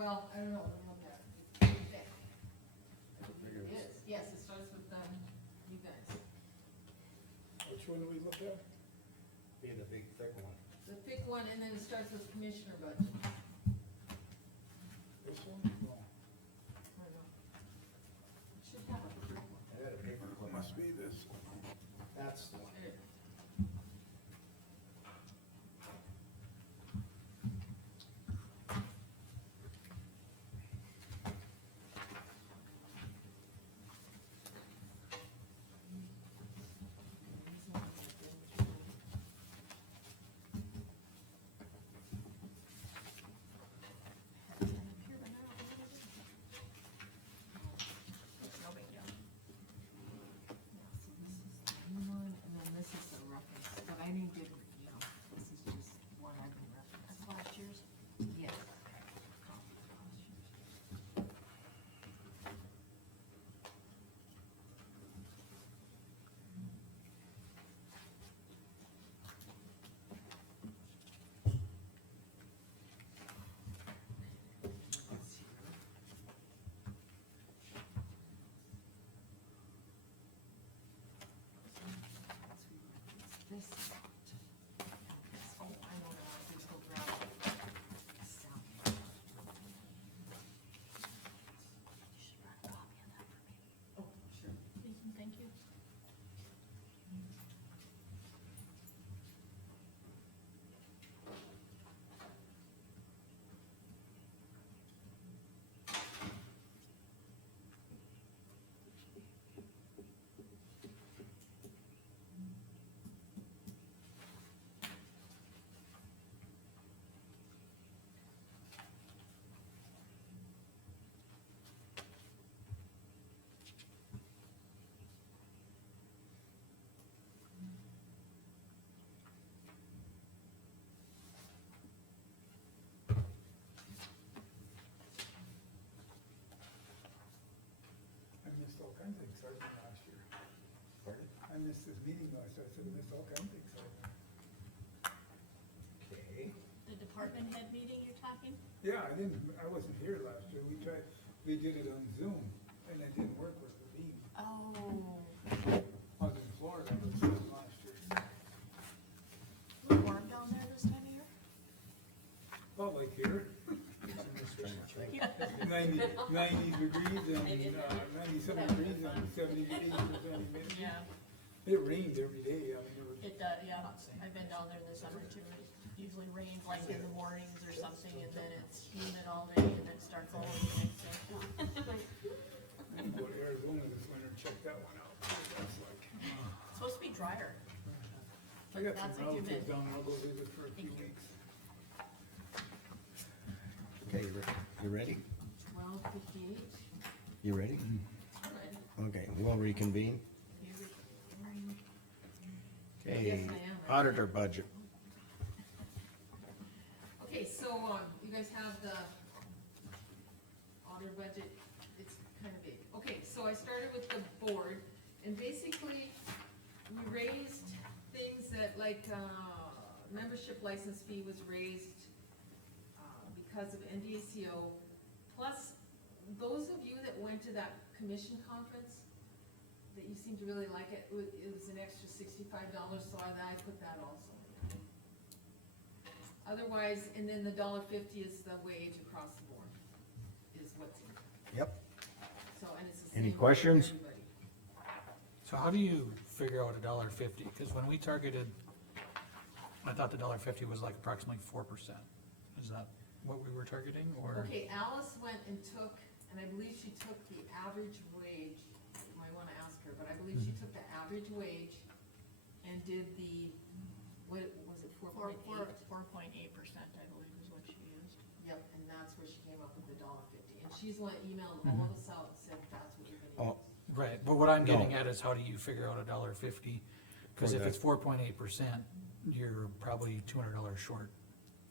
well, I don't know, let me look at it. Okay. It is, yes, it starts with, you guys. Which one do we look at? Be the big thick one. The thick one, and then it starts with commissioner budget. This one? No. I don't know. It should have a thick one. I had a paper It clip. must be this. That's the one. There. It's no big deal. Yeah, so this is the new one, and then this is the reference, but I didn't get, you know, this is just what I've been referencing. That's last year's. Yes. This. Oh, I know now, I just go grab it. Sound. You should write a copy of that for me. Oh, sure. Thank you. I missed all kinds of excitement last year. Pardon? I missed this meeting last year, I said I missed all kinds of excitement. Okay. The department head meeting you're talking? Yeah, I wasn't here last year, we did it on Zoom, and it didn't work with the beam. Oh. I was in Florida, it was last year. Was it warm down there this time of year? Felt like here, I'm just trying to think. 90 degrees and, 97 degrees and 70 degrees or 70 minutes. Yeah, It rained every day, I mean, it was. it does, yeah. I've been down there this summer too. It usually rains like in the mornings or something, and then it's humid all day, and then it starts blowing the next day. I'm gonna go to Arizona this winter, and check that one out. That's like, It's supposed to be drier. I got That's some what you've relatives been. down there, I'll go visit for a few Thank you. weeks. Okay, you ready? 12:58. You ready? All right. Okay, we'll reconvene. Okay, Yes, I am. auditor budget. Okay, so, you guys have the auditor budget, it's kind of big. Okay, so I started with the board, and basically, we raised things that, like, membership license fee was raised, because of NDACO, plus, those of you that went to that commission conference, that you seemed to really like it, it was an extra $65, so I put that also. Otherwise, and then the $1.50 is the wage across the board, is what's in. Yep. So, and it's the same. Any for questions? everybody. So how do you figure out $1.50? Cause when we targeted, I thought the $1.50 was like approximately 4%. Is that what we were targeting, or? Okay, Alice went and took, and I believe she took the average wage, you might wanna ask her, but I believe she took the average wage and did the, what, was it 4.8? 4.8%, I believe is what she used. Yep, and that's where she came up with the $1.50, and she's emailed all of us out and said that's what you're gonna Oh. use. Right, but what I'm getting No. at is how do you figure out $1.50? Cause For if that. it's 4.8%, you're probably $200 short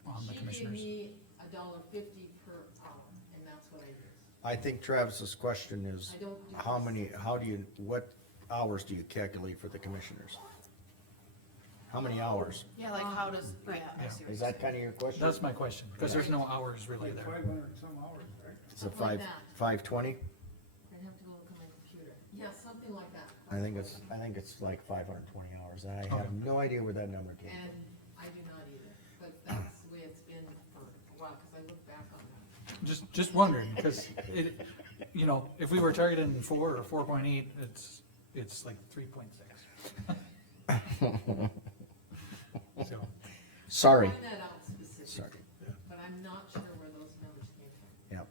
on the commissioners. She gave me $1.50 per hour, and that's what I used. I think Travis's question is, I don't do what hours do you calculate for the commissioners? How many hours? Yeah, like how does, yeah, I Yeah. see what Is you're that kinda your question? That's my question, cause there's no hours really Like there. 500 and some hours. Is it Something like that. 520? I'd have to go look at my computer. Yeah, something like that. I think it's like 520 hours, and I have Okay. no idea where that number came And I do not either, but that's the way it's been for a while, cause I look back on that. Just wondering, because it, you know, if we were targeting 4 or 4.8, it's like 3.6. So, Sorry, Find that out specifically, sorry, but I'm not sure where those numbers came from. yep,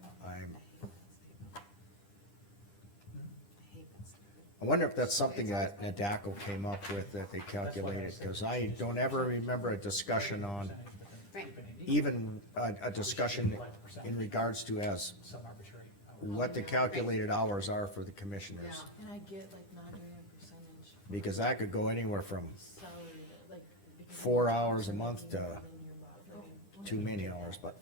I wonder if that's something that Nadaco came up with, that they calculated, cause I don't ever remember a discussion on, even a discussion in regards to as some arbitrary. what the calculated hours are for the commissioners. Yeah. And I get like not doing a percentage Because that could go anywhere from salary, like. 4 hours a month to too many hours, but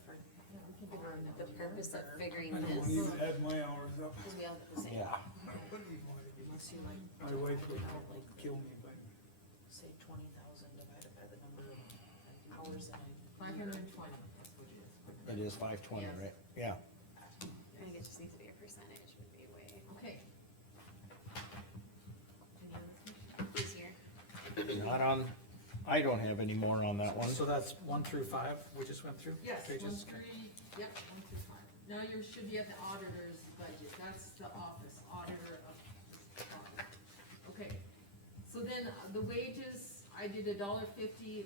The purpose of figuring I don't this, even add my hours up. because we all get the same, yeah. Unless you like. My wife would out, like, kill me, but say 20,000 divided by the number of hours in a. 520, that's what it is. It is 520, Yes. right? Yeah. I think it just needs to be a percentage, would be way Okay. Any other questions? easier. Not on, I don't have any more on that one. So that's 1 through 5 we just went through? Yes, Pages? 1 through, yep, 1 through 5. Now you should be at the auditor's budget, that's the office, auditor of this department. Okay, so then the wages, I did $1.50.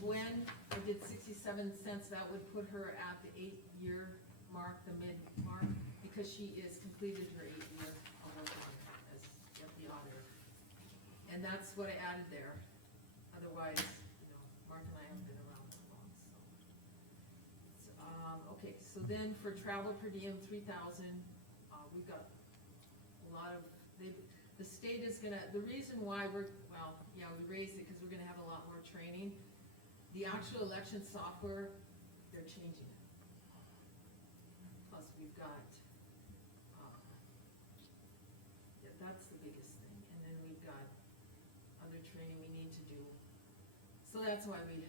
Gwen, I did 67 cents, that would put her at the 8-year mark, the mid mark, because she is completed her 8-year of working as the auditor. And that's what I added there, otherwise, you know, Mark and I haven't been around that long, so. Okay, so then for travel per diem, 3,000, we've got a lot of, the state is gonna, the reason why we raised it, cause we're gonna have a lot more training. The actual election software, they're changing it. Plus, we've got, that's the biggest thing, and then we've got other training we need to do. So that's why we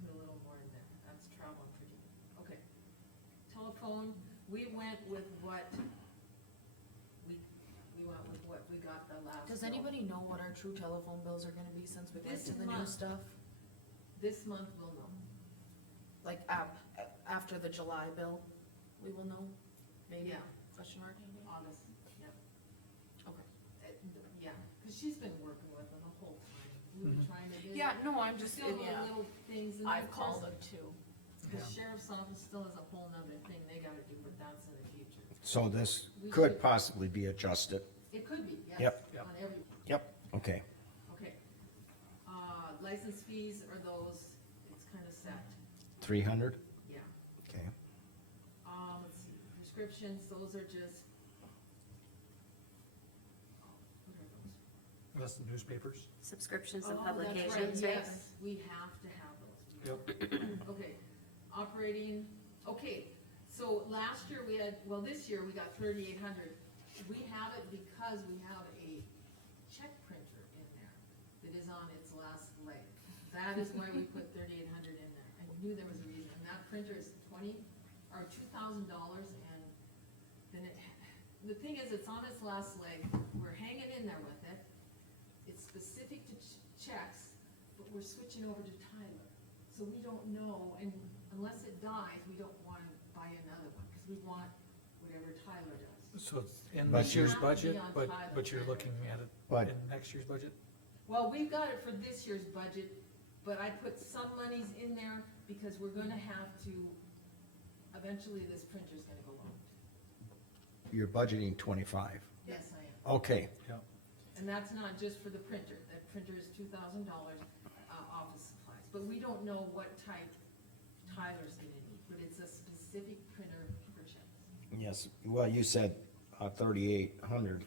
put a little more in there, that's travel and per diem. Okay. Telephone, we went with what, we went with what we got the last. Does bill. anybody know what our true telephone bills are gonna be since we went This to the new month. stuff? This month we'll know. Like after the July bill, we will know, maybe? Yeah. Question mark? August, yep. Okay. Yeah, cause she's been working with them the whole time. We were Mhm. trying to get. Yeah, no, I'm just, Still the yeah, little things and I've of course, called them too. the Yeah. sheriff's office still has a whole nother thing they gotta do, but that's in the future. So this We could should- possibly be adjusted. It could be, yes. Yep. Yep. On every, Yep, okay. okay. License fees are those, it's kinda set, 300? yeah. Okay. Let's see, prescriptions, those are just. What are those? That's the newspapers? Subscriptions and Oh, that's right, publications, right? yes, we have to have those. Okay, operating, okay, so last year we had, well, this year we got 3,800. We have it because we have a check printer in there that is on its last leg. That is why we put 3,800 in there. I knew there was a reason, and that printer is $2,000, and then the thing is, it's on its last leg, we're hanging in there with it. It's specific to checks, but we're switching over to Tyler. So we don't know, and unless it dies, we don't wanna buy another one, cause we want whatever Tyler does. So it's in But this year's you have to be budget, on but Tyler. you're looking at it But- in next year's budget? Well, we've got it for this year's budget, but I put some monies in there because we're gonna have to, eventually this printer's gonna go out. You're budgeting 25. Yes, I am. Okay, Yeah. And that's not just for the printer, that printer is $2,000, office supplies, but we don't know what type Tyler's gonna need, but it's a specific printer for checks. yes, well, you said 3,800.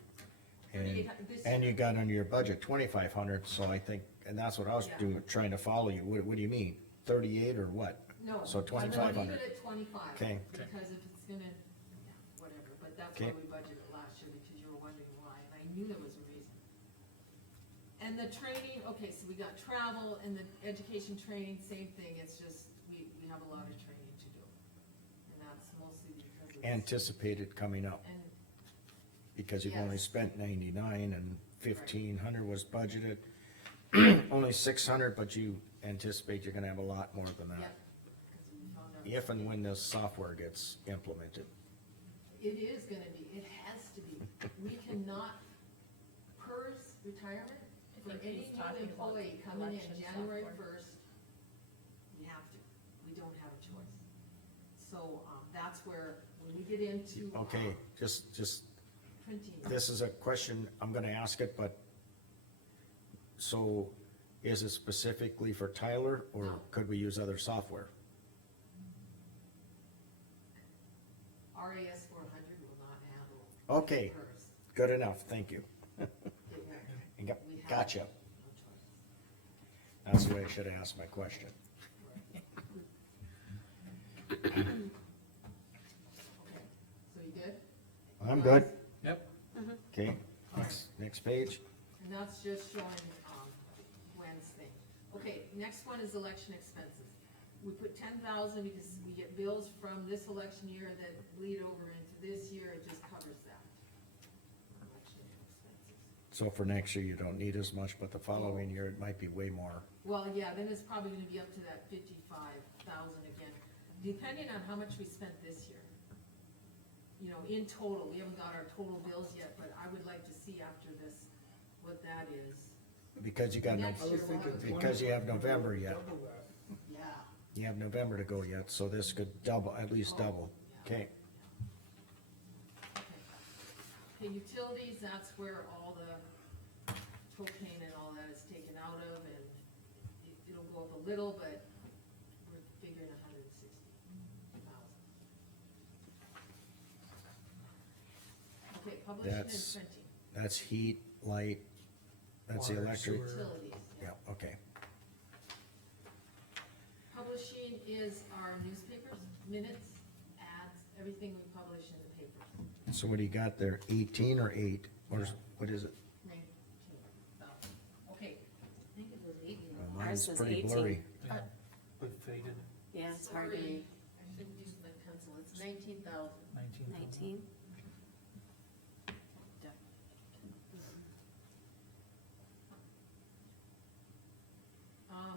And, 3,800 this and you year. got under your budget 2,500, so I think, and that's what I was Yeah. doing, trying to follow you. What do you mean? 38 or what? No. So I'm gonna 2,500. leave it at 25. Okay. Because if it's gonna, yeah, whatever, but that's Okay. why we budgeted last year, because you were wondering why, and I knew there was a reason. And the training, okay, so we got travel and the education training, same thing, it's just, we have a lot of training to do. And that's mostly the anticipated coming up, And, because you've only Yes. spent 99 and 1,500 was budgeted. Only 600, but you anticipate you're gonna have a lot more than yep, that. 'cause we found out. If and when this software gets implemented. It is gonna be, it has to be. We cannot, PERS retirement, I for think any he's new talking about employee coming in election January software. first, we have to, we don't have a choice. So, that's where, when we get into. Okay, just, Printing. this is a question, I'm gonna ask it, but, so, is it specifically for Tyler, or No. could we use other software? RAS 400 will not handle. Okay, PERS. good enough, thank you. It won't. Yep, We have gotcha, no choice. that's the way I should've asked my question. Okay, so you good? I'm good, Yep, okay, next page. And that's just showing, Gwen's thing. Okay, next one is election expenses. We put 10,000 because we get bills from this election year that bleed over into this year, it just covers that. Election expenses. So for next year, you don't need as much, but the following year, it might be way more. Well, yeah, then it's probably gonna be up to that 55,000 again, depending on how much we spent this year. You know, in total, we haven't got our total bills yet, but I would like to see after this what that is. Because you got no, Next I was year we'll thinking. have- Because you have November yet. Double that. Yeah. you have November to go yet, so this could double, at least Oh, double, yeah. okay? Okay, utilities, that's where all the propane and all that is taken out of, and it'll go up a little, but we're figuring 160,000. Okay, publishing and That's- printing, That's heat, light, that's the Water, electric, sewer. utilities, yeah. yeah, okay. Publishing is our newspapers, minutes, ads, everything we publish in the papers. So what do you got there, 18 or 8, or what is it? 19,000. Okay, I think it was 18. Well, Mine's says pretty 18. blurry. yeah, but faded, Yeah, it's hard to Sorry, read. I shouldn't use my pencil, it's 19,000. 19,000. 19.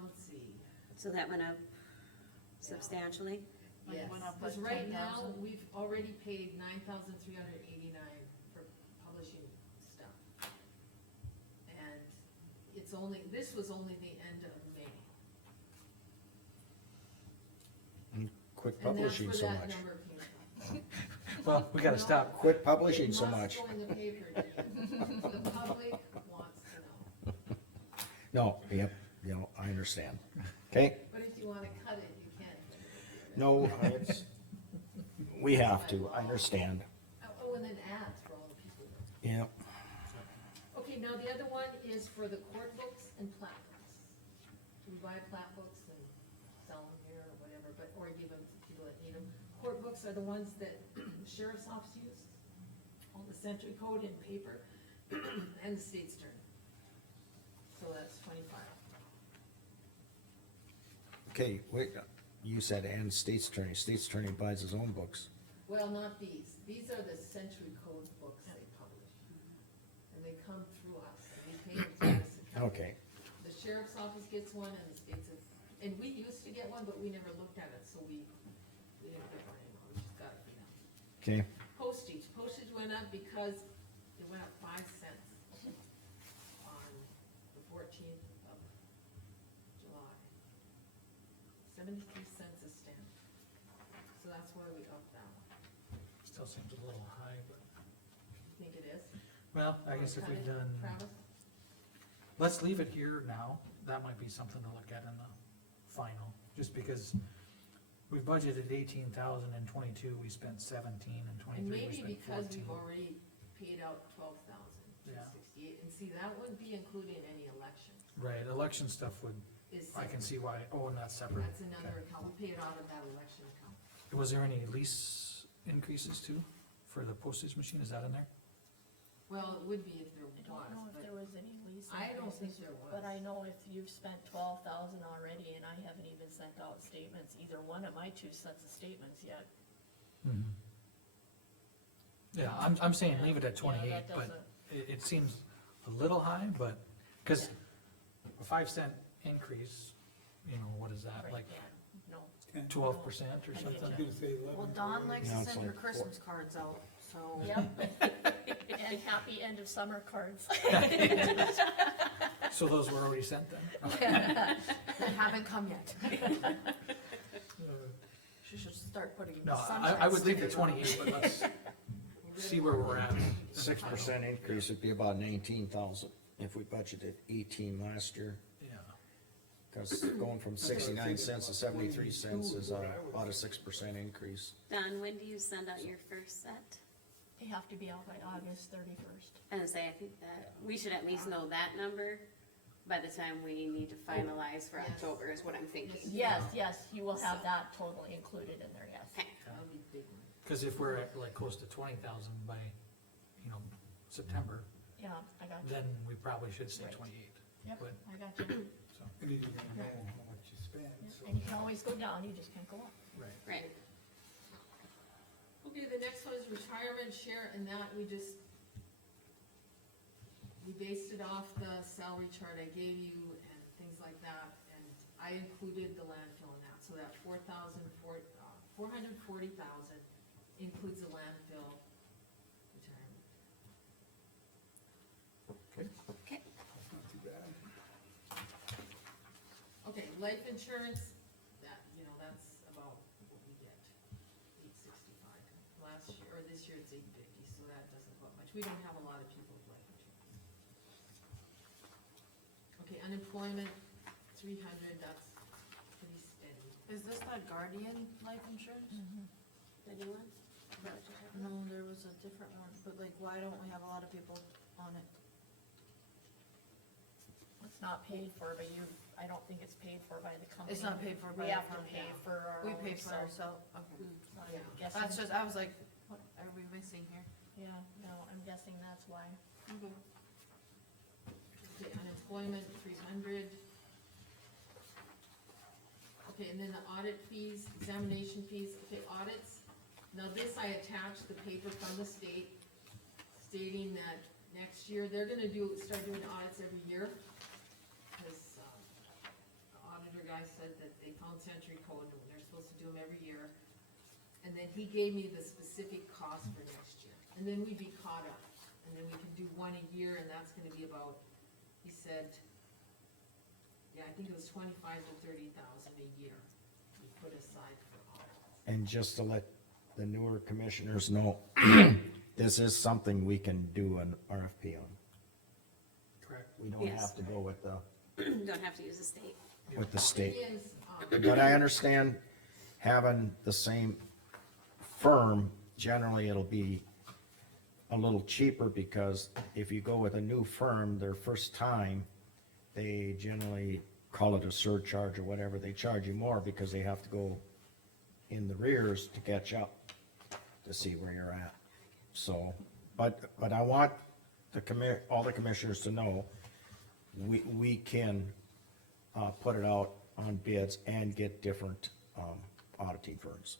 Let's see. So that went up substantially. Like Yes, went up cause like right now, 10,000. we've already paid 9,389 for publishing stuff. And it's only, this was only the end of May. Quit And that's publishing where so that much. number came from. Well, we gotta stop, Quit publishing so much. It must go in the paper, Dave. The public wants to know. No, yep, you know, I understand. Okay, But if you wanna cut it, you can. no, it's, we have to, I understand. Oh, and then ads for all the people. Yep, Okay, now the other one is for the court books and plat books. We buy plat books and sell them here or whatever, but, or give them to people that need them. Court books are the ones that the sheriff's office use, all the century code in paper, and the state's attorney. So that's 25. okay, wait, you said and state's attorney buys his own books. Well, not these, these are the century code books they publish. And they come through us, and we pay them through this account. Okay, The sheriff's office gets one and the state's, and we used to get one, but we never looked at it, so we didn't get one anymore, we just got it for now. okay, Postage went up because it went up 5 cents on the 14th of July. 73 cents a stamp, so that's why we upped that one. still seems a little high, but, You think it is? well, I guess if we've done, Travis? let's leave it here now, that might be something to look at in the final, just because we've budgeted 18,000 and 22, we spent 17, and And 23, we maybe spent because 14. we've already paid out 12,268, and see, that wouldn't be including any election, Right, election stuff would, is I can separate. see why, oh, and that's separate. That's another account, we pay it out of that election account. Was there any lease increases too, for the postage machine, is that in there? Well, it would be if there I don't know was, if but there was any lease I don't think increases, there was. but I know if you've spent 12,000 already and I haven't even sent out statements, either one of my two sets of statements yet. Yeah, I'm saying leave it at Yeah, 28, that but doesn't- it seems a little high, but, cause a 5 cent increase, you know, what is that, Right, like yeah, no. 12% or I something? was gonna say 11. Well, Dawn likes No, to it's send her like Christmas cards out, so. Yep. And happy end of summer cards. So those were already sent then? They haven't come yet. She should start putting No, sunshine I would leave the stickers on. 28, but let's see where we're at. 6% increase would be about 19,000 if we budgeted 18 last year. Yeah, Cause going from 69 cents to 73 cents is about a 6% increase. Don, when do you send out your first set? They have to be out by August 31st. And say, I think that, we should at least know that number by the time we need to finalize for Yes. October is what I'm thinking. Yes, you will have that totally included in there, yes. Okay. That'll be big one. cause if we're at like close to 20,000 by, you know, September, Yeah, I got you. then we probably should say Right. 28, Yep, but, I got you. so, And you're gonna know how much you spend, so. And you can always go down, you just can't go up. right. Right. Okay, the next one is retirement share, and that we based it off the salary chart I gave you and things like that, and I included the landfill in that, so that 440,000 includes the landfill retirement. Okay. That's not too bad. Okay, life insurance, that, you know, that's about what we get, 865. Last year, or this year it's 850, so that doesn't go up much. We don't have a lot of people with life insurance. Okay, unemployment, 300, that's pretty steady. Is this that Guardian life insurance? The new one? Is that what you have? No, there was a different one, but like, why don't we have a lot of people on it? It's not paid for, but I don't think it's paid for by the company. It's not paid for by We the have to company. pay for our We own, pay for so ourselves, okay. I'm Yeah. That's guessing, just, I was like, what are we missing here? yeah, no, I'm guessing that's why. Okay, unemployment, 300. Okay, and then the audit fees, examination fees, okay, audits. Now this, I attached the paper from the state stating that next year, they're gonna start doing audits every year. Cause, the auditor guy said that they found century code, and they're supposed to do them every year. And then he gave me the specific cost for next year, and then we'd be caught up. And then we can do one a year, and that's gonna be about, he said, yeah, I think it was 25 to 30,000 a year we put aside for audits. And just to let the newer commissioners know, this is something we can do an RFP on. Correct. We don't Yes. have to go with the Don't have to use the state. state. Thing is, But I understand having the same firm, generally it'll be a little cheaper, because if you go with a new firm, their first time, they generally call it a surcharge or whatever, they charge you more because they have to go in the rears to catch up to see where you're at. So, but I want all the commissioners to know, we can, put it out on bids and get different, auditing firms.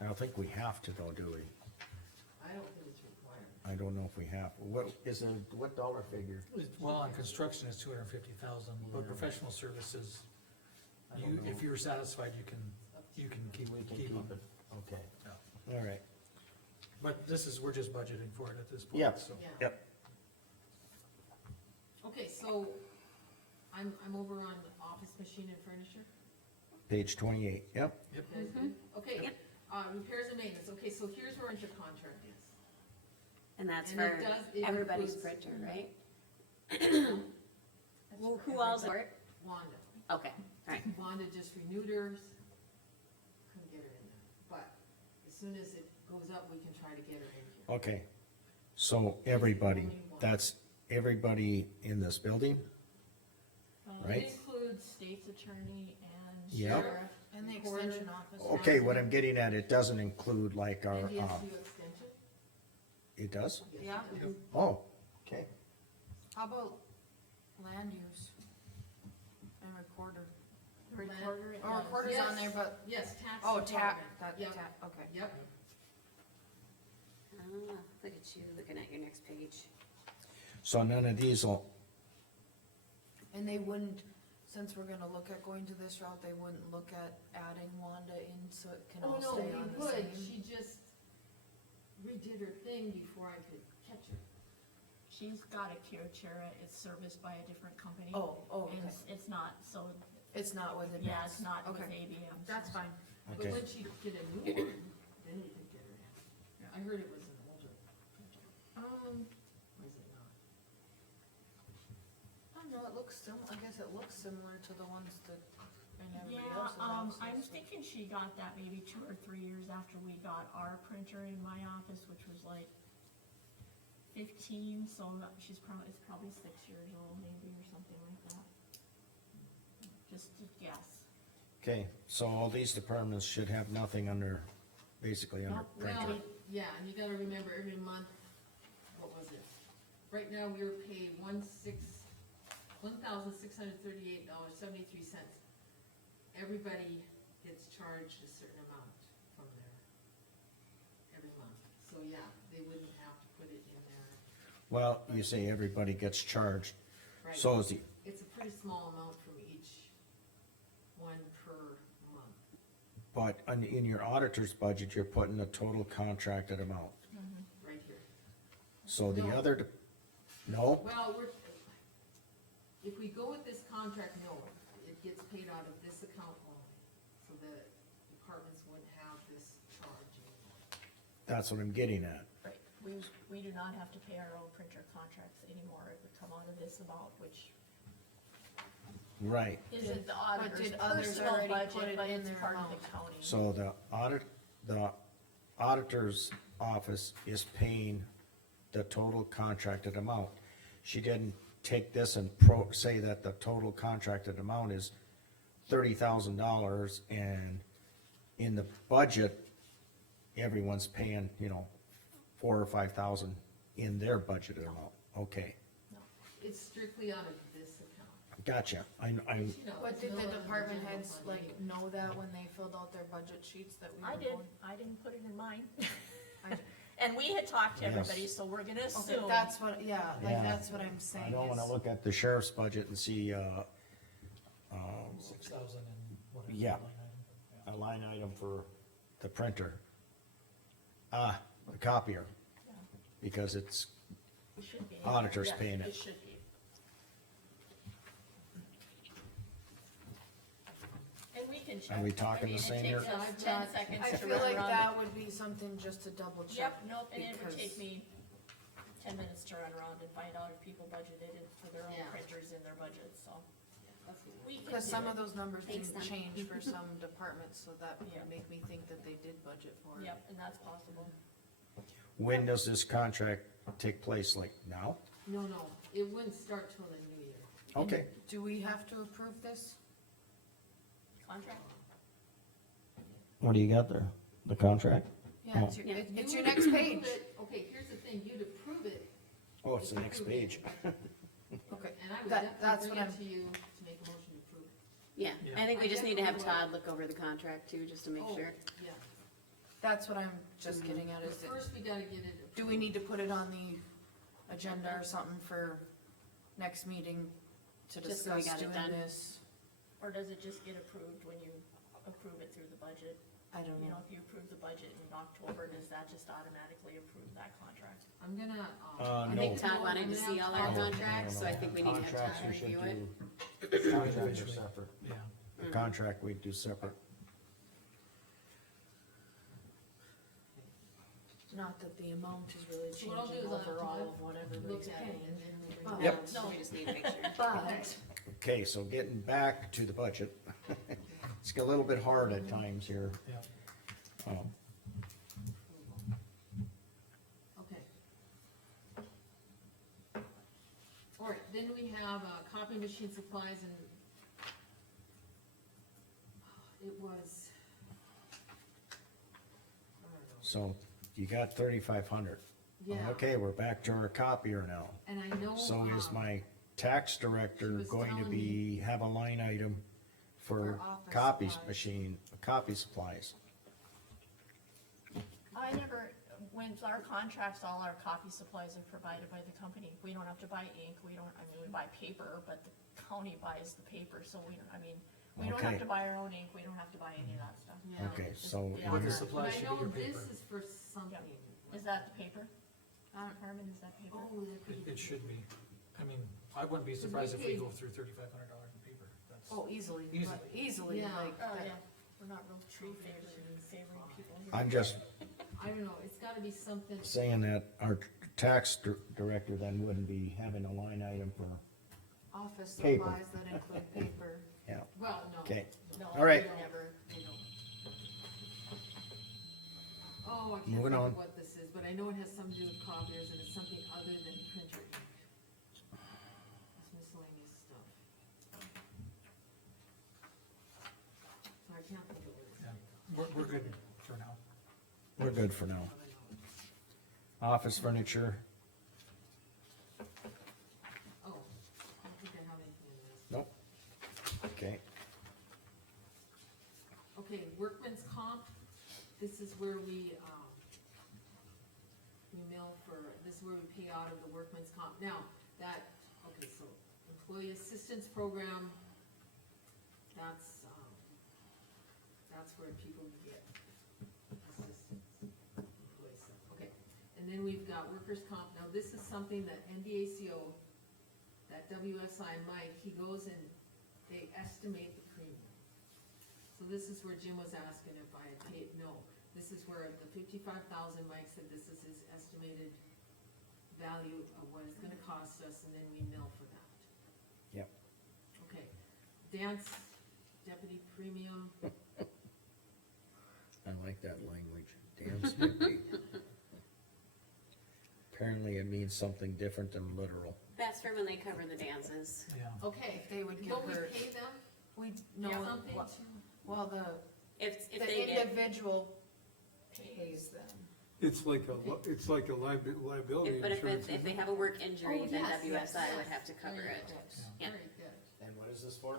I don't think we have to though, do we? I don't think it's required. I don't know if we have. What is it, what dollar figure? Well, on construction, it's 250,000, but professional services, you, if you're satisfied, you can keep them. Okay. Yeah. All right. But we're just budgeting for it at this point, Yep. so. Yeah. Yep. Okay, so I'm over on office machine and furniture. Page 28, yep. You guys good? Okay, Yep. repairs and maintenance. Okay, so here's where intercontract is. And that's And for it everybody's includes- printer, right? That's Well, for who else everybody. for it? Wanda. Okay, alright. Wanda just renewed hers. Couldn't get her in there, but as soon as it goes up, we can try to get her in here. Okay. So everybody, that's everybody in this building? Right. It includes state's attorney and Yep. sheriff. And the Recorder. extension office. Okay, what I'm getting at, it doesn't include like our, NDSU extension? it does? Yeah, Oh, okay. how about land use and recorder? The recorder, it Oh, does. recorder's on there, but, Yes, tax oh, department. that, Yep. okay. Yep, Ah, look at you, looking at your next page. So none of these will, And they wouldn't, since we're gonna look at going to this route, they wouldn't look at adding Wanda in so it can oh all no, stay we on the would, same? she just redid her thing before I could catch her. She's got a Kyocera, it's serviced by a different company. Oh, And okay, it's not, so, it's not with it. yeah, it's not with Okay. ABM. so- That's fine. But okay, when she get a new one, then we could get her in. I heard it was an older printer. Or is it not? I don't know, it looks I guess it looks similar to the ones that, and everybody Yeah, else's houses. I'm thinking she got that maybe 2 or 3 years after we got our printer in my office, which was like 15, so it's probably 6 years old maybe, or something like that. Just to guess. okay, so all these departments should have nothing under, basically under Nope. printer. Well, yeah, and you gotta remember every month, what was it? Right now, we were paid $1,638.73. Everybody gets charged a certain amount from there every month. So yeah, they wouldn't have to put it in there, Well, you say everybody gets charged, right? so is the, It's a pretty small amount from each one per month. but in your auditor's budget, you're putting the total contracted amount. Right here. So the No. other, no, Well, if we go with this contract, no, it gets paid out of this account only, so the departments wouldn't have this charge anymore. that's what I'm getting at. Right, we do not have to pay our own printer contracts anymore, it would come out of this amount, which Right, isn't the But auditor's did others personal already put budget, it but in it's their part of amount? the county. so the auditor's office is paying the total contracted amount. She didn't take this and say that the total contracted amount is $30,000, and in the budget, everyone's paying, $4,000 or $5,000 in their budgeted amount, okay, It's strictly out of this account. gotcha, I, You know, But it's did no the other department general heads fund like anyway. know that when they filled out their budget sheets that we were I did, going? I didn't put it in mine. I- And we had talked to Yes. everybody, so we're gonna Okay, assume. that's what, yeah, like, Yeah. that's what I'm saying I don't wanna is- look at the sheriff's budget and see, 6,000 and whatever. Yeah. line item. a line item for the printer. The copier, Yeah, because it's, it should be. Auditor's Yeah, paying it. It should be. And we can check. Are we talking the same here? It takes us 10 seconds I to feel run like around. that would be something just to double check. Yep, nope, and it would because- take me 10 minutes to run around and find out if people budgeted it for their own Yeah. printers in their budget, so. That's what We can Cause do some it. of those numbers Thanks, didn't Don. change for some departments, so that Yeah. would make me think that they did budget for it. Yep, and that's possible. when does this contract take place, like now? No, it wouldn't start till the new year. Okay, Do we have to approve this? Contract? what do you got there? The contract? Yeah, it's your, Yeah. it's You your would next approve page. it- Okay, here's the thing, you'd approve it, Oh, it's the next page. Okay, and I would that's definitely what bring it I'm, to you to make a motion to approve it. Yeah, Yeah. I think we just need to have definitely Todd look over the contract too, just to make Oh, sure. Yeah, that's what I'm just getting at, but is that, first we gotta get it approved. do we need to put it on the agenda or something for next meeting to Just so we discuss got it doing done. this? Or does it just get approved when you approve it through the budget? I don't You know. know, if you approve the budget in October, does that just automatically approve that contract? I'm gonna, Uh, I no. think Todd wanted to see all our No, no, contracts, so I no. think we need to have Contracts Todd we should review it. do- Contracts are separate. Yeah. The contract we do separate. Not that the amount is really So what I'll do changing is I'll have overall Todd of what look everybody's at it paying. and then we bring But- it Yep. up. No, we just need to make sure. But, Okay, so getting back to the budget. It's a little bit hard at times here. Yeah. Um, Okay. All right, then we have, copy machine supplies and it was, I don't know. So you got 3,500. Yeah. Okay, we're back to our copier now. And I know, So is my tax director She was going to telling be, have a line item for office copy supplies. machine, copy supplies. I never, when our contracts, all our copy supplies are provided by the company. We don't have to buy ink, we buy paper, but the county buys the paper, so we don't, we don't have Okay. to buy our own ink, we don't have to buy any of that stuff. Yeah. Okay, so Yeah. But the you're- supply But I should be know your this paper. is for something. Is that the paper? Carmen, is that paper? Oh, that could be. It should be. I mean, I wouldn't be we surprised if we paid- go through $3,500 in paper. That's, Oh, easily, Easily. easily, Yeah. like, Oh, that- yeah, we're not real tree favoring people here. I'm just I don't know, it's gotta be something, saying that our tax director then wouldn't be having a line item for, office Paper. supplies that include paper. yeah, well, no. okay. No, All right. we never, They don't. Oh, I can't Moving think on. of what this is, but I know it has something to do with copiers and it's something other than printer ink. It's miscellaneous stuff. So I can't think of what it's. yeah, we're good for now. We're good for now. Office furniture, Oh, I don't think I have anything in this. nope. Okay, Okay, workman's comp, this is where we mill for, this is where we pay out of the workman's comp. Now, that, okay, so employee assistance program, that's where people get assistance. Employee assistance. Okay, and then we've got workers' comp, now this is something that NDACO, that WSI Mike, he goes and they estimate the premium. So this is where Jim was asking if I had paid, no, this is where the 55,000, Mike said this is his estimated value of what it's gonna cost us, and then we mill for that. yep. Okay, dance deputy premium, I like that language, dance deputy. Apparently it means something different than literal. That's for when they cover the dances. Yeah. okay, If they would give don't we her, pay them we, no, something well- to? well, If the they get, individual pays them. It's like a liability but insurance. if they have a work injury, Oh, then yes, yes, WSI would yes. have to cover Very it. good. Yeah. Very good. And what is this for?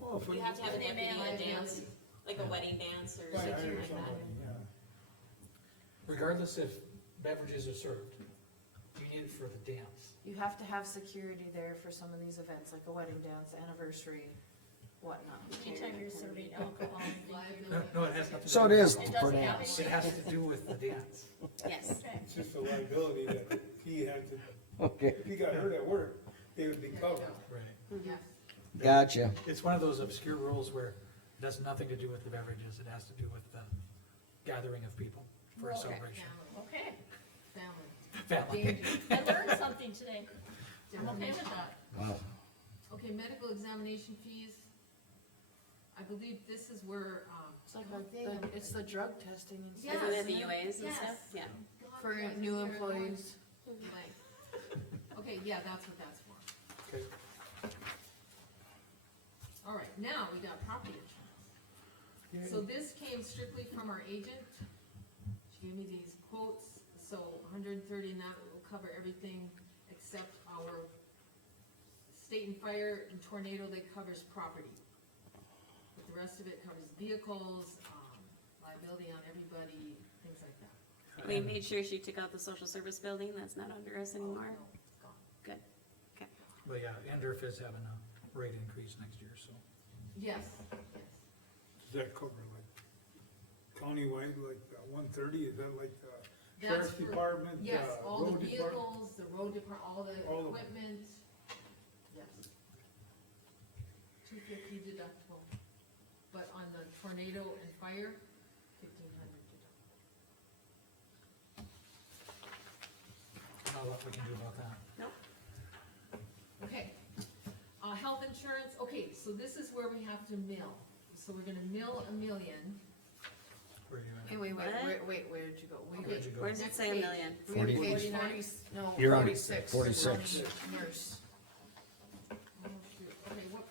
Well, if we- You have to have a They may deputy have a dance, liability. like a wedding dance or Right, I something hear like that. somebody, yeah. Regardless if beverages are served, you need it for the dance. You have to have security there for some of these events, like a wedding dance, anniversary, whatnot. anytime you're serving alcohol, I think you're- Liability. No, it has nothing to do. So it with- is It for doesn't have dance. It has to do with the dance. Yes. Okay. It's just a liability that he had to, Okay, if he got hurt at work, they would be covered. Right. Yes, gotcha. It's one of those obscure rules where it has nothing to do with the beverages, it has to do with the gathering of people for a Okay. celebration. family, Okay, Family. danger. I learned something today, I'm okay with that. Wow, Okay, medical examination fees. I believe this is where, It's like it's the drug testing and Yeah. stuff. Isn't it the UAs and Yes. stuff? Yeah. For new employees. Okay, yeah, that's what that's for. Okay. All right, now we got property insurance. So this came strictly from our agent. She gave me these quotes, so 130, and that will cover everything except our state and fire and tornado that covers property. But the rest of it covers vehicles, liability on everybody, things like that. We made sure she took out the social service building, that's not under us anymore. No, it's gone. Good, okay. But yeah, Endorf is having a rate increase next year, so. Yes, yes. Does that cover like countywide, like 130, is that like the That's sheriff's for- department? Yes, all the road department? vehicles, the road department, all the All of it. equipment, yes. 250 deductible, but on the tornado and fire, 1,500 deductible. Not a lot we can do about that. Okay, health insurance, okay, so this is where we have to mill, so we're gonna mill $1 million. Where are you at? Hey, wait, where did you go? We Where'd you go? Where does it Next say a page. million? we had 40. page 49? 40, no, You're on 46. 46. Nurse. Oh, shoot, okay, what,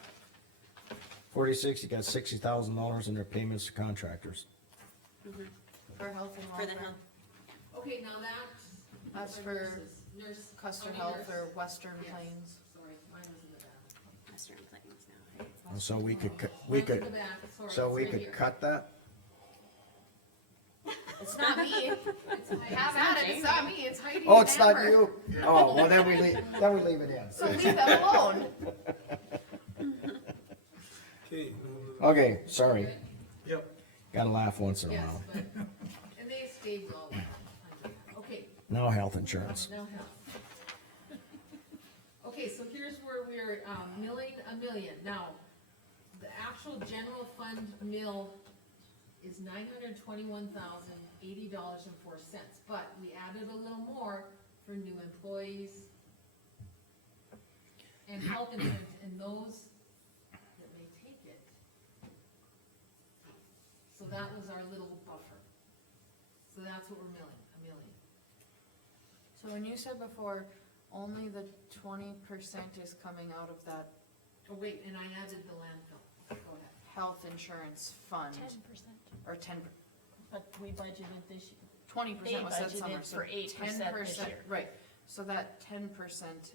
46, you got $60,000 in their payments to contractors. For health and For the welfare. health, okay, now That's for for nurses, Custer county Health nurse. or Western Yes. Plains. Sorry, mine was in the back. Western Plains now, right? So we could, we Mine's in could, the back, sorry, so it's we right could here. cut that? It's not me, It's Heidi. have at it, it's not me, it's Heidi Oh, and it's not Amber. you? Oh, well, then we leave it in. So leave them alone. Okay, Okay, sorry, Yep. gotta laugh once in a Yes, while. but, and they stayed low. Okay, No health insurance. now health. Okay, so here's where we're, milling a million. Now, the actual general fund mill is $921,080.04, but we added a little more for new employees and health insurance, and those that may take it. So that was our little buffer. So that's what we're milling, a million. So when you said before, only the 20% is coming out of that Oh, wait, and I added the landfill. Go ahead. health insurance fund, 10%, or 10, but we budgeted this, 20% was said They budgeted somewhere, so for 8% this 10%, year. right. So that 10%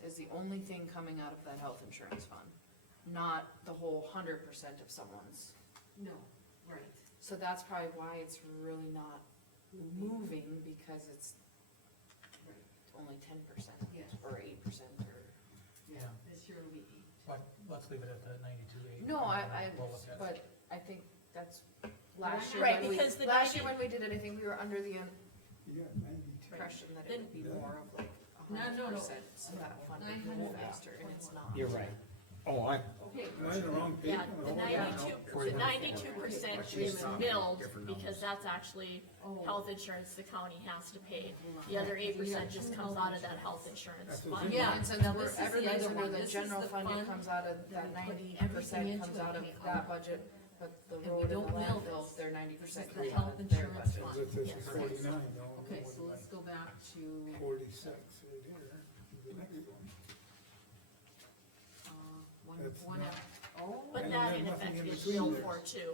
is the only thing coming out of that health insurance fund, not the whole 100% of someone's. No, right. So that's probably why it's really not moving, because it's only 10%, Yes. or 8%, or. Yeah, this year will be 8. But let's leave it at the 92.8. No, We'll look at it. but I think that's, last year Right, when we, because the last year 90 when we did it, I think we were under the you got 92. impression that it would be more of like No, no, no. 100%, so that fund would move 900. faster, and it's not. You're right. Oh, I, Okay, Am I on the wrong page? yeah, Oh, the 92% is milled, because that's actually oh, health insurance the county has to pay. The other 8% just comes out of that health insurance That's what's fund. in yeah, And since now we're, this is the everything's other under one. the This is general the fund, it comes out of that that we put 90% everything comes into out of and that out. budget, but the And we road and the don't mill landfill, this. they're This 90% is the comes health out of their insurance budget. fund. This is Yes. 49, no. Okay, so let's go back to, 46 right here, the next one. one, That's one, not- oh. But And that then in nothing effect in is between billed there. for too,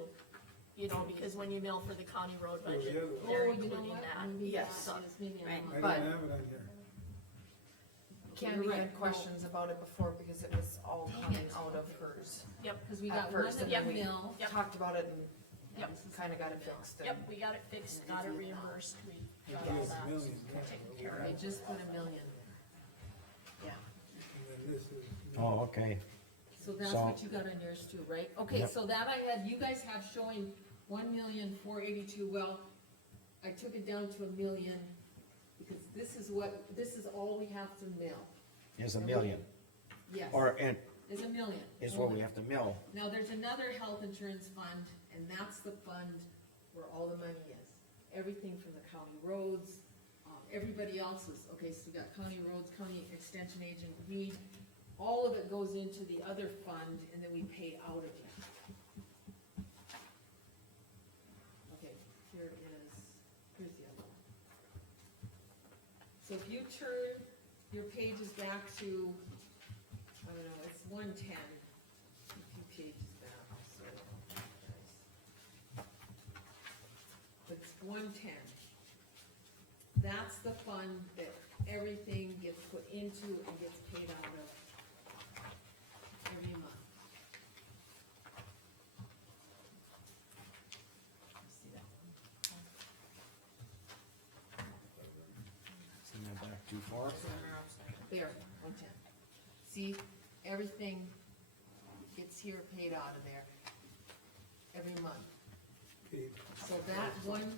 you know, because when you mill for the county road Oh, the budget, other one. they're Oh, you know including what? that. Maybe Yes. that is, maybe Right. I'm I on. But- don't have it on here. Candy You're had right. questions about it before, because it was all coming out of hers. Yep, Cause we At got one first, that and then we we mill. Yep. talked about it and Yep. kinda got it fixed. and- yep, we got it fixed, got it reimbursed, we got all Here's that million, taken care I of. just put a million. Yeah, And then this is. oh, okay. so that's So- what you got on yours too, right? Okay, Yep. so that I had, you guys have showing 1,482,000. Well, I took it down to a million, because this is all we have to mill. Is a million, Yes, or, and, is a million. is what we have to mill. Now, there's another health insurance fund, and that's the fund where all the money is. Everything from the county roads, everybody else's, okay, so we got county roads, county extension agent, weed, all of it goes into the other fund, and then we pay out of it. Okay, here is, here's the other one. So if you turn your pages back to, I don't know, it's 110, a few pages back, so. It's 110. That's the fund that everything gets put into and gets paid out of every month. See that one? Isn't that back too far? There, 110. See, everything gets here paid out of there every month. Okay, So that one.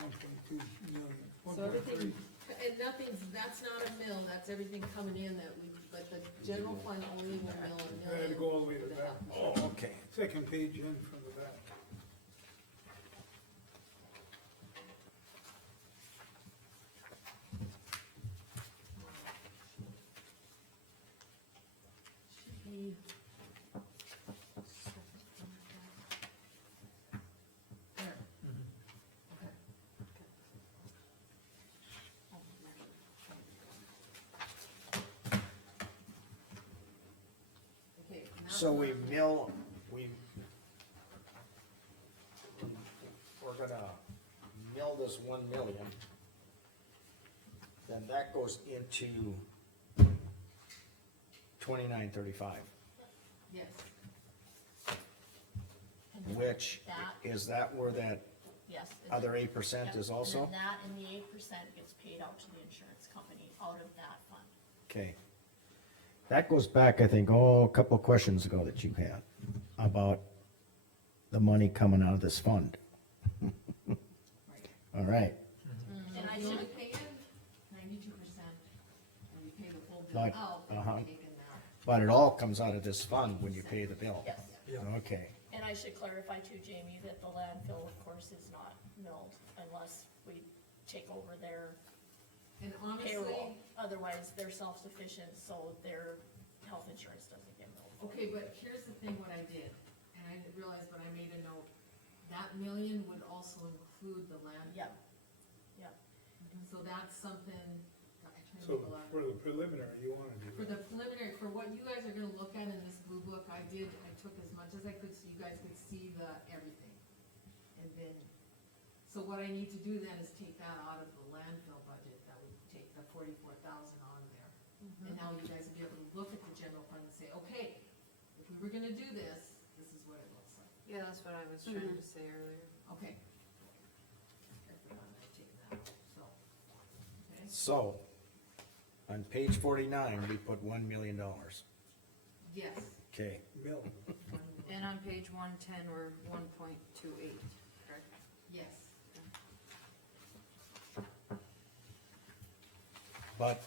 $1.2 million. So everything, and nothing's, that's not a mill, that's everything coming in that we, but the general fund only will mill a I had to million. go all the way to the back. Oh, okay. Second page in from the back. Should be. There, okay. Okay, and that's So we not- mill, we're gonna mill this 1 million. Then that goes into 2935, Yes, And which, that, is that where that yes. is other it- 8% yep, is also? And then that and the 8% gets paid out to the insurance company out of that fund. Okay. That goes back, I think, a couple of questions ago that you had about the money coming out of this fund. right. All right, And I You only should, pay in 92%, and you pay the full bill Like, out, and uh-huh. you're taking that. but it all comes out of this fund when you pay the bill. yes. Okay, And I should clarify too, Jamie, that the landfill, of course, is not milled unless we take over their And honestly, payroll. Otherwise, they're self-sufficient, so their health insurance doesn't get milled. okay, but here's the thing, what I did, and I didn't realize, but I made a note, that million would also include the land. Yep, yep. So that's something, I try to So make a lot. for the preliminary, you wanna do For that? the preliminary, for what you guys are gonna look at in this blue book, I took as much as I could so you guys could see the, everything. And then, so what I need to do then is take that out of the landfill budget, that would take the 44,000 on there. And now you guys will be able to look at the general fund and say, okay, if we were gonna do this, this is what it looks like. Yeah, that's what I was trying to say earlier. Okay. I forgot I'd taken that out, so. Okay, so, on page 49, we put $1 million. yes. Okay, Mill, And on page 110, we're 1.28, correct? Yes. but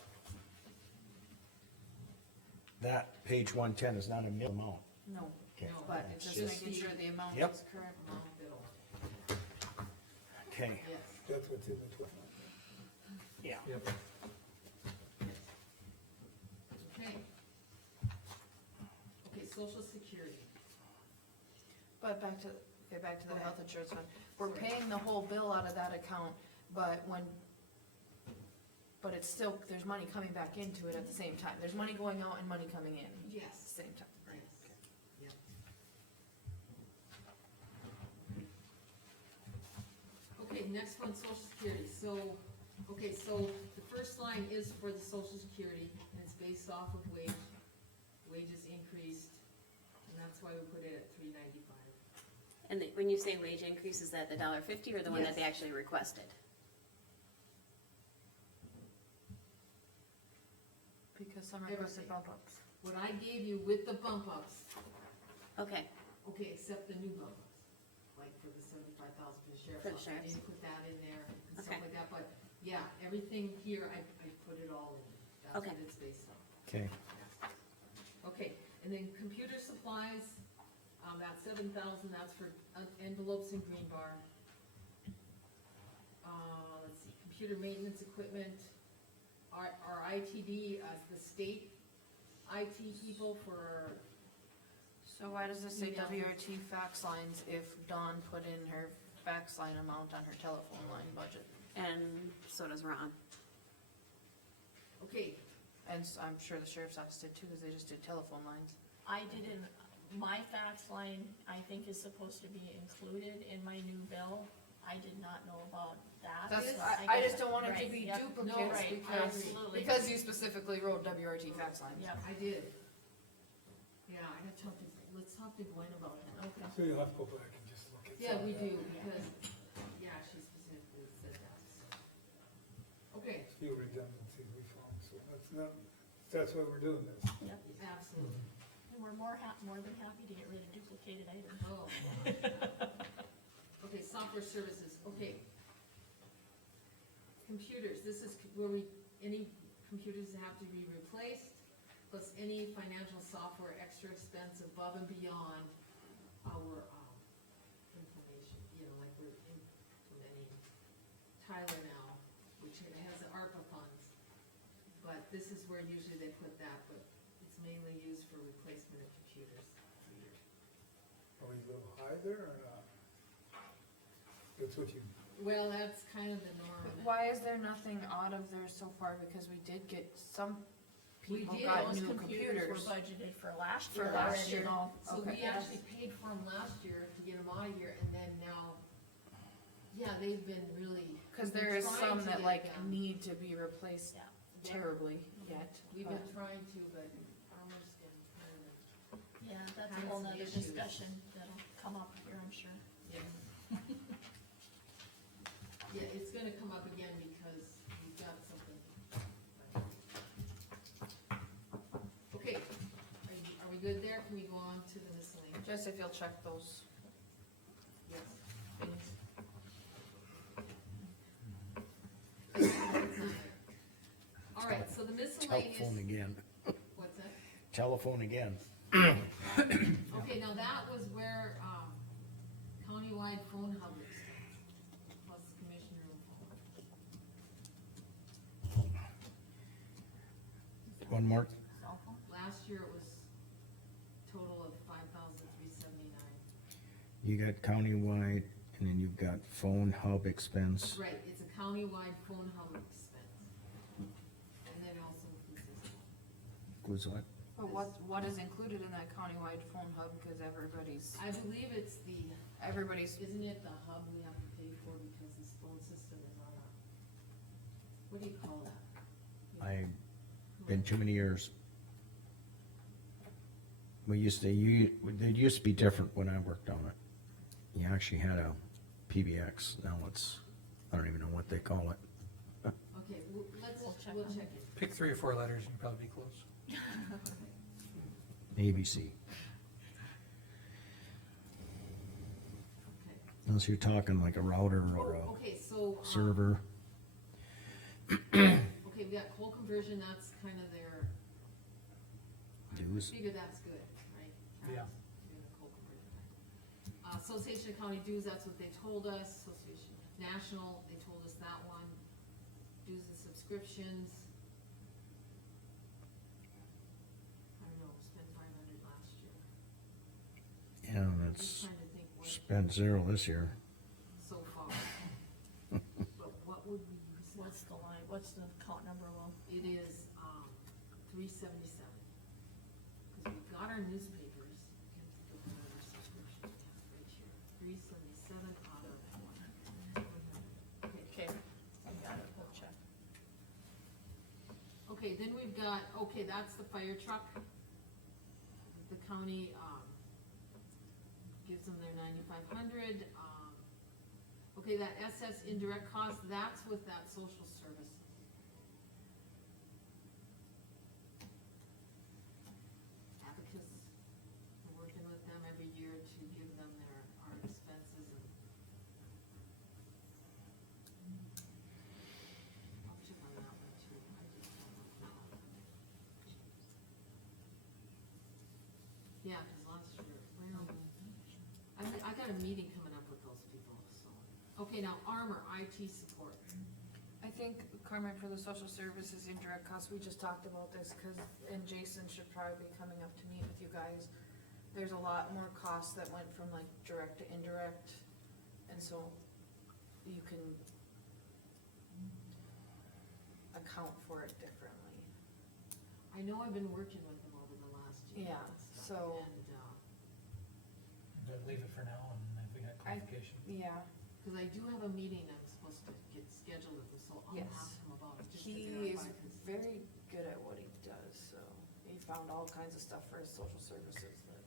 that page 110 is not a mill amount. No, Okay. No, but it's just Just making the- sure the amount Yep. is correct. Amount bill, Okay, yes. that's what's in the 12. yeah. Yep. Okay. Okay, social security. But back to the Go ahead. health insurance fund, we're Sorry. paying the whole bill out of that account, but but it's still, there's money coming back into it at the same time, there's money going out and money coming in at the Yes. same time, right? Yes. Yeah. Okay, next one, social security, so, okay, so the first line is for the social security, and it's based off of wages increased, and that's why we put it at 395. And when you say wage increase, is that the $1.50 or the one that they Yes. actually requested? Because some requested Everything. bump ups. What I gave you with the bump ups, Okay, okay, except the new bump ups, like for the 75,000 for the sheriff's For the office, I sheriff's. didn't put that in there and stuff Okay. like that, but, yeah, everything here, I put it all in, that's Okay. what it's based on. Okay, Okay, and then computer supplies, that 7,000, that's for envelopes and green bar. Let's see, computer maintenance equipment, our ITD, the state IT people for, So why does this say Yeah. WRT fax lines if Dawn put in her fax line amount on her telephone line budget? and so does Ron. okay, And I'm sure the sheriff's office did too, cause they just did telephone lines. I didn't, my fax line, I think is supposed to be included in my new bill. I did not know about that. That's, I I guess- just don't want it to right, be yep. duplicates right, because, absolutely. because you specifically wrote WRT fax lines. Yep, I did. Yeah, I had talked to, let's talk to Gwen about that. okay. So you'll have to go back and just look at. Yeah, some we of do, that. because, yeah, she specifically said that, so. Okay, There's a few redundancies we found, so that's why we're doing this. Yep, absolutely. and we're more than happy to get rid of duplicated items. Oh. Okay, software services, okay. Computers, this is where any computers that have to be replaced, plus any financial software extra expense above and beyond our, information, like we're implementing Tyler now, which has the ARPA funds. But this is where usually they put that, but it's mainly used for replacement of computers. Are we a little high there or not? That's what you, Well, that's kind of the norm. Why is there nothing out of there so far, because we did get some We people did. got Those new computers computers. were budgeted for last For year last already. year. So Okay. we actually paid for them last year to get them out of here, and then now, yeah, they've been really. Cause we've there been is trying some to that get like them. need to be replaced Yeah. terribly yet. We've but- been trying to, but ours whole some nother issues. discussion that'll come up here, I'm sure. Yeah. Yeah, it's gonna come up again because we've got something. Okay, are we good there? Can we go on to the miscellaneous? Just if you'll check those Yes. things. All right, so the miscellaneous, Telephone again, what's that? telephone again. Okay, now that was where, countywide phone hub expense, plus commissioner room phone. One more, Cell phone? Last year it was total of $5,379. you got countywide, and then you've got phone hub expense. Right, it's a countywide phone hub expense. And then it also includes this one. Was what? But what is included in that countywide phone hub, cause everybody's, I believe it's isn't it the hub we have to pay for because this phone system is on a, what do you call that? Been too many years. It used to be different when I worked on it. You actually had a PBX, now it's, I don't even know what they call it. Okay, We'll check on check it. Pick 3 or 4 letters, and you'll probably be close. ABC, Okay, unless you're talking like a router or a okay, so. server. Okay, we got coal conversion, that's kind of their. Dues. Figure that's good, right? Yeah. Doing the coal conversion. Association of County Dues, that's what they told us, Association National, they told us that one. Dues and subscriptions. I don't know, spent 500 last year. Yeah, I'm that's just trying to think what spent 0 this year. so far. But what would we use? What's the line, what's the account number, Will? It is, 377. Cause we've got our newspapers, can't think of what other subscriptions we have right here, 377 out of 100. Okay, Okay, I got it, we'll check. okay, then we've got, okay, that's the fire truck. The county, gives them their 9,500, okay, that SS indirect cost, that's with that social services. Abacus, we're working with them every year to give them our expenses and. I'll check on that one too, I just don't know. Yeah, cause last year, well, I got a meeting coming up with those people, so. Okay, now Armor, IT support. I think, Carmen, for the social services indirect costs, we just talked about this, cause, and Jason should probably be coming up to meet with you guys. There's a lot more costs that went from like direct to indirect, and so you can account for it differently. I know I've been working with them over the last year. Yeah, and stuff, so- And, But leave it for now, and if we got clarification. Yeah, cause I do have a meeting I'm supposed to get scheduled with them, so I'll Yes. ask him about it. just to he is verify, 'cause- very good at what he does, so he found all kinds of stuff for his social services that.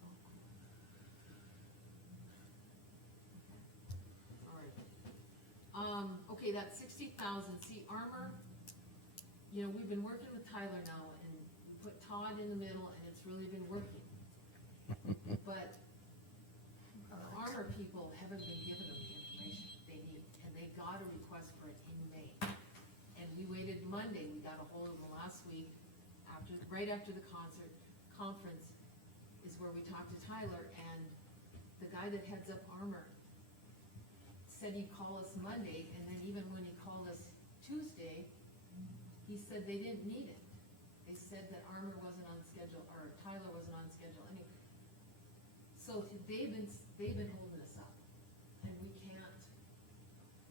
Alright. Okay, that's 60,000, see, Armor, you know, we've been working with Tyler now, and we put Todd in the middle, and it's really been working. But Armor people haven't been giving them the information they need, and they got a request for it in May. And we waited Monday, we got a hold of them last week, right after the conference is where we talked to Tyler, and the guy that heads up Armor said he'd call us Monday, and then even when he called us Tuesday, he said they didn't need it. They said that Armor wasn't on schedule, or Tyler wasn't on schedule anyway. So they've been holding us up, and we can't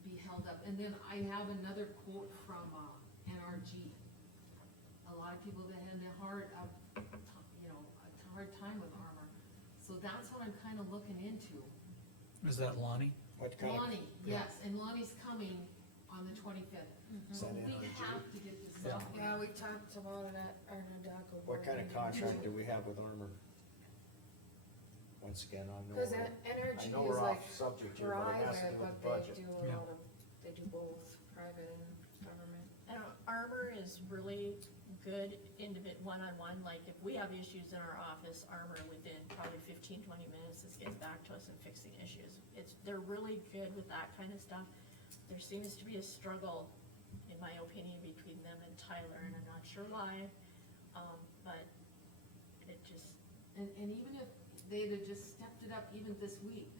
be held up. And then I have another quote from, NRG. A lot of people that had a hard time with Armor. So that's what I'm kinda looking into. Is that Lonnie? What kind of, Lonnie, yes, and Lonnie's coming on the 25th. Is that We NRG? have to get this Yeah. up. Yeah, we talked about it at our NADACO board. what kind of meeting. contract do we have with Armor? once again, I know, Cause I energy know is we're like off subject here, but it has to private, do with but the budget. they do a Yeah. lot of, they do both, private and government. And Armor is really good one-on-one, like if we have issues in our office, Armor within probably 15-20 minutes, this gets back to us and fixing issues. They're really good with that kind of stuff. There seems to be a struggle, in my opinion, between them and Tyler, and I'm not sure why, but it just, And even if they'd have just stepped it up even this week,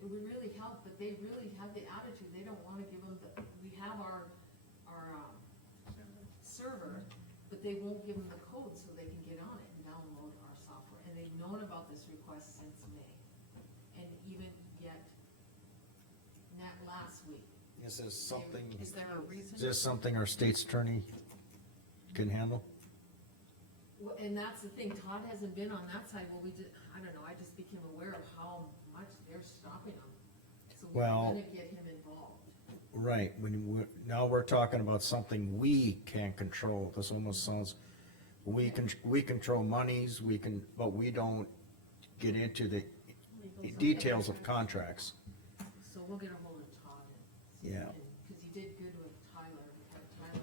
it would really help, but they really have the attitude, they don't wanna give them we have our server, but they won't give them the code so they can get on it and download our software, and they've known about this request since May. And even yet, not last week. Is this something, Is there a reason? is this something our state's attorney can handle? Well, and that's the thing, Todd hasn't been on that side, well, I don't know, I just became aware of how much they're stopping them. So we're Well- gonna get him involved. Right, now we're talking about something we can't control, this almost sounds, we control monies, but we don't get into the legal. details of contracts. So we'll get a hold of Todd and see if Yeah. we can- cause he did good with Tyler, but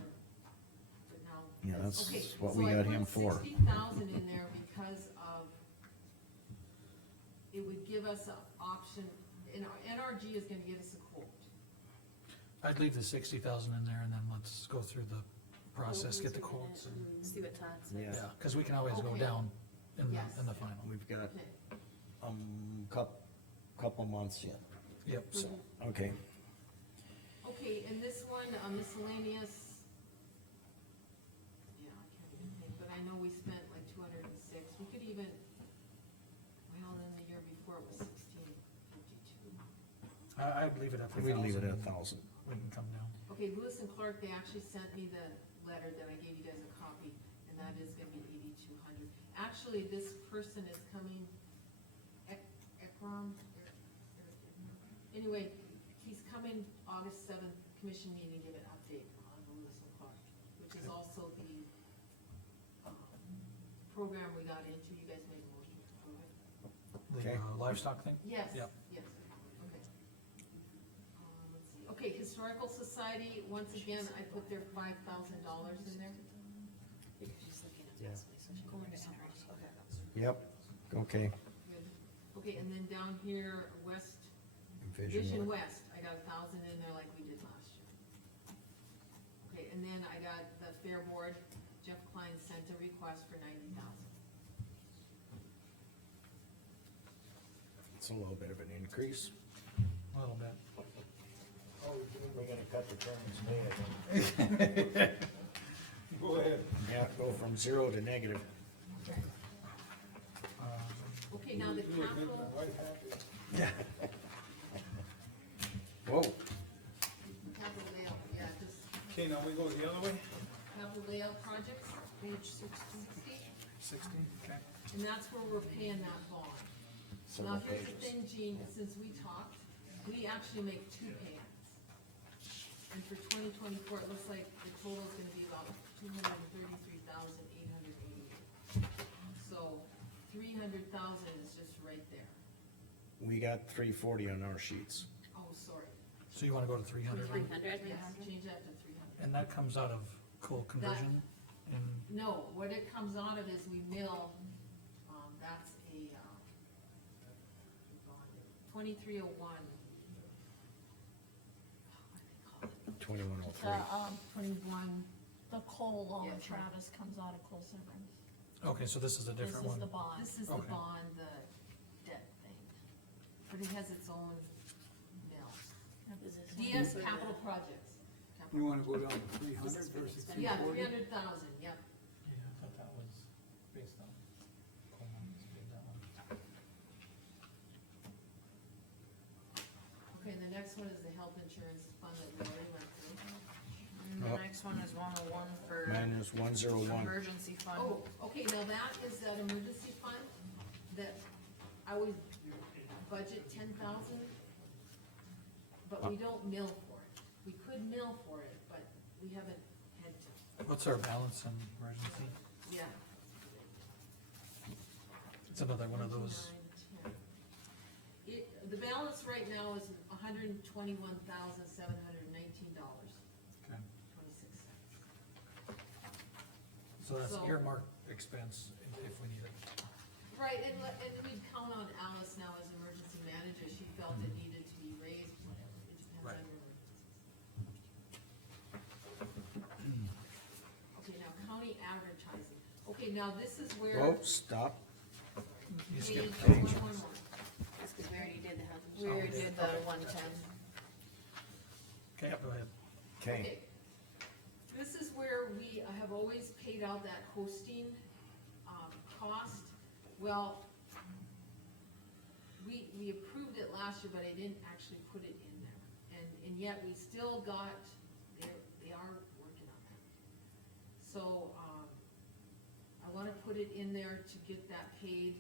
now. Yeah, that's okay, what so we I got put him for. 60,000 in there because of, it would give us an option, and our NRG is gonna give us a quote. I'd leave the 60,000 in there and then let's go through the process, get the We'll quotes. look at it and See what Todd says. Yeah. Yeah, cause we can always go Okay. down in Yes. the final. We've got, Okay, couple months yet, Yep. so, okay. okay, and this one, miscellaneous, yeah, I can't even think, but I know we spent like 206, we could even, well, then the year before it was 1652. I'd leave it at the We leave it at 1,000. 1,000. We can come down. Okay, Lewis and Clark, they actually sent me the letter that I gave you guys a copy, and that is gonna be 8,200. Actually, this person is coming, Ekram, anyway, he's coming August 7th, commission meeting, give an update on Lewis and Clark, which is also the, program we got into, you guys made a motion to approve it. The Okay. livestock thing? Yes, Yep. yes, okay. Let's see, okay, Historical Society, once again, I put their $5,000 in there. Because she's looking at Yeah. this, so she can understand. Yep, okay. Good. Okay, and then down here, West, Vision Vision West. West, I got 1,000 in there like we did last year. Okay, and then I got the Fair Board, Jeff Klein sent a request for 90,000. It's a little bit of an increase. A little bit. We're gonna cut the terms May, Go ahead. Yeah, go from 0 to negative. Okay, now the You look good, my capital, wife happy. Whoa, capital layout, yeah, just Okay, now we go the other way? capital layout projects, Page 60. 60, okay. and that's where we're paying that bond. several Now, here's the pages. thing, Gene, since we talked, we actually make 2 payments. And for 2024, it looks like the total's gonna be about 233,888. So 300,000 is just right there. We got 340 on our sheets. Oh, sorry. So you wanna go to 300? 300? Yes, change that to 300. And that comes out of coal conversion and, No, what it comes out of is we mill, that's a, 2301. What do they call it? 2103. 21, The coal loan, Yes. Travis, comes out of coal severance. okay, so this is a This different is one. the bond. this is the Okay. bond, the debt thing, but it has its own mill. Is this DS for the- Capital Projects. You wanna go down to 300 versus Yeah, 340? 300,000, yep. Yeah, I thought that was based on coal mines, did that one. Okay, the next one is the health insurance fund that we already went through. And the Oh. next one is 101 for Mine is 101. emergency fund. Oh, okay, now that is that emergency fund that I would budget 10,000, but we don't mill for it. We could mill for it, but we haven't had to, What's our balance in emergency? yeah. It's another one of those 29, 10. the balance right now is $121,719.26. Okay. So that's So- earmark expense if we need it. Right, and we'd count on Alice now as emergency manager, she felt it needed to be raised, whatever, it depends Right. on your emergencies. Okay, now county advertising, okay, now this is where. Oh, stop. You Page skip one, page. one, one. That's because we already did the health We insurance. already did the 110. Okay, go ahead. Okay, Okay. This is where we have always paid out that hosting, cost. Well, we approved it last year, but I didn't actually put it in there. And yet we still got, they are working on that. So, I wanna put it in there to get that paid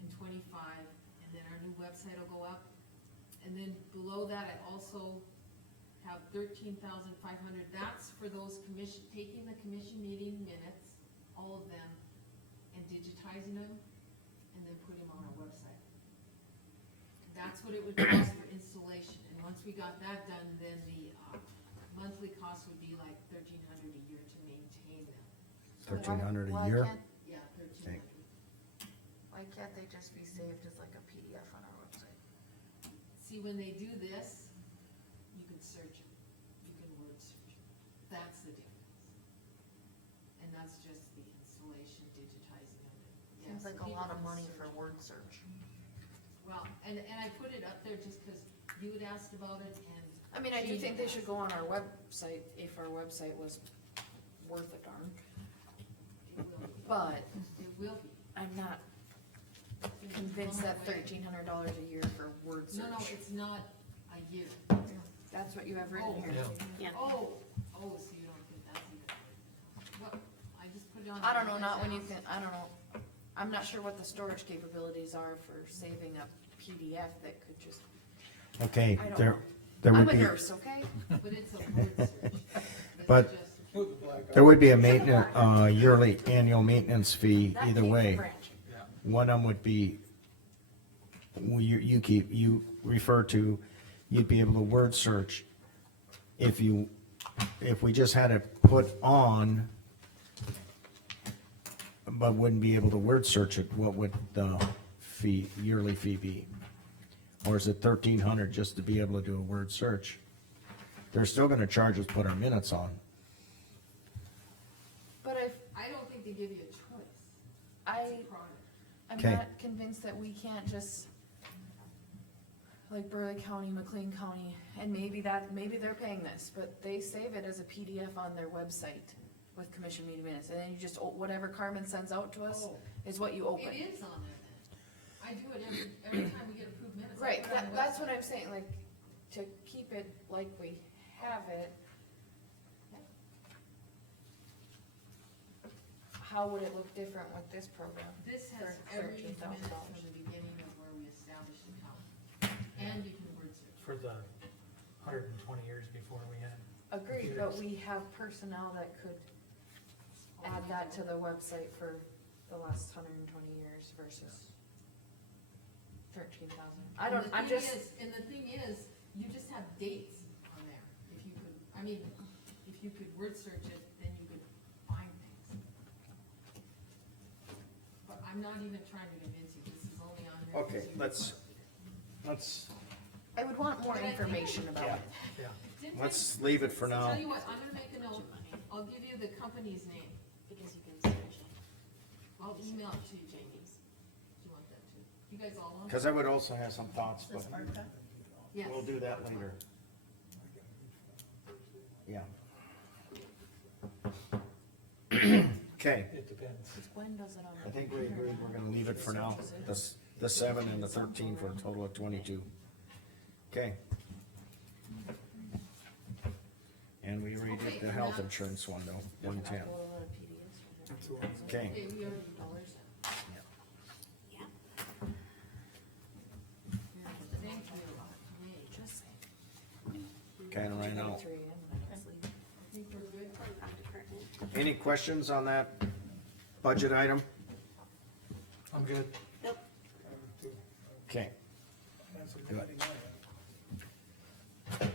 in 25, and then our new website will go up. And then below that, I also have 13,500, that's for those commission, taking the commission meeting minutes, all of them, and digitizing them, and then putting them on our website. That's what it would cost for installation, and once we got that done, then the, monthly cost would be like 1,300 a year to maintain them. 1,300 a Why year? can't- Yeah, 1,300. Why can't they just be saved as like a PDF on our website? See, when they do this, you can search them, you can word search them, that's the difference. And that's just the installation, digitizing of it. Yeah, Seems so like a people lot of can money search for it. word search. Well, and I put it up there just cause you had asked about it, and I mean, I do She think they has. should go on our website if our website was worth a darn, it will be, but it will be. I'm not convinced that $1,300 a year for word search. No, it's not a year. That's what you have written Oh. here. Yeah. Oh, so you don't think that's even, what, I just put it on. I don't know, the not when you ask. can, I don't know, I'm not sure what the storage capabilities are for saving a PDF that could just, okay, I don't there, know. there I'm would a be, nurse, okay? But it's a word search. This But- is just- Put the black there would be a maintenance, yearly annual maintenance fee That either pays way. branching. Yeah. One of them would be, you refer to, you'd be able to word search. If we just had it put on, but wouldn't be able to word search it, what would the yearly fee be? Or is it 1,300 just to be able to do a word search? They're still gonna charge us to put our minutes on. But I don't think they give you a choice. I, It's a product. I'm Okay. not convinced that we can't just, like Burley County, McLean County, and maybe they're paying this, but they save it as a PDF on their website with commission meeting minutes, and then you just, whatever Carmen sends out to us Oh. is what you open. It is on there then. I do it every time we get approved minutes. I Right, put it on the that's what website. I'm saying, like, to keep it like we have it. How would it look different with this program? This has for every minute from $13,000? the beginning of where we established the town. And you can word search. For the 120 years before we had. Agreed, but we have personnel that could add that to the website for the last 120 years versus 13,000. I don't, I'm just, And the thing is, you just have dates on there. If you could, I mean, if you could word search it, then you could find things. But I'm not even trying to convince you, this is only on there. Okay, because let's I would want more information about it. Yeah. Didn't I- Let's leave it for now. Tell you what, I'm gonna make a note, I'll give you the company's name, Because you can search it. I'll email it to you, Jamie. Do you want that too? You guys all want? Cause I would also have some thoughts, but Yes. we'll do that later. Yeah. Okay, It depends. Gwen does it on. I think we agreed we're gonna leave it for now, the 7 and the 13 for a total of 22. Okay. And we redid the health insurance one though, 110. Okay, Okay, we already. Thank you. kinda ran out. I think we're good. Any questions on that budget item? I'm good. Okay, That's the only thing I have.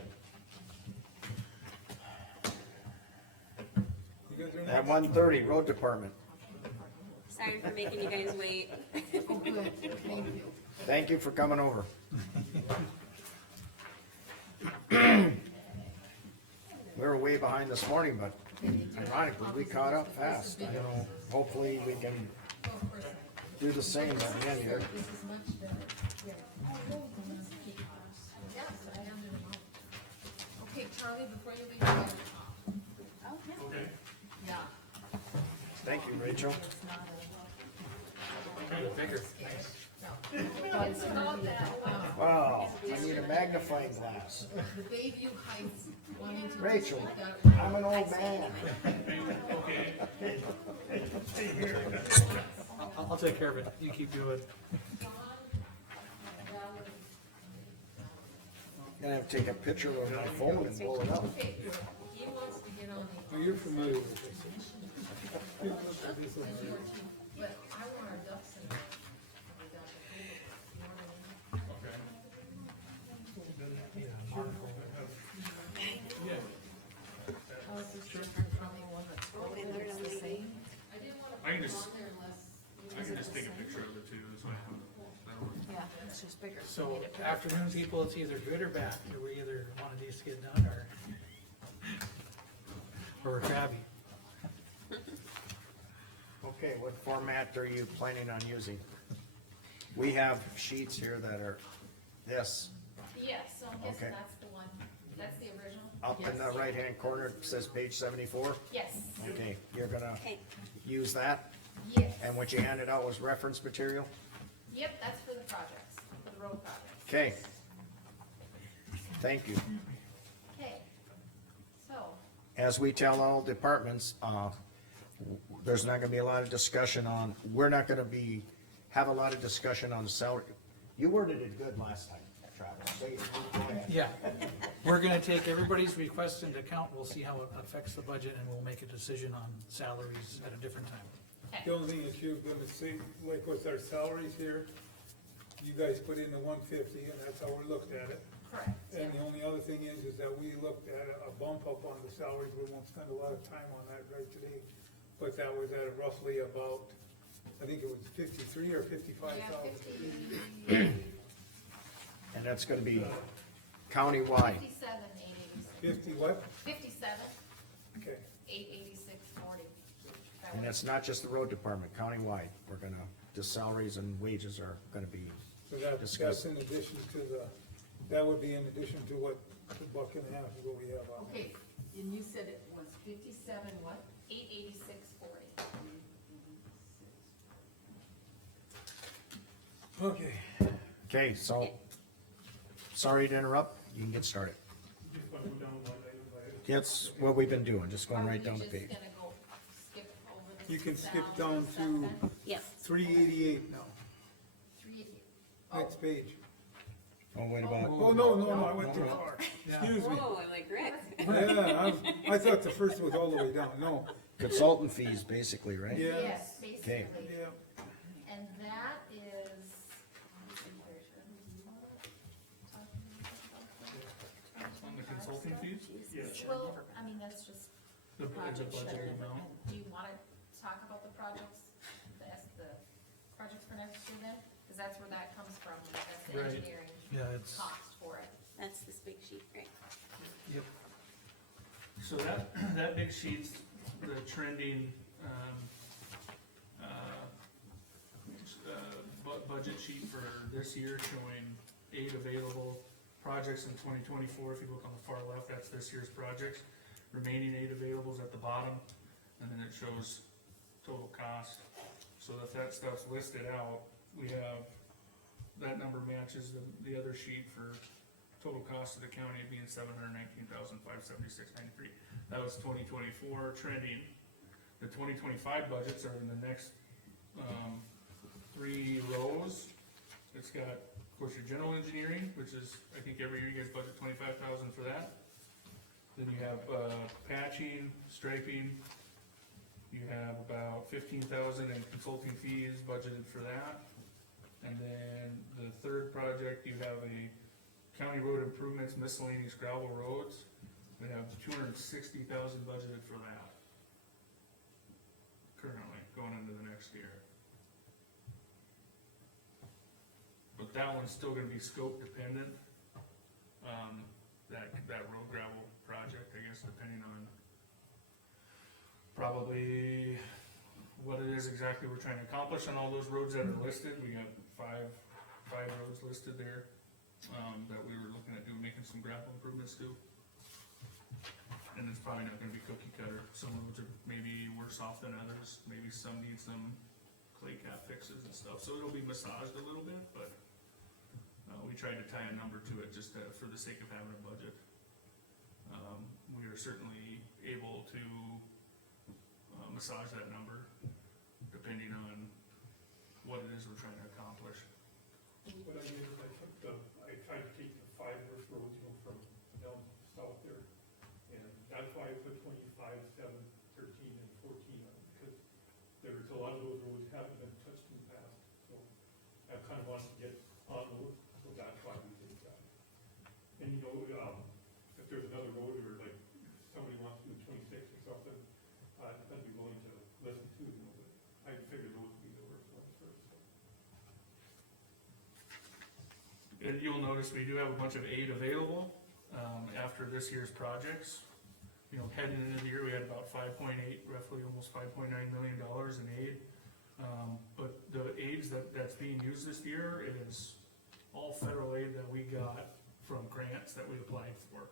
You guys are At next. 1:30, road department. Sorry for making you guys wait. Oh, good, thank you. Thank you for coming over. We were way behind this morning, but ironically, we caught up fast. You know, hopefully we can Oh, of course. do the same at the end here. This is much better. Yeah. Yes, I handed them out. Okay, Charlie, before you leave, you gotta talk. Okay. Yeah. Thank you, Rachel. It's not Bigger. a. It's about that, Wow, I need a magnifying glass. the Bayview Heights wanting to. Rachel, That- I'm an old man. I'll take care of it, you keep doing. Gonna have to take a picture of my phone and blow it up. Okay, he wants to get on the, Well, you're familiar with this. Good look at this over here. but I want our ducks in a row. We got the paper, you know what I mean? How is this different from the one that's it's the same? I didn't wanna I can put it just- on there unless. I can just take a picture of it too, so that'll work. Yeah, it's just bigger. So afternoon people, it's either good or bad, or we either want these to get done or we're crabby. Okay, what format are you planning on using? We have sheets here that are this, Yes, so I'm Okay. guessing that's the one, that's the original? up in the right-hand corner, it says page 74. Yes, Okay, you're gonna Okay. use that, yes. and what you handed out was reference material? Yep, that's for the projects, for the road projects. Okay. Thank you. Okay, so, As we tell all departments, there's not gonna be a lot of discussion on, we're not gonna have a lot of discussion on salary. You worded it good last time, Travis, say it, go ahead. Yeah, we're gonna take everybody's request into account, we'll see how it affects the budget, and we'll make a decision on salaries at a different time. The only thing that you're gonna see, like with our salaries here, you guys put in the 150, and that's how we looked at it. correct. And the only other thing is that we looked at a bump up on the salaries, we won't spend a lot of time on that right today. But that was at roughly about, I think it was 53 or 55,000. 50, And that's gonna be countywide. 50 what? 57, Okay, 886.40. And it's not just the road department, countywide, we're gonna, the salaries and wages are gonna be, so that's Discuss. in addition to that would be in addition to what, the $1.50 is what we have on. okay, and you said it was 57 what? 886.40. Okay. okay, so, sorry to interrupt, you can get started. That's what we've been doing, just going right down the page. Are we just gonna go skip over the You can skip salaries down and stuff to then? Yep. 388 now, 388. next page. Oh, wait about, Oh, no, I went too far. Excuse me. Whoa, I'm like, Rick. Yeah, I thought the first was all the way down, no, consultant fees, basically, right? yeah, Yes, basically, yeah. and that is. On the consulting fees? Yes. Well, I mean, that's just The projects that budget are, amount. do you wanna talk about the projects, the projects for next year then? Cause that's where that comes from, that's the Right. engineering Yeah, it's, cost for it. That's this big sheet, right? yep, So that big sheet's the trending, budget sheet for this year showing 8 available projects in 2024. If you look on the far left, that's this year's projects. Remaining 8 availables at the bottom, and then it shows total cost. So if that stuff's listed out, we have, that number matches the other sheet for total cost of the county being $719,576.93. That was 2024 trending. The 2025 budgets are in the next, 3 rows. It's got, of course, your general engineering, which is, I think every year you guys budget 25,000 for that. Then you have, patching, striping. You have about 15,000 in consulting fees budgeted for that. And then the third project, you have a county road improvements miscellaneous gravel roads. We have 260,000 budgeted for that. Currently, going into the next year. But that one's still gonna be scope dependent. That road gravel project, I guess, depending on probably what it is exactly we're trying to accomplish on all those roads that are listed. We got five roads listed there, that we were looking at making some gravel improvements to. And it's probably not gonna be cookie cutter. Some roads are maybe worse off than others, maybe some need some clay cap fixes and stuff, so it'll be massaged a little bit, but we tried to tie a number to it just for the sake of having a budget. We are certainly able to massage that number depending on what it is we're trying to accomplish. What I did is I tried to take the 5 worst roads, from down south there, and that's why I put 25, 7, 13, and 14 on it, because there's a lot of those roads haven't been touched in the past, so I kind of wanted to get on those, so that's why we did that. And if there's another road, or like somebody wants to do 26 or something, I'd be willing to listen to, but I figured those would be the worst ones first, so. And you'll notice we do have a bunch of aid available, after this year's projects. Heading into the year, we had about 5.8, roughly almost $5.9 million in aid. But the aids that's being used this year is all federal aid that we got from grants that we applied for.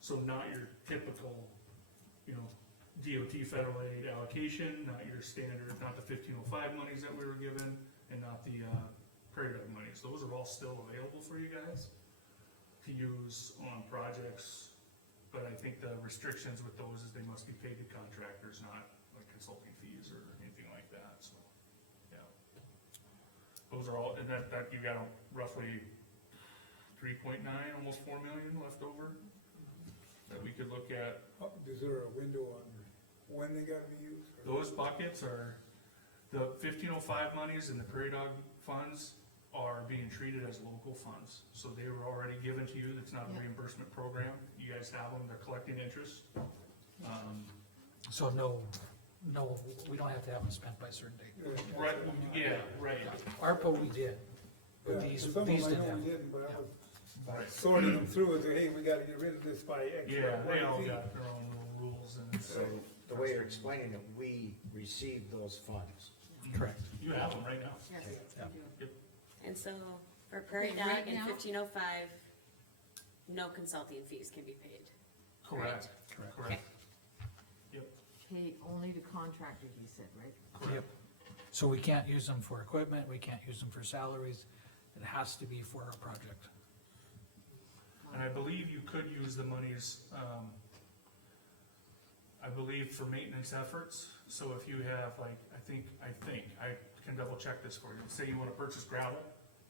So not your typical, DOT federal aid allocation, not your standard, not the 1505 monies that we were given, and not the, prairie dog monies. Those are all still available for you guys to use on projects, but I think the restrictions with those is they must be paid to contractors, not like consulting fees or anything like that, so, yeah. Those are all, and that you got roughly 3.9, almost 4 million left over that we could look at. Is there a window on when they gotta be used? Those buckets are, the 1505 monies and the prairie dog funds are being treated as local funds. So they were already given to you, it's not a reimbursement program, you guys have them, they're collecting interest. So no, we don't have to have them spent by a certain date. Right, yeah, right. ARPA we did, but Yeah, these some of them I didn't know have. we didn't, but I was Right. sorting them through, and say, hey, we gotta get rid of this by X. Yeah, Y, they all Z. got their own little rules and So the way you're explaining it, we received those funds. Correct. you have them right now. Yes, Yeah. we do. And so for Prairie Okay, Dog right and now- 1505, no consulting fees can be paid. Correct. Correct. Correct. Pay only to contractors, we said, right? Yep. So we can't use them for equipment, we can't use them for salaries, it has to be for a project. And I believe you could use the monies, I believe for maintenance efforts. So if you have like, I think, I can double check this for you. Say you wanna purchase gravel,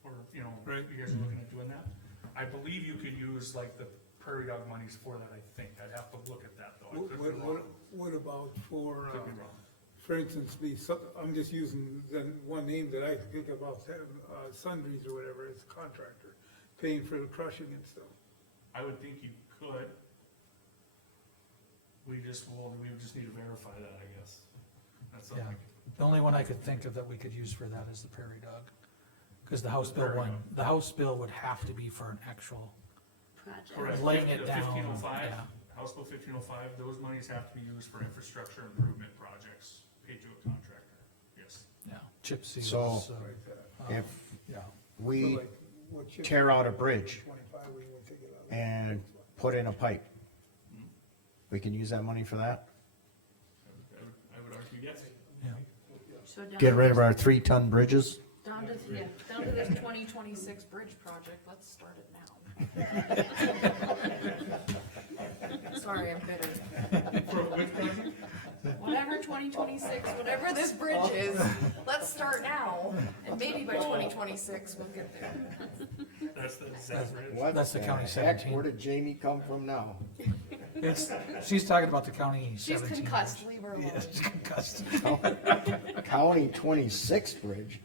or, you Right. guys are looking at doing that. I believe you could use like the prairie dog monies for that, I think. I'd have to look at that though. I could be wrong. What about for, Could be wrong. for instance, I'm just using the one name that I think about, Sundries or whatever, as a contractor, paying for the crushing and stuff. I would think you could. We would just need to verify that, I guess. That's something. Yeah. The only one I could think of that we could use for that is the prairie dog. Cause the House The bill prairie one, dog. the House bill would have to be for an actual, Project. Correct. laying it The down, 1505, yeah. House Bill 1505, those monies have to be used for infrastructure improvement projects paid to a contractor, yes. yeah, chip seals. So- Like that. uh, If Yeah, So we like, what chip- tear out a bridge 25, we would take it out. and put in a pipe, we can use that money for that? I would argue yes. yeah. So down Get to- rid of our 3-ton bridges? Down to this 2026 bridge project, let's start it now. Sorry, I'm bitter. For which project? Whatever 2026, whatever this bridge is, let's start now, and maybe by 2026 we'll get there. That's the Zach Bridge. What That's the county heck? 17. Where did Jamie come from now? It's, she's talking about the county She's 17. concussed, leave her alone. Yeah, she's concussed. County 26 bridge?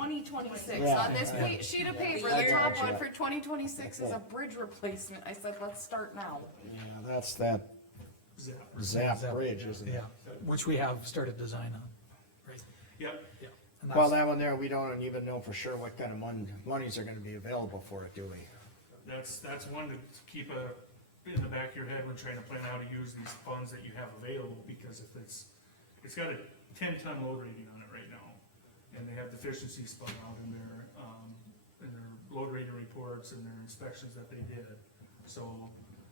2026, Yeah. on this Yeah. sheet of paper, The the top year. one for 2026 is a bridge replacement, I said, let's start now. Yeah, that's that Zap. Zap Bridge, isn't it? Yeah, which we have started design on, right? Yep, And Well, that's- that one there, we don't even know for sure what kind of monies are gonna be available for it, do we? that's one to keep in the back of your head when trying to plan how to use these funds that you have available, because if it's got a 10-ton load rating on it right now, and they have deficiencies spun out in their load rating reports and their inspections that they did. So,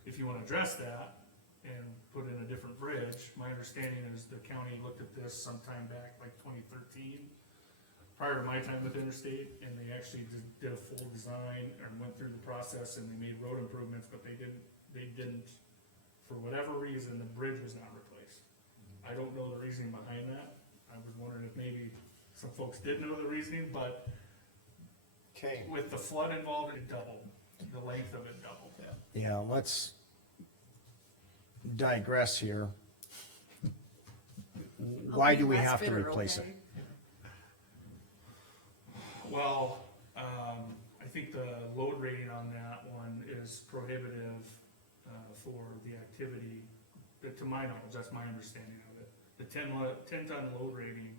if you wanna address that and put in a different bridge, my understanding is the county looked at this sometime back, like 2013, prior to my time with Interstate, and they actually did a full design and went through the process, and they made road improvements, but they didn't, for whatever reason, the bridge was not replaced. I don't know the reasoning behind that. I was wondering if maybe some folks did know the reasoning, but Okay. with the flood involved, it doubled, the length of it doubled. Yeah, let's digress here. Why do we have to replace it? Well, I think the load rating on that one is prohibitive, for the activity, to my knowledge, that's my understanding of it. The 10-ton load rating,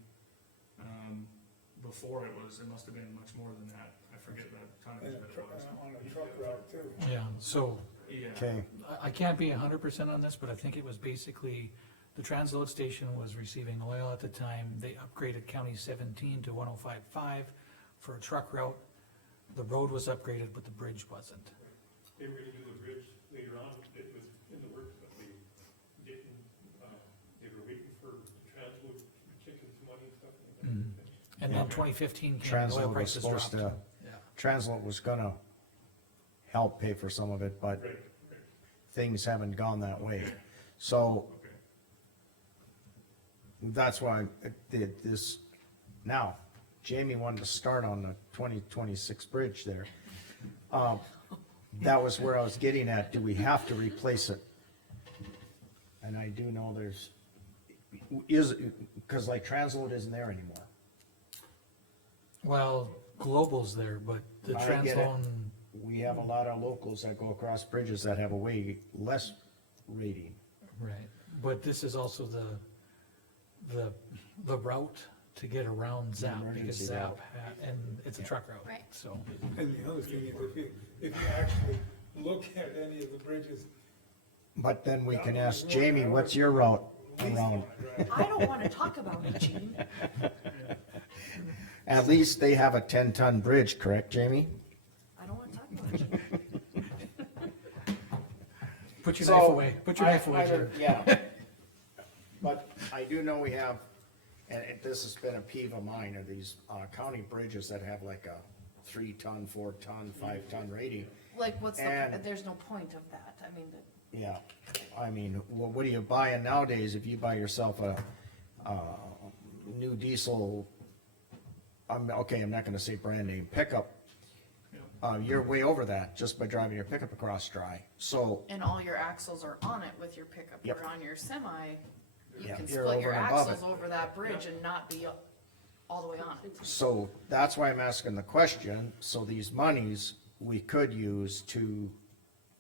before it must have been much more than that, I forget the tonnage And that it was. on a truck route too. Yeah, so Yeah, Okay, I can't be 100% on this, but I think it was basically, the transload station was receiving oil at the time. They upgraded County 17 to 105.5 for a truck route. The road was upgraded, but the bridge wasn't. They were gonna do the bridge later on, it was in the works, but they didn't, they were waiting for transload chicken some money and stuff like that. Mm. And then 2015 came, and Transload oil was prices supposed dropped. to, Yeah. Transload was gonna help pay for some of it, but Right, things haven't gone that way. So okay. that's why I did this. Now, Jamie wanted to start on the 2026 bridge there. That was where I was getting at, do we have to replace it? And I do know cause like transload isn't there anymore. Well, Global's there, but the I get it. Translone, We have a lot of locals that go across bridges that have a way less rating. right, but this is also the route to get around Zap, because emergency Zap, route. and it's a truck route, Right. so. And the other thing is, if you actually look at any of the bridges. But then we can ask Jamie, what's your route around? I don't wanna talk about it, Gene. At least they have a 10-ton bridge, correct, Jamie? I don't wanna talk about it, Gene. Put your So, knife away, put your knife away, I Jerry. would- Yeah. But I do know we have, and this has been a peeve of mine, are these, county bridges that have like a 3-ton, 4-ton, 5-ton rating. Like, what's And- there's no point of that, I mean, Yeah, I mean, well, what are you buying nowadays if you buy yourself a new diesel? I'm not gonna say brand name pickup. You're way over that just by driving your pickup across dry, so, and all your axles are on it with your pickup, Yep. or on your semi, you Yeah, can you're split your over and above axles it. over that bridge and not be all the way on it. so that's why I'm asking the question, so these monies we could use to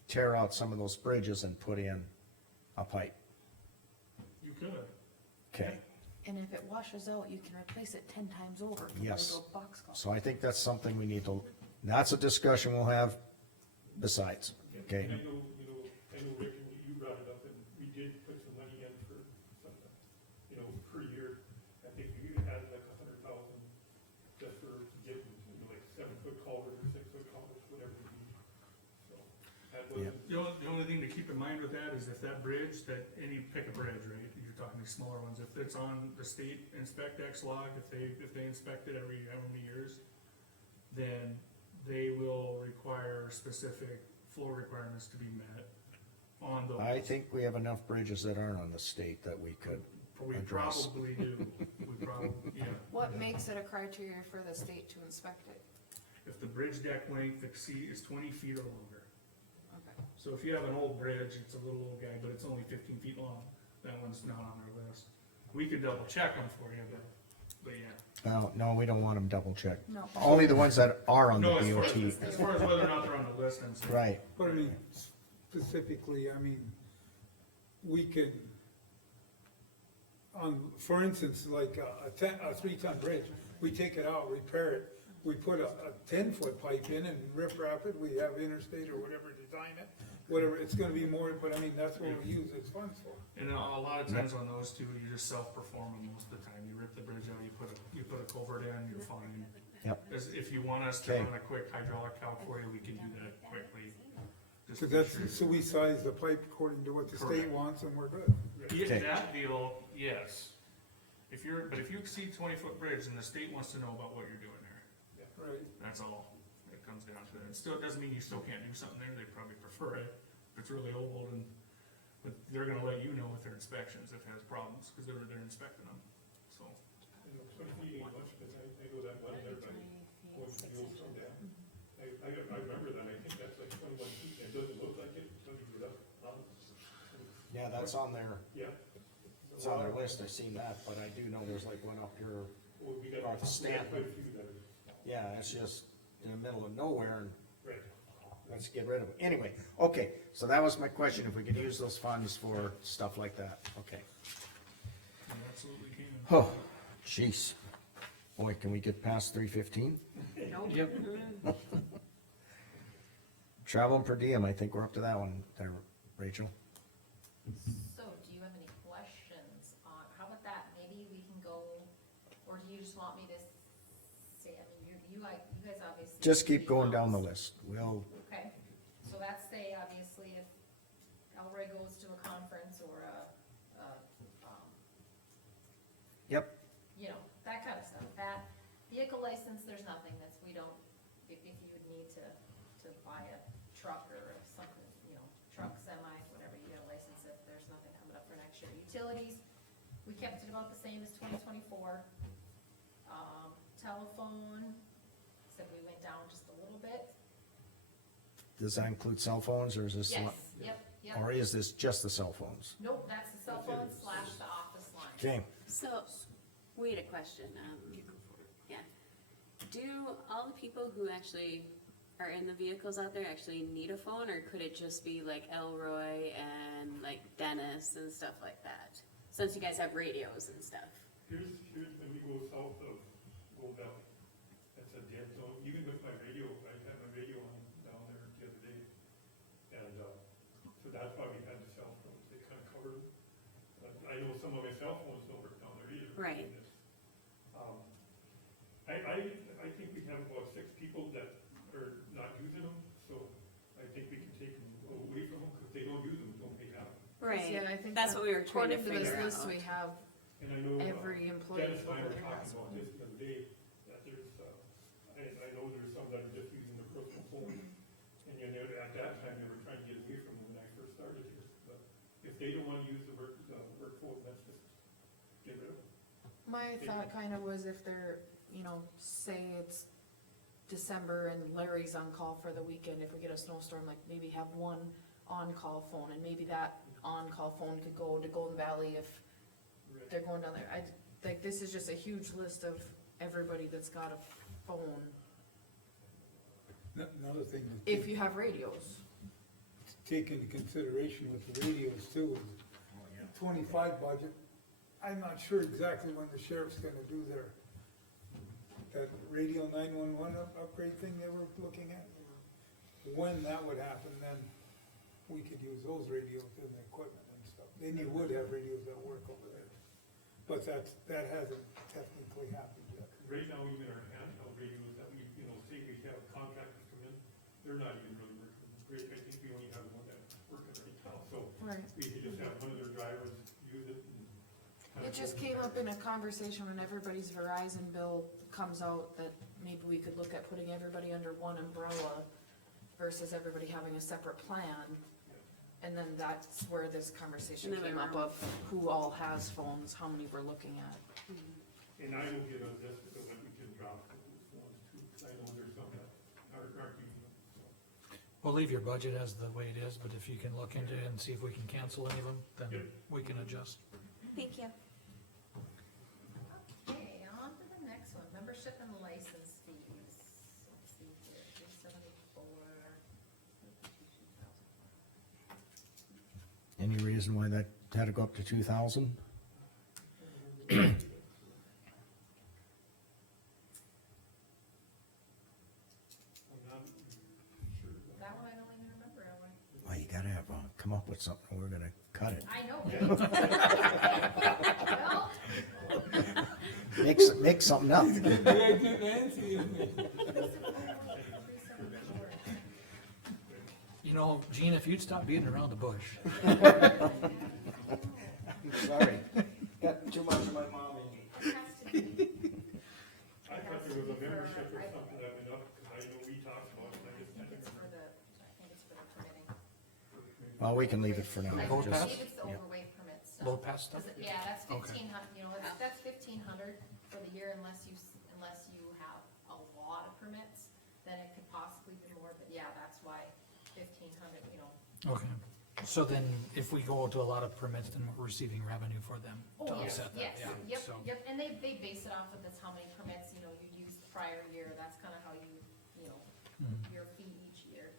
tear out some of those bridges and put in a pipe, You could. okay? And if it washes out, you can replace it 10 times over. Yes. Into a box culvert. So I think that's something we need to, that's a discussion we'll have besides, okay? and I know, Rick, and you brought it up, and we did put some money in for some, per year. I think we had like 100,000 just for getting, like 7-foot culvert or 6-foot culvert, whatever we need. So, that Yeah. wasn't, The only thing to keep in mind with that is if that bridge, pick a bridge, right, you're talking these smaller ones, if it's on the state inspect X log, if they inspect it every how many years, then they will require specific flow requirements to be met on those. I think we have enough bridges that aren't on the state that we could We address. probably do, yeah. What makes it a criteria for the state to inspect it? If the bridge deck length is 20 feet or longer. Okay. So if you have an old bridge, it's a little old guy, but it's only 15 feet long, that one's not on our list. We could double check them for you, but but yeah. No, we don't want them double checked. No. Only the ones that are on the No, as far DOT. as whether or not they're on the list, I'm saying. Right, But I mean, specifically, I mean, we can, for instance, like a 3-ton bridge, we take it out, repair it, we put a 10-foot pipe in and rip wrap it, we have interstate or whatever, design it, whatever, it's gonna be more, but I mean, that's what we use its funds for. And a lot of times on those two, you just self-perform them most of the time. You rip the bridge out, you put a culvert in, you're fine. Yep. If you want us to Okay. run a quick hydraulic calc for you, we can do that quickly. Just So to be that's, sure. so we size the pipe according to what the state Correct. wants and we're good. Yeah, Okay. that deal, yes. But if you exceed 20-foot bridge, then the state wants to know about what you're doing there. Right. That's all it comes down to. It still doesn't mean you still can't do something there. They probably prefer it. If it's really old and, but they're gonna let you know with their inspections if it has problems, cause they're inspecting them, so. I know 20 feet ain't much, but I know that one there by going to the old storm dam. I remember that, I think that's like 21 feet, and it doesn't look like it until you get up on it. yeah, that's on their, Yeah. it's on their list, I seen that, but I do know there's like one up here, Well, we got North Stanton. quite a few that are, yeah, it's just in the middle of nowhere and right. let's get rid of it. Anyway, okay, so that was my question, if we could use those funds for stuff like that, okay. You absolutely can. Oh, jeez. Boy, can we get past 3:15? Yep. Travel and per diem, I think we're up to that one there, Rachel. So, do you have any questions on, how about that, maybe we can go, or do you just want me to say, I mean, you guys obviously. Just keep going down the list, we'll, Okay, so that's say, obviously, if Elroy goes to a conference or yep, you know, that kind of stuff, that vehicle license, there's nothing that's, we don't, if you would need to buy a truck or something, you know, truck, semi, whatever, you gotta license it, there's nothing coming up for next year. Utilities, we kept it about the same as 2024. Telephone, said we went down just a little bit. does that include cell phones, or is this? Yes, yep. Or is this just the cell phones? Nope, that's the cell phone / the office line. Okay, So, we had a question, yeah. Do all the people who actually are in the vehicles out there actually need a phone, or could it just be like Elroy and like Dennis and stuff like that? Since you guys have radios and stuff. Here's when we go south of Gold Valley, that's a dead zone, even with my radio, I had my radio on down there the other day. And, so that's why we had the cell phones, they kind of covered, I know some of my cell phones don't work down there either. Right. I think we have about 6 people that are not using them, so I think we can take them away from them, because they don't use them, don't they have them? Right, Yeah, I think that's what we were trying to according to figure this list, out. we have And I know, every employee. Dennis and I were over there talking has about one. this the other day, that there's, I know there's some that are just using the personal phone. And you know, at that time, they were trying to get away from them when I first started here, but if they don't wanna use the work phone, let's just get rid of them. My thought kind of was if they're, you know, say it's December and Larry's on call for the weekend, if we get a snowstorm, like maybe have one on-call phone, and maybe that on-call phone could go to Golden Valley if they're going down there. Like, this is just a huge list of everybody that's got a phone, Another thing to if you have radios. take into consideration with the radios too, is 25 budget. I'm not sure exactly when the sheriff's gonna do that radio 911 upgrade thing they were looking at. When that would happen, then we could use those radios in the equipment and stuff. Then you would have radios that work over there. But that hasn't technically happened yet. Right now, even our handheld radios that we, you know, say we have contractors come in, they're not even really working great, I think we only have one that's working right now, so Right. we could just have one of their drivers use it and. kind It of just go came from up in a conversation when everybody's Verizon bill comes out, that maybe we could look at putting everybody under one umbrella versus everybody having a separate plan. And then that's where this conversation And then we came up were- of who all has phones, how many we're looking at. And I will give a list of what we can drop for those ones too, 'cause I know there's some that aren't using them, so. We'll leave your budget as the way it is, but if you can look into it and see if we can cancel any of them, then we can adjust. Thank you. Okay, on reason why that had to go up to 2,000? I'm not sure. That one I don't even remember, Ellen. Well, you gotta have, come up with something, we're gonna cut it. I know. Well, Make something up. You know, Gene, if you'd stop beating around the bush. Sorry, got too much of my mom in me. it has to be. I thought there was a membership or something that went up, cause I know we talked about it, I just I can't think it's for remember. the, I think it's for the permitting. Well, we can leave it for now. I Vote just- pass? believe it's the yeah. overweight permit stuff. Low pass stuff? 'Cause yeah, that's Okay. 1,500, you know, that's 1,500 for the year unless you have a lot of permits, then it could possibly be more, but yeah, that's why 1,500, you know. Okay, so then if we go to a lot of permits, then we're receiving revenue for them to Oh, yes, offset that, yes, yeah, yep, so. yep, and they base it off of this, how many permits, you know, you used the prior year, that's kinda how you know, Mhm. your fee each year.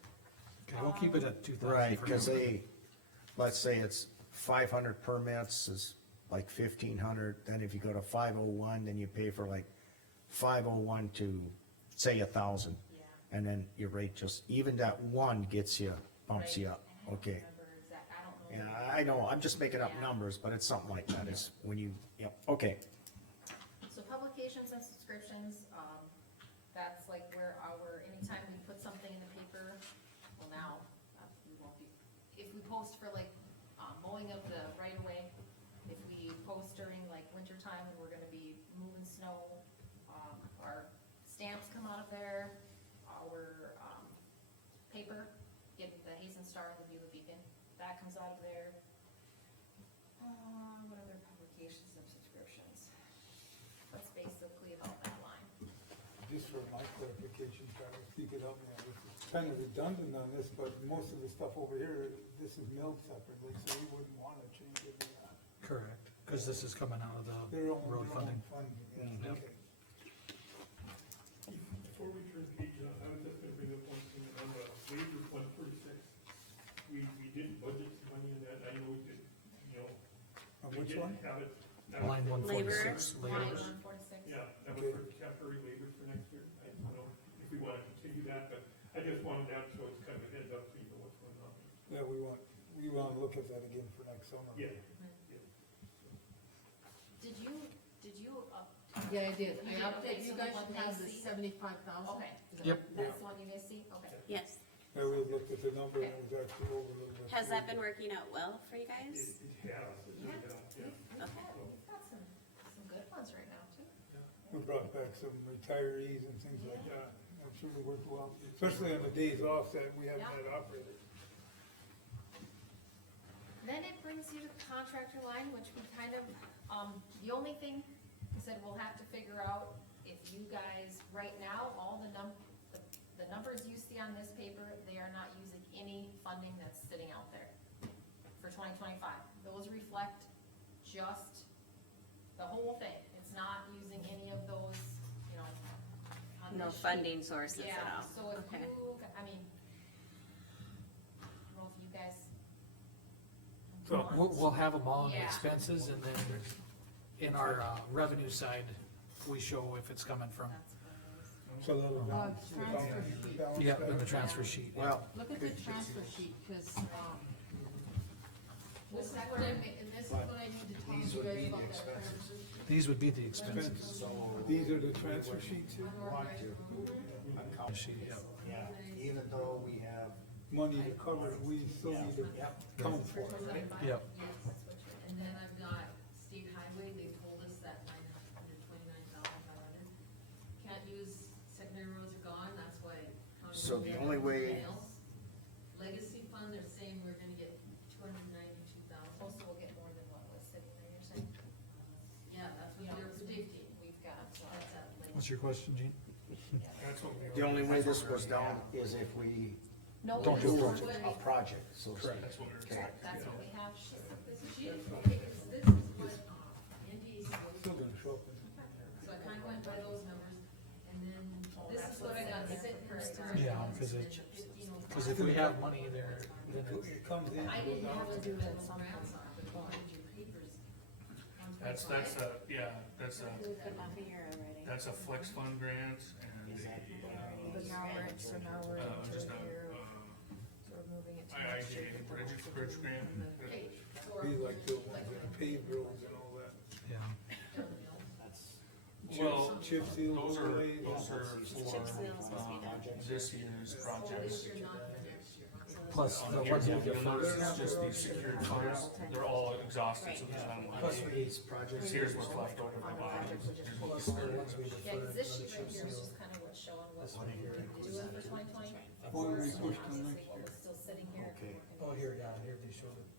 Okay, we'll keep it at 2,000. Right, for cause now. let's say it's 500 permits is like 1,500, then if you go to 501, then you pay for like 501 to, say, 1,000. Yeah. And then your rate just, even that one gets you, bumps you Right. up, I don't okay. remember exact, I don't know. Yeah, I know, I'm just making up Yeah. numbers, but it's something like that, is when you, yep, okay. So publications and subscriptions, that's like where anytime we put something in the paper, well now, we won't be, if we post for like, mowing of the right of way, if we post during like winter time when we're gonna be moving snow, our stamps come out of there, our, paper, getting the Hazen Star and the Beulah Beacon, that comes out of there. What other publications and subscriptions? That's basically about that line. Just for my clarification, Travis, you could help me out, it's kind of redundant on this, but most of the stuff over here, this is milled separately, so we wouldn't wanna change it to that. Correct, cause this is coming out of the Their own, road funding. funding, Mm, yeah, yep. okay. Before we turn page, I was just gonna bring up one thing on the waiver 146. We didn't budget some money in that, I know we did, you know. On we which didn't one? have it. Line 146, Line laborers. 146. Yeah, that was for temporary labor for next year, I don't know if we wanna continue that, but I just wanted that, so it's kind of a heads up, so you know what's going on. Yeah, we wanna look at that again for next summer. Yeah. Did you up? Yeah, I did, You did, okay, so the one they have the see? 75,000. Okay, Yep. that's the one you guys see, okay. Yes. Yeah, we looked at the number and it was actually over a little bit. Has that been working out well for you It guys? has, it Yeah, really has, yeah. we've got some good ones right now too. We brought back some retirees and things like that, I'm sure it worked well, especially on the days off that we haven't had operated. Then it brings you to the contractor line, which we kind of, the only thing, I said we'll have to figure out if you guys, right now, all the numbers you see on this paper, they are not using any funding that's sitting out there for 2025. Those reflect just the whole thing. It's not using any of those, you know, on No this sheet. funding sources at Yeah, all? so if Okay. you, I mean, I don't know if you guys. So- We'll have them all in the Yeah. expenses, and then in our, revenue side, we show if it's coming from, That's what it is. So that'll balance, transfer sheet. balance yeah, that. in the transfer sheet. Well, Look at the transfer sheet, cause, this is what I, and this is what I need to talk to These you would be guys the about that expenses. transfer. These would be the expenses. Expenses. These are the transfer sheets here, account Sheet, yeah. Yeah, even though we have, money to cover, it, we still need to count for it, right? Yep. Yes, that's what you're. And then I've got state highway, they told us that 929,500. Can't use, secondary roads are gone, that's why. county So roads the are only down way- something else. Legacy fund, they're saying we're gonna get 292,000. Also, we'll get more than what was sitting there, you're saying? Yeah, that's You what know, they're predicting. we've got, That's at legacy. What's your question, Gene? That's what we. the only way this goes down is if we no, Don't this do is project. a what- project, so. to speak. That's what we're. Okay. That's what we have. This is what, ND's, Still gonna show up in. so I kinda went by those numbers, and then this is what I got sitting right there. Yeah, 'cause it- And the 1505 Cause if we have money there, then it's, It comes in, I goes didn't out. have to do it some grants on, but what did your papers? That's Put them off a year already. that's a flex fund grant and Is that a, But now we're, so now we're into just a, here, so we're moving it to next year. IIJ bridge grant. Okay, so Be like the ones that pave roads and all that. yeah. Well, Chip seal those are overlays. for, Chip seals must be done. this year's projects. you're not for next year. Plus On the the ones we you'll notice deferred. it's just these secured funds, they're all exhausted, so there's not Plus much. for these projects. Here's what's left over at the bottom. Plus the ones we Yeah, deferred. cause this for the sheet right chip here is seal. just kinda what's showing what This one here. we're doing for 2020. Or we So push till obviously next what year. was still sitting here. Okay. Oh, here, yeah, here they showed it.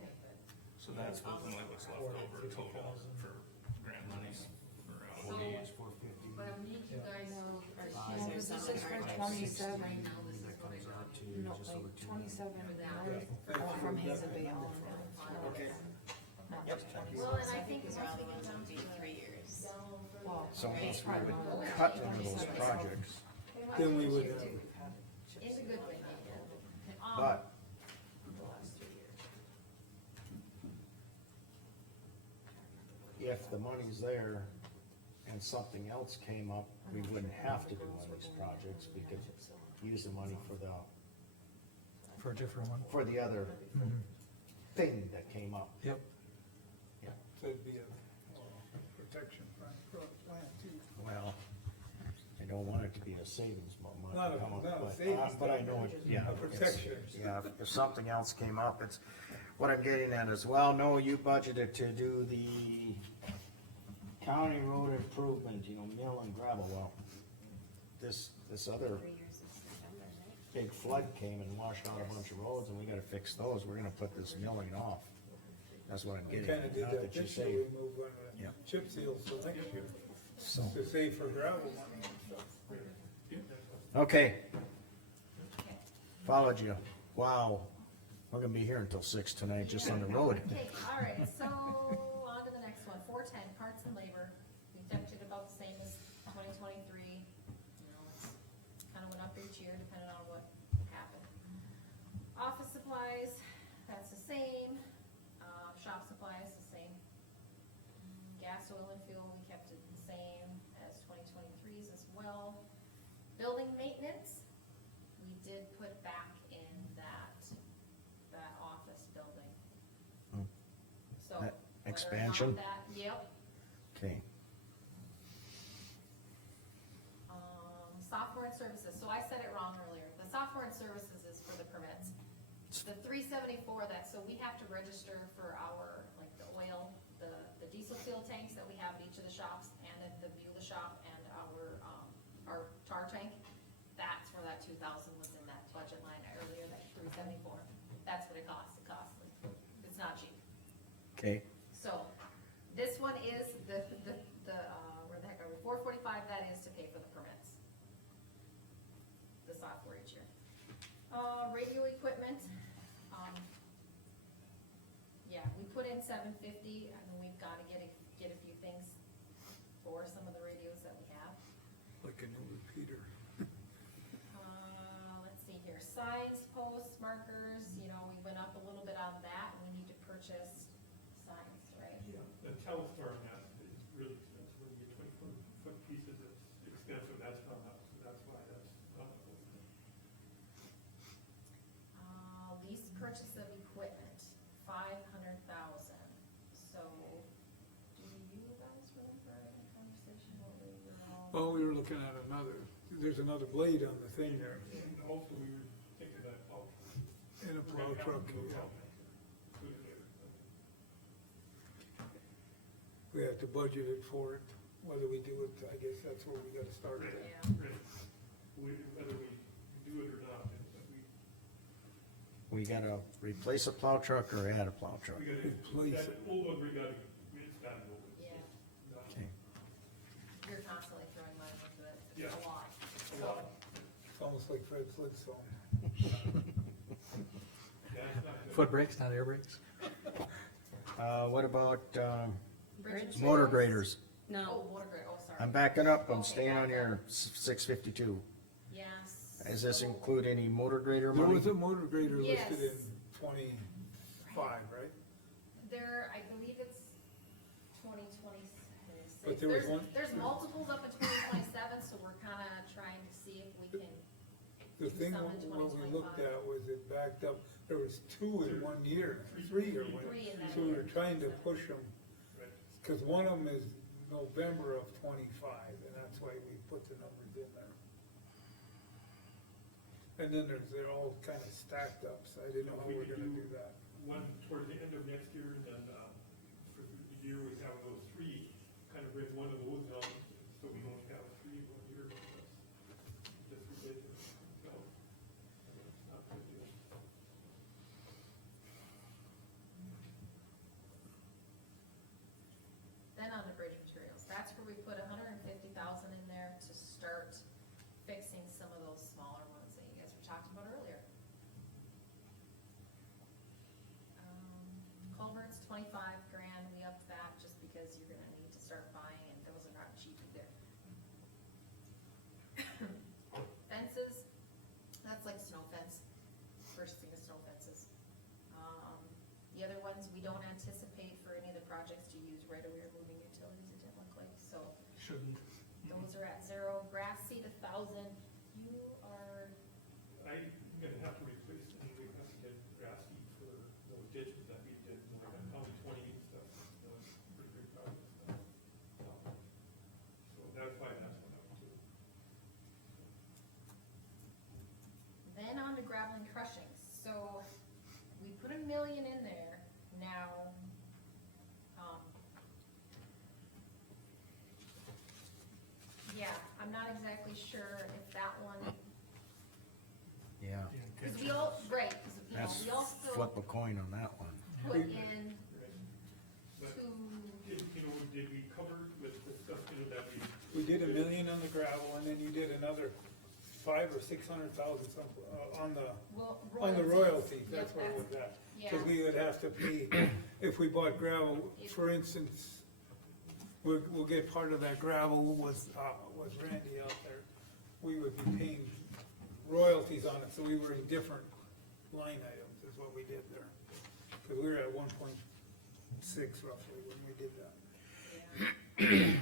Okay, but So that's ultimately what's left over total for grant monies for, So, ODs. but I need you guys to. No, cause this is for 27. Right now, this is what I got. No, like 27, from Hazelby on down. Okay. Not just 27. Well, and I think These once are all we the get ones that down would to be the 3 years. down for Well, So once we Probably would not. cut one of those projects, Then we would have, it's a good thing. but the last 3 years. if the money's there and something else came up, we wouldn't have to do one of these projects, we could use the money For a different one. for the other thing that came up. Yep. so it'd be a protection plan too. Well, I don't want it to be a savings Not money a- come up, not a but, savings but I plan, know, it- yeah. a it's- protection. Yeah, if something else came up, it's, what I'm getting at is, well, no, you budgeted to do the county road improvement, you know, mill and gravel, well, this other 3 years is September, right? big flood came and washed out a bunch of roads, and we gotta fix those, we're gonna put this milling off. That's what I'm We getting kinda at, did not that that you this year, say, we moved one of Yeah. the chip seals till next year, so. to save for gravel money and stuff. Okay. Followed you, wow, we're gonna be here until 6 tonight, just on the road. Okay, alright, so on to the next one, 410, parts and labor, we kept it about the same as 2023. You know, it's kinda went up each year depending on what happened. Office supplies, that's the same, shop supplies, the same. Gas, oil and fuel, we kept it the same as 2023's as well. Building maintenance, we did put back in that office building. Hmm. So. That whether or not expansion? that- Yep, Okay, software and services, so I said it wrong earlier, the software and services is for the permits. The 374, that, so we have to register for our, like, the oil, the diesel fuel tanks that we have at each of the shops, and then the Beulah shop and our tar tank. That's where that 2,000 was in that budget line earlier, that 374, that's what it costs, it's not cheap. okay, So, this one is the, where the heck are we, 445, that is to pay for the permits. The software each year. Radio equipment, yeah, we put in 750, I mean, we've gotta get a few things for some of the radios that we have. Like a new repeater. Let's see here, signs, posts, markers, you know, we went up a little bit on that, and we need to purchase signs, right? Yeah, the Telstar map is really expensive, when you get 20-foot pieces, it's expensive, that's gone up, so that's why that's gone up a little bit. Lease purchase of equipment, 500,000, so, do you guys remember any conversation what we were all? Well, we were looking at there's another blade on the thing there, And also, we were thinking that, oh. in a plow truck, yeah. We have to budget it for it, whether we do it, I guess that's where we gotta start it. Yeah, Whether we do it or not, we gotta replace a plow truck or add a plow truck? we gotta, Replace that it. old one, it's gotta go. yeah, Okay, you're constantly throwing money into it, it's Yeah. a lot, A lot. It's almost like Fred Flintstone. That's not good. Foot brakes, not air brakes. what about, Bridge motor materials? graders? Oh, water grade, oh, sorry. I'm backing up, I'm staying on your 652. Yes, Does this include any motor grader There money? was a motor grader listed in Yes. 25, right? There, I believe it's 2026. But there was one- There's multiples up in 2027, so we're kinda trying to see if we can, The thing Some in when we looked 2025. at was it backed up, there was 2 in 1 year, 3 or whatever. Three in that So we were year. trying to push them, Right. cause one of them is November of 25, and that's why we put the numbers in there. And then they're all kinda stacked up, so I didn't know how we were gonna do that. One towards the end of next year, and then, for the year we have those three, kind of bring one of those down, so we don't have 3 1 year. That's ridiculous, so, it's not a good deal. then on the bridge materials, that's where we put 150,000 in there to start fixing some of those smaller ones that you guys were talking about earlier. Culverts, 25,000, we upped that just because you're gonna need to start buying, and those are not cheap either. Fences, that's like snow fence, purchasing of snow fences. The other ones, we don't anticipate for any of the projects to use right away or moving utilities, it didn't look like, so Shouldn't. those are at 0. Grass seed, 1,000, you are, I'm gonna have to replace, we have to get grass seed for those ditches that we did, like on County 20 and stuff, pretty big project stuff. So that's why that's one up too. then on to gravel and crushing, so we put 1 million in there now. Yeah, I'm not exactly sure if that one, Yeah, cause we all, right, cause you know, that's we also flip a coin on that one. put in But two, did we cover with the stuff, that we? We did 1 million on the gravel, and then you did another 500,000 or 600,000 some, on the royalties, that's Yep, what it was at. yeah. Cause we would have to pay, if we bought gravel, for instance, we'll get part of that gravel was Randy out there. We would be paying royalties on it, so we were in different line items, is what we did there. Cause we were at 1.6 roughly when we did that. Yeah.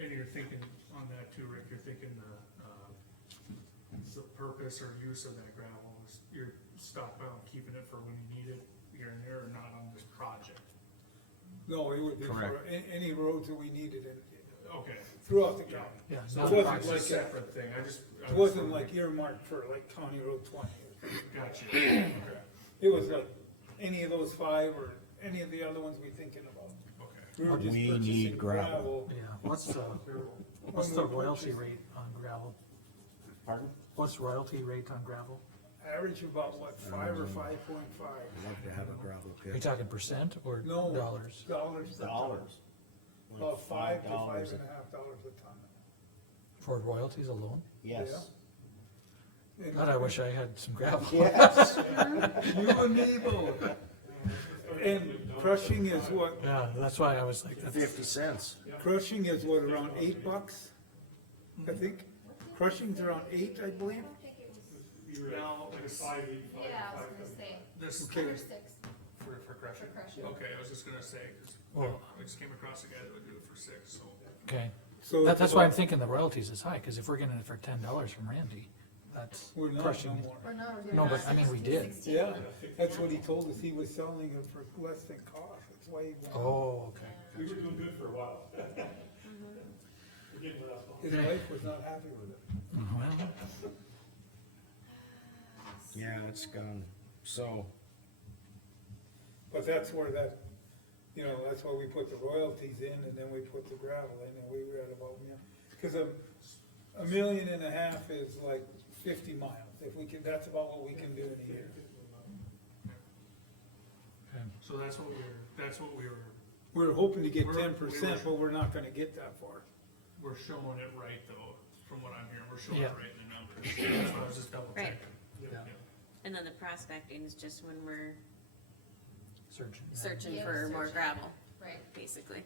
And you're thinking on that too, Rick, you're thinking the purpose or use of that gravel is you're stockpiling, keeping it for when you need it here and there, or not on this project? No, it would be for Correct. any roads that we needed in, Okay. throughout the county. Yeah, So not It a wasn't it's project. a like separate thing, I just. It wasn't like earmarked for like County Road 20. Gotcha, okay, It was like any of those 5 or any of the other ones we thinking about. okay. We were just We purchasing need gravel. Yeah, what's the When we royalty purchased- rate on gravel? Pardon? What's royalty rate on gravel? Average about what, 5 or 5.5? Love to have a gravel Are you pit. talking percent or No. dollars? Dollars. per ton. Dollars. About $5 to $5 $5.50 a ton. For royalties alone? Yes. And God, I wish I had some gravel. Yes. You and me both. And crushing is what, Yeah, that's why I was like, that's, 50 cents. crushing is what, around $8, I think? Crushing's around 8, I believe. I don't think it was, We were Now, at like this- 585, yeah, I was gonna 575. say, This, Okay. under 6 for crushing? for crushing. Okay, I was just gonna say, cause Well- I just came across a guy that would do it for 6, so. okay. So That's why I'm about- thinking the royalties is high, cause if we're getting it for $10 from Randy, that's We're not no crushing. more. Or no, No, but I mean, we did. Yeah, that's what he told us, he was selling it for less than cost, that's why he went. Oh, okay. We were doing good for a while. We're getting rid of all. His wife was not happy with it. Well, Yeah, it's gone. So, But that's where that, you know, that's why we put the royalties in, and then we put the gravel in, and we were at about, cause $1.5 million is like 50 miles, if we can, that's about what we can do in a year. okay. So that's what we were, We're hoping to get We're- 10%, but we're not gonna get that far. we're showing it right though, from what I'm hearing, we're showing Yeah. it right in the numbers. That's why I was just double Right. checking. Yeah. and then the prospecting is just when we're Searching. searching Yeah, for more searching. gravel, Right, basically.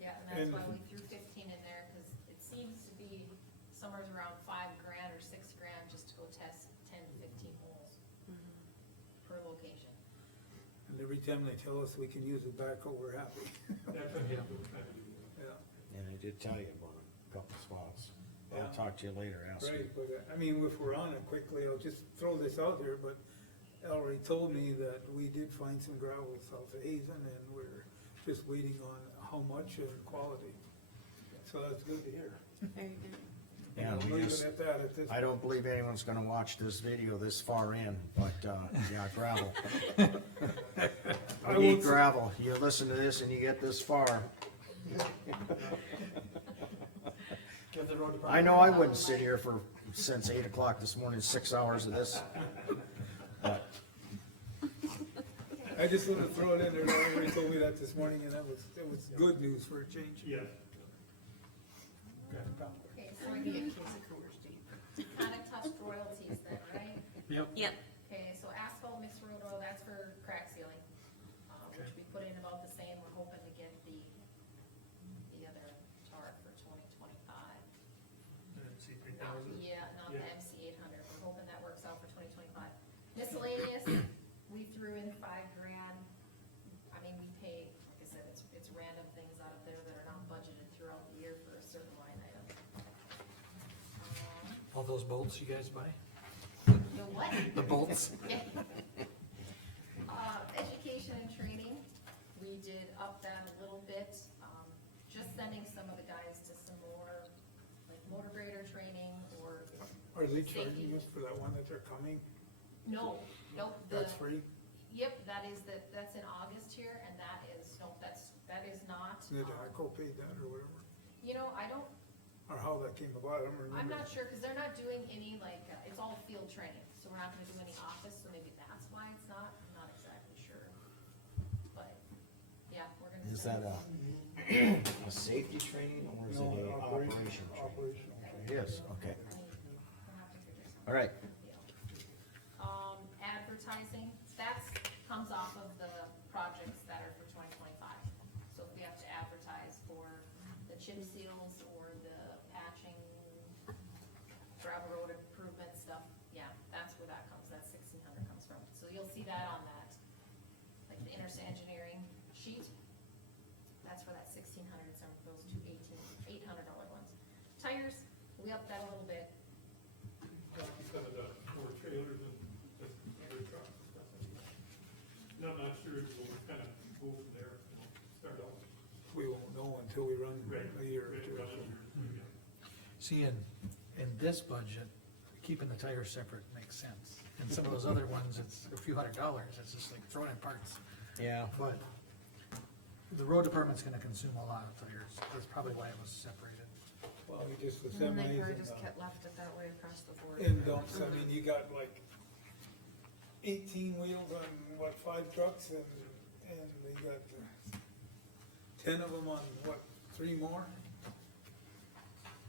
yeah, and that's And- why we threw 15 in there, cause it seems to be somewhere around $5,000 or $6,000 every time they tell us we can use it back, we're happy. That's what Yeah. we're trying to do. Yeah, And I did tell you about a couple spots. I'll Yeah. talk to you later, ask you. right, but, I mean, if we're on it quickly, I'll just throw this out there, but Ellery told me that we did find some gravel south of Hazen, and we're just waiting on how much and quality. So that's good to hear. Very good. Yeah, I'll we leave just, it at that at this. I don't believe anyone's gonna watch this video this far in, but, yeah, gravel. I We need won't say- gravel. You listen to this and you get this far. Give the road department. I know I wouldn't sit here for, since 8 o'clock this morning, 6 hours of this. But, I just wanted to throw it in there, Ellery told me that this morning, and it was good news for a change. Yes. Okay, so I need conduct test royalties then, right? Yep, Yep, Okay, so asphalt mixed road oil, that's for crack sealing, which we put in about the same, we're hoping to get the other tar for 2025. MC 3000. Yeah, not the Yeah. MC 800, we're hoping that works out for 2025. Miscellaneous, we threw in $5,000, I mean, we pay, like I said, it's random things out of there that are not budgeted throughout the year for a certain line item. all those bolts you guys buy, The what? the bolts, Education and training, we did up that a little bit, just sending some of the guys to some more, like motor grader training or, Are they charging us for that one that they're coming? no, nope, That's free? yep, that's in August here, and that is not, Did ACO pay that or whatever? you know, I don't, Or how that came about, I don't remember. I'm not sure, cause they're not doing any, like, it's all field training, so we're not gonna do any office, so maybe that's why it's not, I'm not exactly sure. But, yeah, we're gonna. is send- that a safety training or is it No, a operation training? Operational training. It is, okay. We'll have to figure something All right, out. Advertising, that's, comes off of the projects that are for 2025. So if we have to advertise for the chip seals or the patching, gravel road improvement stuff, yeah, that's where that comes, that 1,600 comes from. So you'll see that on that, like the Intersa engineering sheet. That's where that 1,600 is from, those two $800 ones. Tires, we upped that a little bit. That's because of the more trailers and just other trucks and stuff like that. No, I'm not sure, we'll kind of go from there, you know, start out. We won't know until we run Right. a year or Right, two. run it, yeah. see, in this budget, keeping the tires separate makes sense. And some of those other ones, it's a few $100s, it's just like throwing in parts. yeah. But the road department's gonna consume a lot of tires, that's probably why it was separated. Well, we just the And then they semis probably and, just kept left it that way across the board. and dumps, I mean, you got like 18 wheels on, what, 5 trucks and they got 10 of them on, what, 3 more?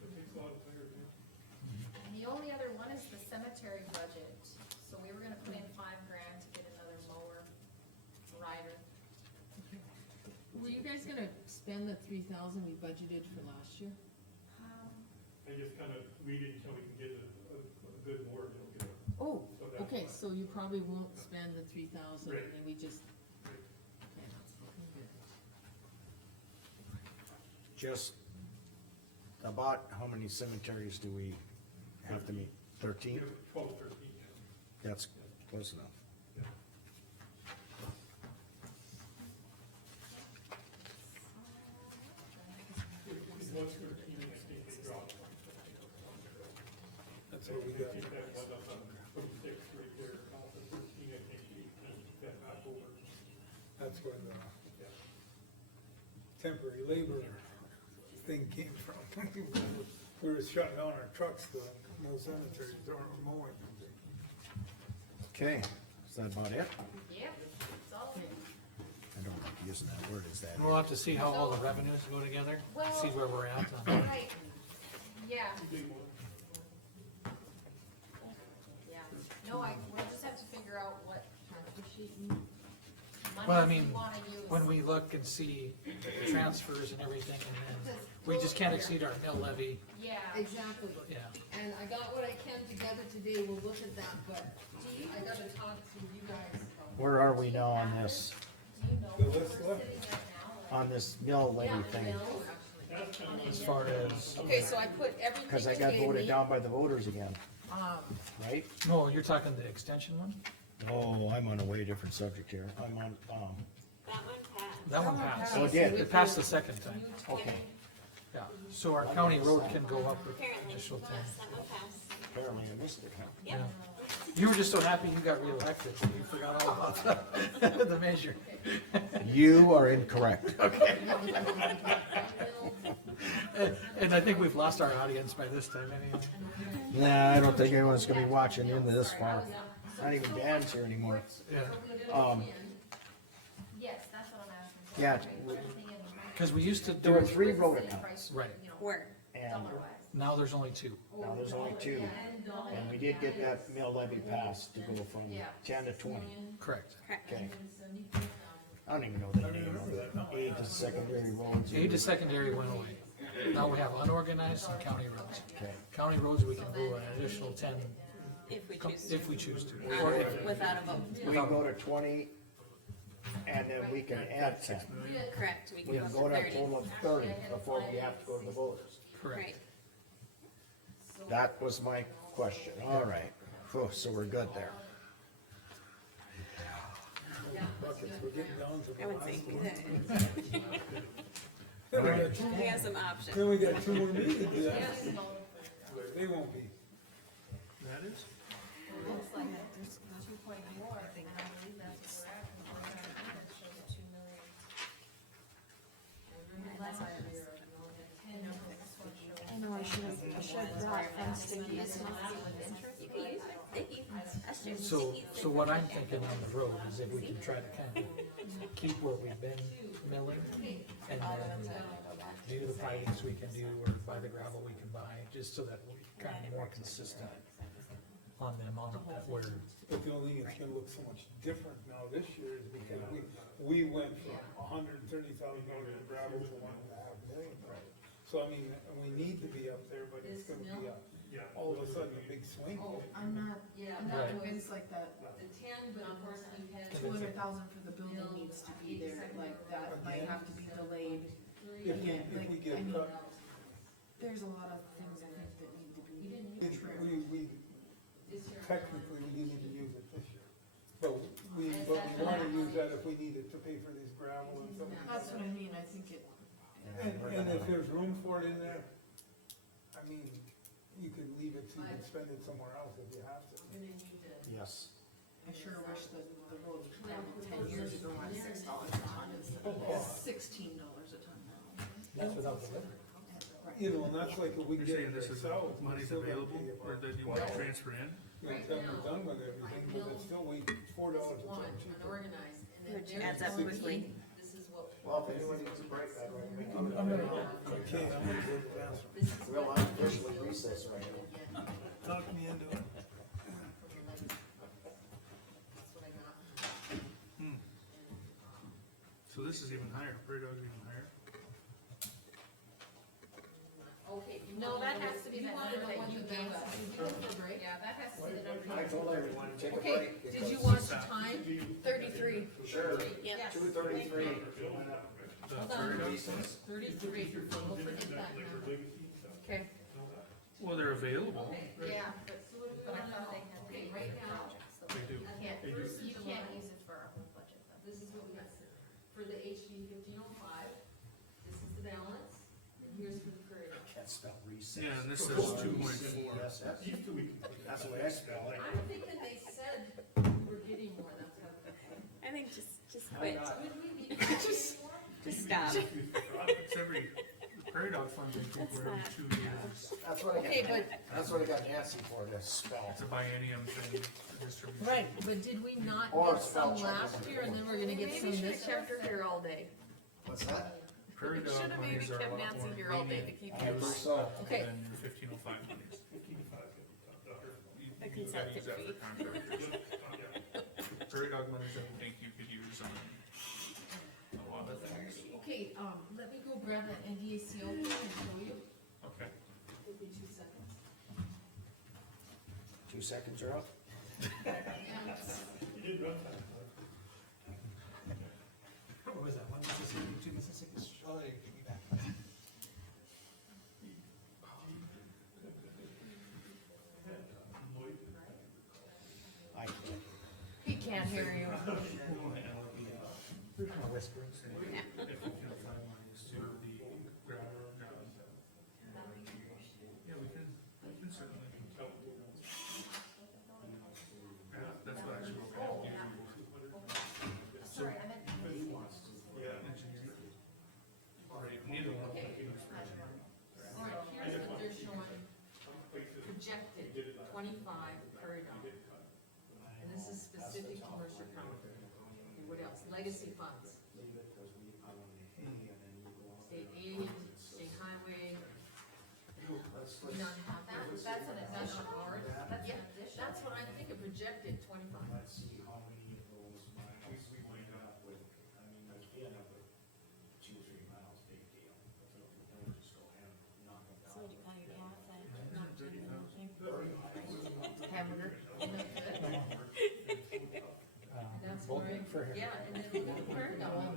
It takes a lot of tires, yeah. And the only other one is the cemetery budget, so we were gonna put in $5,000 to get another mower rider. Were you guys gonna spend the 3,000 we budgeted for last year? I just kind of waited until we can get a good board, you know, get a. Oh, So that's okay, why. so you probably won't spend the 3,000, Right. and then we just. Right. Okay, good. Just about how many cemeteries do we have to meet? 13? 12, 13, yeah. That's close enough. It was 13, I think they dropped. That's what we got. I think that was up on 26 right there, off of 13, I think 18, that back over. That's where the Yeah. temporary labor thing came from. We were shutting down our trucks to no cemeteries or mowing. Okay, is that about it? Yep, that's all. I don't like using that word, is that? We'll have to see how all the revenues go together, see where we're at on Right, yeah, Big one. yeah. No, we'll just have to figure out what Well, I money mean, we wanna use. when we look and see transfers and everything, and then we just can't exceed our mill levy, Yeah, Exactly, yeah. and I got what I can together today, we'll look at that, but I gotta talk to you guys. Where are we now on this? The list left? on this mill levy thing, As far as, Okay, so I put everything cause I you got gave voted me. down by the voters again, right? no, you're talking the extension one? Oh, I'm on a way different subject here, I'm on, That one passed. That one passed. Oh, it did? It passed the second time, okay, yeah. So our county road can go up with Apparently, additional yes, 10. that one passed. apparently I missed it, huh? Yeah. You were just so happy you got reelected, you forgot all about the measure. You are incorrect. And I think we've lost our audience by this time anyway. Nah, I don't think anyone's gonna be watching into this far, not even Dan's here anymore. Yeah, Yes, that's what I'm asking. So Yeah, everything in- cause we used to do there were it, 3 road accounts, right, you know, Where? and dollar-wise. now there's only 2. now there's only 2. And we did get that mill levy passed to go from 10 to 20. Correct. Correct. Okay. I don't even know the name of it. Aid to secondary roads. Aid to secondary went away. Now we have unorganized and county roads. Okay. County roads, we can go an additional 10 If we choose to. if we choose to. Or if- Without a vote. We can go to 20, and then we can add 10. Correct, we We can can go go to to a 30. total of 30 before we have to go to the voters. Correct. Right. That was my question. All right. Phew, so we're good there. Buckets, we're getting down to I the would last say one. good. Then we got We have some options. then we got 2 more meetings, yeah. They won't be. That is? Looks like there's 2.4, I think, I believe that's where we're at, and we're gonna, that shows 2 million. And that's why it's, 10 numbers, this one shows. I know, I should have brought fence stickies. This must be with interest. You can use it, sticky, that's just So, sticky. so what I'm thinking on the road is if we can try to kind of keep where we've been milling, and then do the pilings we can do, or buy the gravel we can buy, just so that we're kind of more consistent on the amount that we're, But the only thing that's gonna look so much different now this year is because we went from $130,000 in gravel to 1.5 million. So I mean, we need to be up there, but it's gonna be all of a sudden a big swing. Oh, I'm not Right. convinced like that, the 10, but of course we had. 200,000 for the building needs to be there, like that might have to be delayed. If we get cut, There's a lot of things I think that need to be it's, trimmed. we technically, we didn't even use it this year. But we wanna use that if we need it to pay for this gravel and stuff. That's what I mean, I think it, And if there's room for it in there, I mean, you can leave it so you can spend it somewhere else if you have to. Yes. I sure wish that the road was planned 10 years ago at $6 a ton instead of $16 a ton now. that's without the liver. You know, and that's like if we You're get saying it this is, ourselves. we money's still gotta available, pay it. or that you want to transfer in? You know, till we're done with everything, but it's still $4 a ton One, cheaper. unorganized, and then Which there's adds up quickly. This is what. Well, if anyone needs a break, I'd like to make Okay, I'm gonna go to the bathroom. This is We'll what- unofficially recess right now. Again, Talk me into it. that's what I got. So this is even higher, Prairie Dog's even higher? Okay. No, that has to be You that wanna number know that what you the gave balance us. is. Did you go for a break? Yeah, that has to be the number. I told everyone to take a Okay, break. did you because- want the time? 33. Sure, Yep. 2:33. The Hold Prairie on, Dog? 33, don't forget that now. Okay. Well, they're available. Yeah, but so what do we But I wanna thought know? they had Okay, right now, projects, so They do. you can't, First you of can't July. use it for our whole budget though. this is what we got for the HD 1505, this is the balance, and here's for the Prairie Dog. Can't spell recess. Yeah, and this says 2.4. Yes, that's the way I spell it. I'm thinking they said we were getting more, that's how. I think just Why quit, not? Would we be getting more? just stop. It's every, the Prairie Dog Fund, I think, we're every 2 years. That's what I Okay, got, but, that's what I got Nancy for, to spell. It's a biennium thing, the distribution. right, but did we not Or get some spell check. last year, and then we're gonna get some this year? here all day. What's that? Prairie Dog Should've maybe monies are a kept lot Nancy more here all day to lenient keep I think so. Okay. than your 1505 monies. A You gotta use consultant that for fee. contractors. Prairie Dog monies, I would think you could use on a lot of things. Okay, let me go grab that NDACO thing and show you, Okay. give me 2 seconds. 2 seconds are up. And You did run time, I can't. He can't hear you. If we can finalize to the gravel job. Yeah, we can certainly. Yeah, that's what actually we're gonna have to do. Sorry, I meant. Engineering. Right, neither one. Alright, here's what they're showing, projected 25 per dog. And this is specific to Mercer County. And what else? Legacy funds. State aid, state highway. We don't have that. That's an addition. That's Yeah, an addition. that's what I think, a projected 25. Let's see how many of those miles we wind up with. I mean, like, you end up with 2 or 3 miles, big deal. But if you don't just go ahead and knock them So down. what'd you call your gas at? Hamburger. That's Voting where, for him. yeah, and then we got Prairie Dog.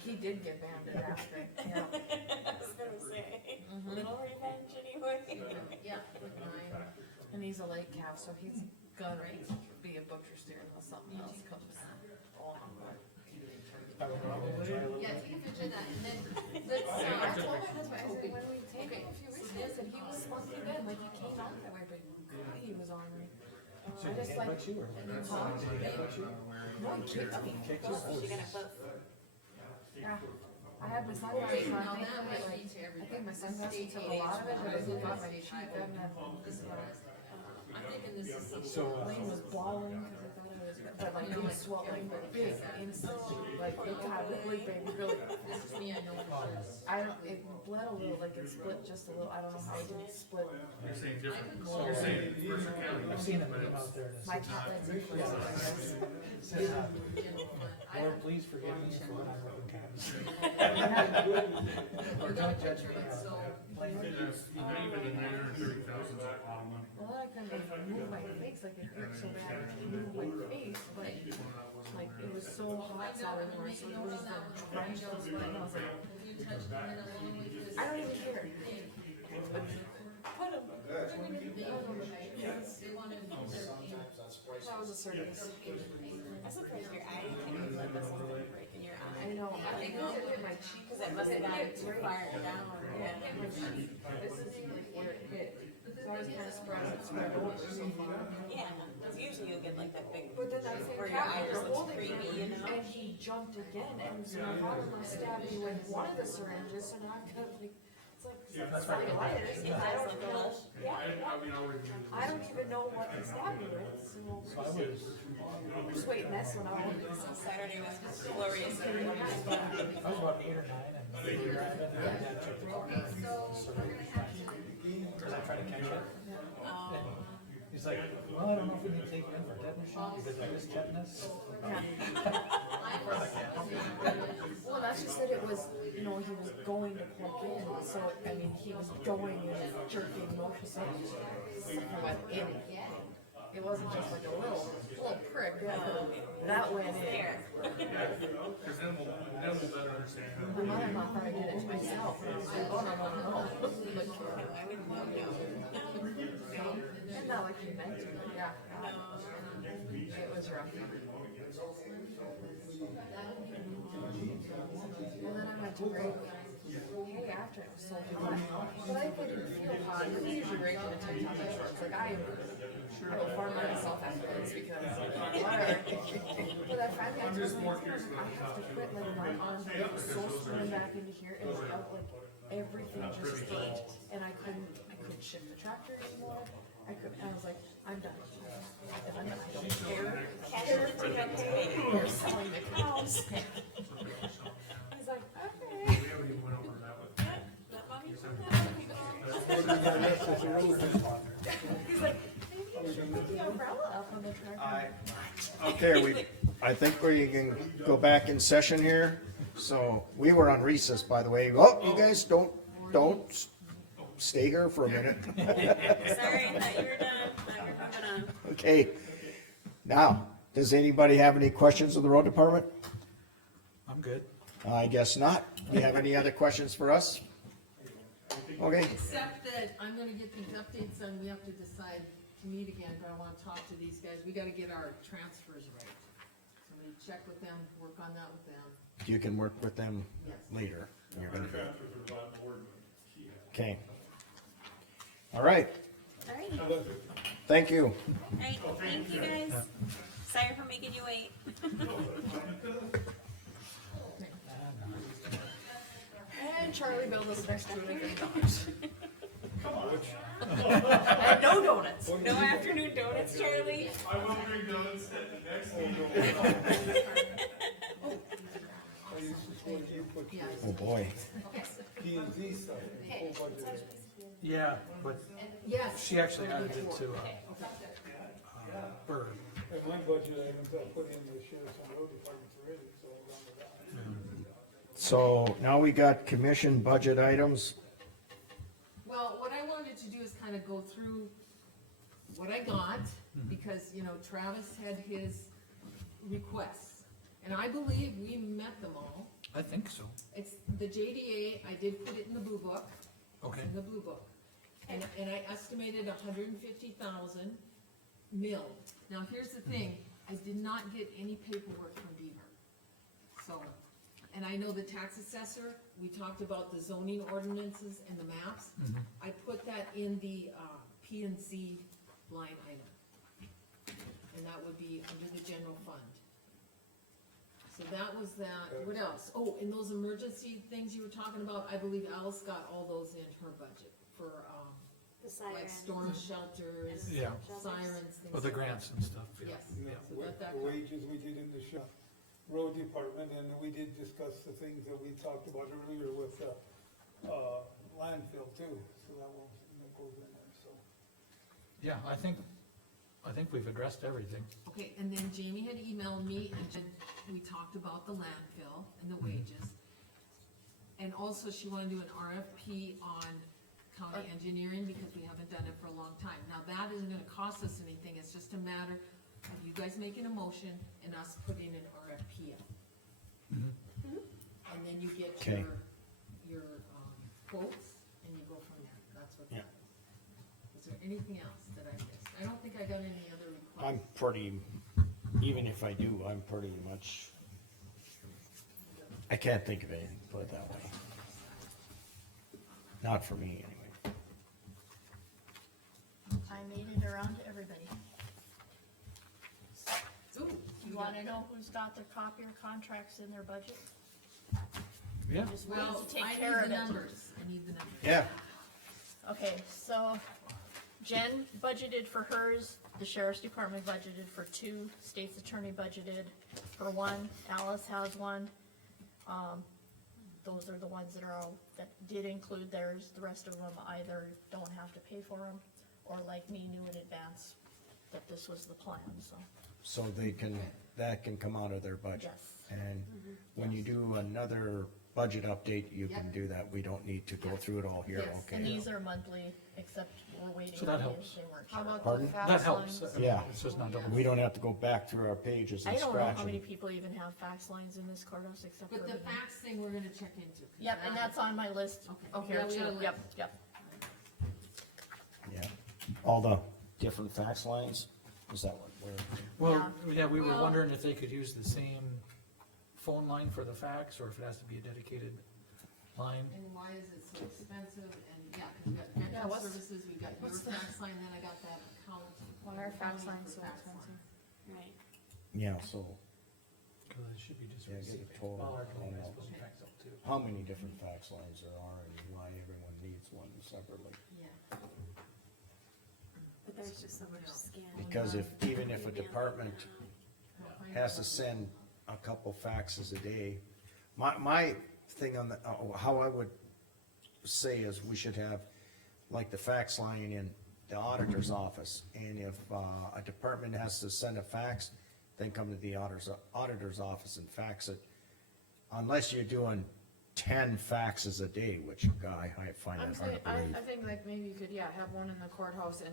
He did get banded after, yeah. I was gonna say, little revenge anyway. Yeah, with 9. And he's a late calf, so he's gonna be a butcher steer unless something else comes along. Yeah, take a picture of that, and then, let's, I told my husband, I said, when we take Okay. him a few weeks ago, I said, he was spunky then, like he came out that way, but God, he was ornery. I just like, But you were. huh? No, he kicked me. She gonna put, Yeah, I had my okay, sunglasses on, now I think, that might like, be to I everybody. think my sunglasses State took a aid, lot of it, but I state got my highway, cheek, then that, this is what I'm thinking this is something. So, Lane was bawling, cause I thought I was, but like, he was swelling, like, big, instantly, like, God, really big, really. This is me, I know for sure. I don't, it bled a little, like it split just a little, I don't know how it did split. You're saying different, you're saying Mercer County. I've seen it but it's- out there. and My it's cat not- legs are closed, I guess. General fund. I Lord, don't, please forgive me for what I'm looking at. we got a picture of it, so. That's not even the 930,000 is a lot of money. Well, I couldn't even move my face, like it hurt so bad, I couldn't move my face, but like it was so hot Saturday morning, so it was the drenched, and I was like, You touched them in along with this. I don't even care. Put him. They wanted That was a circus. I'm surprised your eye didn't remember something breaking your eye. I know, I think it hit my cheek. Cause it must have gone too far down, Yeah, it hit my cheek. This is like where it hit. So I was kind of surprised it spread over so far. yeah, cause usually you'll get like that big, But then that where same your cat, eye we just were looks holding creamy, you him, know? and he jumped again, and so I thought it must stab me with one of the syringes, so now I'm kind of like, it's like, cellulitis, It I has don't like a know. lush. I mean, I'll review this. I don't even know what he stabbed me with, so I'm just waiting this one out. So Saturday was glorious. I was about 8 or 9 and we were at it, and my dad checked the corner and cause I tried to catch it. And he's like, well, I don't know if we can take you in for tetanus shot because of this tetanus. Well, that's just that it was, you know, he was going to plug in, so, I mean, he was going and jerking motion, so it went in. It wasn't just like a little prick, that went in. There. Cause then we'll better understand. My mother-in-law thought I did it to myself, and I was like, oh, no. I would love to. And not like you meant to, but yeah. It was rough. And then I went to break. Hey, after it was so hot, but I didn't feel hot. It was usually right in the tank top and shorts. Like I will farm myself after this because water. But I finally I told my husband, I have to quit. Like my arms were so swollen back into here. It felt like everything just ached, and I couldn't shift the tractor anymore. I was like, I'm done. If I'm done, I don't care. You're selling the cows. He's like, okay. We already went over that with. He's like, maybe you should put the umbrella up on the tractor. Okay, I think we can go back in session here. So, we were on recess, by the way. Oh, you guys don't stay here for a minute. Sorry, I thought you were done, thought you were moving on. Okay, now, does anybody have any questions of the road department? I'm good. I guess not. Do you have any other questions for us? Okay, Except that I'm gonna get these updates and we have to decide to meet again, but I wanna talk to these guys, we gotta get our transfers right. So I'm gonna check with them, work on that with them, you can work with them yes. later. You're Our gonna, transfers are a lot more than he had. okay. All right, Alrighty, Now, that's it. thank you. alright, thank you guys. Sorry for making you wait. And Charlie built us next to it again. No donuts. No afternoon donuts, Charlie. I will bring donuts at the next meeting. I used to swear you put your Oh, boy. P and Z stuff in the full budget. Yeah, but Yes. she actually added it to, Bird. And my budget items I put in the sheriff's and road departments already, so I'm done with that. So now we got commission budget items. Well, what I wanted to do is kind of go through what I got, because, you know, Travis had his requests. And I believe we met them all. I think so. It's, the JDA, I did put it in the blue book. Okay. In the blue book. And I estimated 150,000 milled. Now, here's the thing, I did not get any paperwork from Beaver. So, and I know the tax assessor, we talked about the zoning ordinances and the maps. I put that in the, P and Z line item. And that would be under the general fund. So that was that, what else? Oh, and those emergency things you were talking about, I believe Alice got all those in her budget for, like storm shelters, Yeah. sirens, things With the like that. grants and stuff, yeah. Yes. And So the that the comes. wages we did in the road department, and we did discuss the things that we talked about earlier with, landfill too, so that goes in there, so. Yeah, I think we've addressed everything. Okay, and then Jamie had emailed me and we talked about the landfill and the wages. And also she wanted to do an RFP on county engineering because we haven't done it for a long time. Now, that isn't gonna cost us anything, it's just a matter of you guys making a motion and us putting an RFP out. And then you get Okay. your quotes and you go from there, that's what Yeah. that is. Is there anything else that I missed? I don't think I got any other requests. I'm pretty, even if I do, I'm pretty much, I can't think of anything, put it that way. Not for me, anyway. I made it around to everybody. Ooh, You wanna know who's got their copier contracts in their budget? Yeah. Just wanted Well, to take I care need of the it. numbers, I need the numbers. Yeah, Okay, so Jen budgeted for hers, the sheriff's department budgeted for 2, state's attorney budgeted for 1, Alice has 1. Those are the ones that are all, that did include theirs, the rest of them either don't have to pay for them, or like me, knew in advance that this was the plan, so, so they can, that can come out of their budget. yes. And when you do another budget update, you can Yep. do that, we don't need to go Yes. through it all here, Yes. And okay? these are monthly, except we're waiting So that on the helps. they weren't How sure. about Pardon? the fast That helps. lines? I mean, Yeah. It's just not double. We don't have to go back through our pages I and don't know scratch how many them. people even have fax lines in this courthouse except for But the me. fax thing we're gonna check into. 'cause Yep, and that's on my list Okay. here Yeah, we got a too, list. yep. Yeah, all the different fax lines, is that what we're? Well, yeah, we were Well- wondering if they could use the same phone line for the fax, or if it has to be a dedicated line. And why is it so expensive, and, yeah, 'cause we got Yeah, veteran what's- services, we got your what's the- fax line, then I got that account. Why are fax accounting lines for so fax line. expensive? Right. Yeah, so, Cause it should be just Yeah, get a receiving. total Well, our on total is that. supposed to fax out too. how many different fax lines there are and why everyone needs one separately? Yeah. But there's just so much scanning. Because even if a department I'll find has to out. send a couple faxes a day, my thing on the, how I would say is we should have like the fax line in the auditor's office, and if, a department has to send a fax, then come to the auditor's office and fax it. Unless you're doing 10 faxes a day, which, I find I'm that hard saying, to believe. I think like maybe you could, yeah, have one in the courthouse and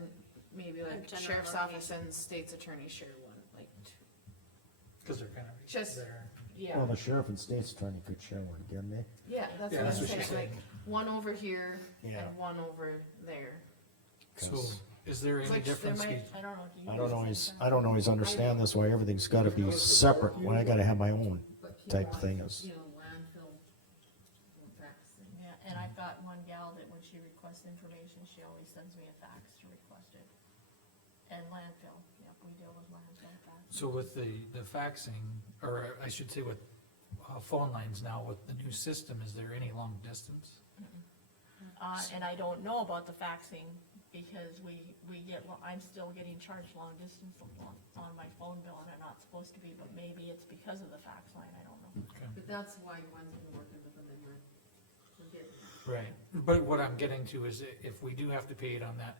maybe like general sheriff's location. office and state's attorney share one, like, Cause they're kinda Just- there. yeah, Well, the sheriff and state's attorney could share one, couldn't they? yeah, that's Yeah, what I'm that's what saying, she's like, saying. one over here Yeah. and one over there. So, 'Cause is there any Which there difference? might- I don't know, do you? I don't use always, the same I don't always understand this, why everything's gotta be separate, when I gotta have my own. But Type people, thing is- you know, landfill, faxing. Yeah, and I've got one gal that when she requests information, she always sends me a fax to request it. And landfill, yep, we deal with landfill fax. So with the faxing, or I should say with phone lines now, with the new system, is there any long distance? And I don't know about the faxing, because I'm still getting charged long distance on my phone bill, and I'm not supposed to be, but maybe it's because of the fax line, I don't know. Okay. But that's why one's been working with them and we're getting that. Right, but what I'm getting to is if we do have to pay it on that,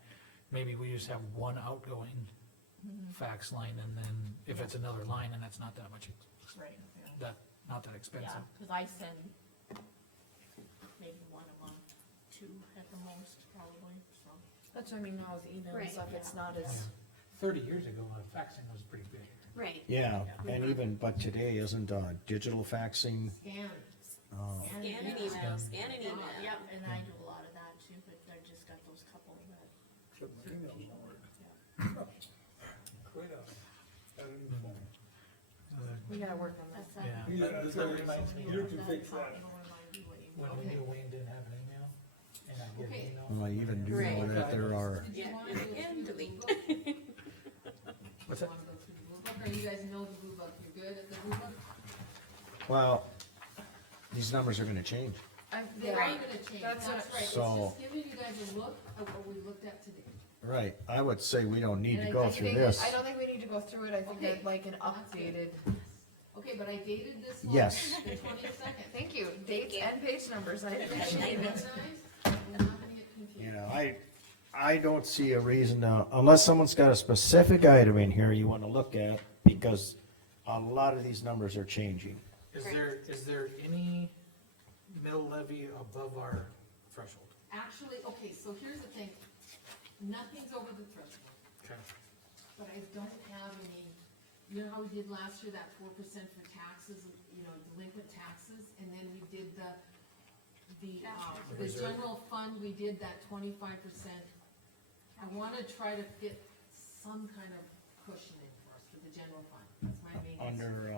maybe we just have one outgoing fax line, and then if it's another line, and that's not that much, Right, yeah. not that Yeah, expensive. cause I send maybe one a month, two at the most, probably, so. That's what I mean, now with email and Right, stuff, it's yeah. not as, 30 years ago, faxing was pretty big. Right. Yeah, and even, but today isn't, digital faxing, Scan. Scan an email, scan an email. Yep, and I do a lot of that too, but I just got those couple that. Except my emails don't work. Quit out. I don't even phone. we gotta work on that. That's Yeah. Yeah, That so reminds me, you can fix that. when we knew Wayne didn't have an email, and I get an Okay. email. well, I even do know Right. that there are, Did you Yeah, wanna go through and the delete. blue book? What's You that? wanna go through the blue book, or you guys know the blue book, you're good at the blue book? well, these numbers are gonna change. They are Right. gonna change, That's that's what- right, it's So- just giving you guys a look at what we looked at today. Right, I would say we don't need to And go I through think, this. I don't think we need to go through it, I think Okay. I'd like an That's good. updated, Okay, but I dated this one. Yes. The 22nd. thank you, dates you. and page numbers, I Okay, appreciate it. guys, we're not gonna get confused. Yeah, I don't see a reason, unless someone's got a specific item in here you wanna look at, because a lot of these numbers are changing. Is there any mill levy above our threshold? Actually, okay, so here's the thing, nothing's over the threshold, Okay. but I don't have any, you know how we did last year, that 4% for taxes, you know, delinquent taxes, and then we did the Reserve. general fund, we did that 25%. I wanna try to get some kind of cushion in for us for the general fund, that's my main. Under,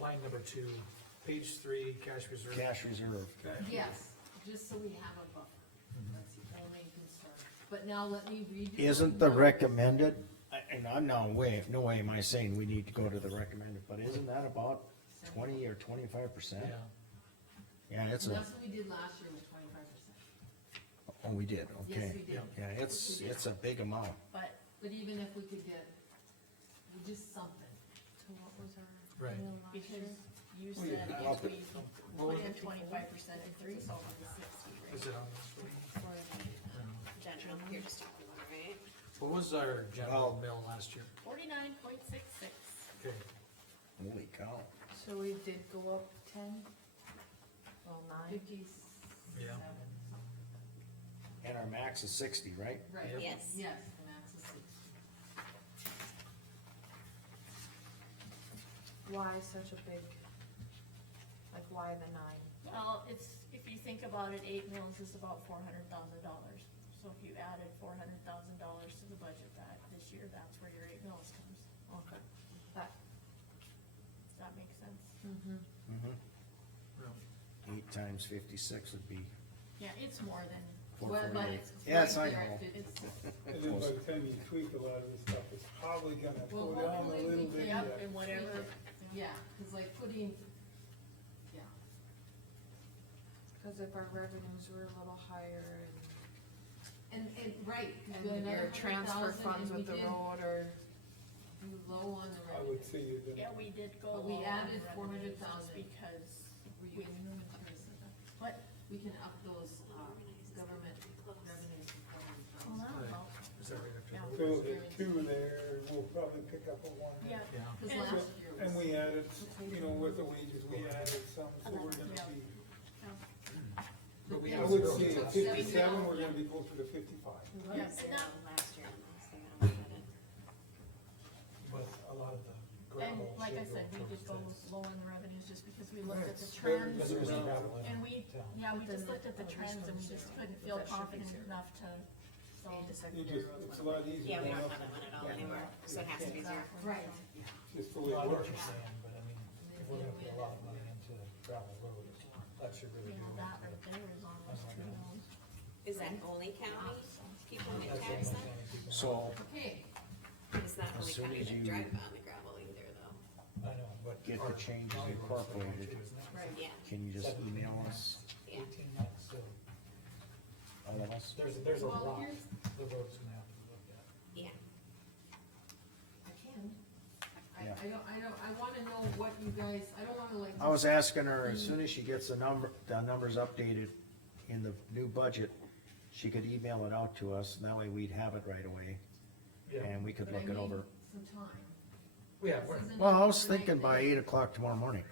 Line number 2, page 3, cash reserve. cash reserve. Yes, just so we have a buffer, that's the only concern, but now let me read you. Isn't the recommended, and I'm no way am I saying we need to go to the recommended, but isn't that about 20 or 25%? Yeah, Yeah, it's And a, that's what we did last year with 25%. oh, we did, Yes, okay. we did. Yeah, it's a big amount. But, But even if we could get, just something. So what was our right. bill last because year? you Well, said yeah, if we put in 25%, it puts us over the 60, Is right? it on this one? General, you're just talking about, right? What was our general mill last year? 49.66. Okay, Holy cow. So we did go up 10? Well, 9. 57. Yeah. And our max is 60, right? Right. Yep. Yes. Yes, the max is 60. Why such a big, like why the 9? Well, it's, if you think about it, 8 mills is about $400,000. So if you added $400,000 to the budget this year, that's where your 8 mills comes. Okay. That, Does that make sense? mm-hmm. yeah. 8 times 56 would be Yeah, it's more than, Well, but 448. it's Yes, right I there know. at 56. And then by the time you tweak a lot of this stuff, it's probably gonna Well, go down a hopefully we little bit. can- yep, and whatever. Yeah, cause like putting, yeah, Cause if our revenues were a little higher and, right. 'cause we and had your another transfer 100,000 funds and with the we did road or, do low on the I revenue. would say you're Yeah, gonna, we did go. But we low on added revenues 400,000. Because Were you in the room when Teresa said that? What? We can up those, government revenues to Well, 400,000. that'll help. Is that right after? Yeah. road? so we'll hit 2 there, we'll probably pick up a 1. Yeah, Yeah, Cause And- last year was. And we added, you know, with the wages, we added some, so we're gonna Yeah. be, but we I have would road say costs. 57, we're gonna be closer to 55. yeah, and that, Last year, almost, I don't know. But a lot of the and gravel like I should said, go. low in the revenues just because we looked at the It's very trends. Because there was Well, gravel in And we, town. yeah, we But just then looked at the all these trends and we ones just are- couldn't but feel that should be confident zero. enough to, so. Aid to You secondary just, roads it's a went lot easier. Yeah, we going don't up. have that one at all anymore, so it has to be zero. Right. Just the way Well, I it know what works. you're saying, but I mean, if we're gonna put a lot of money into gravel roads, that should really You do. know, that right there is almost I two know. mills. Is that only county people get That's taxed only then? county people. So, Okay, It's not As only soon county as that you- drive on the gravel either though. I know, but. Get the our changes county roads are incorporated. too, isn't it? right. Yeah, can you just 17 email months, us, yeah. 18 months, so all of us? there's a Well, lot here's, the road's gonna have to look at. Yeah. I can. Yeah. I wanna know what you guys, I don't wanna like. I was asking her, as soon as she gets the numbers updated in the new budget, she could email it out to us, and that way we'd have it right away, Yeah, and we could But I look it need over. some time. yeah, This isn't Well, I an was thinking by overnight 8 o'clock tomorrow morning.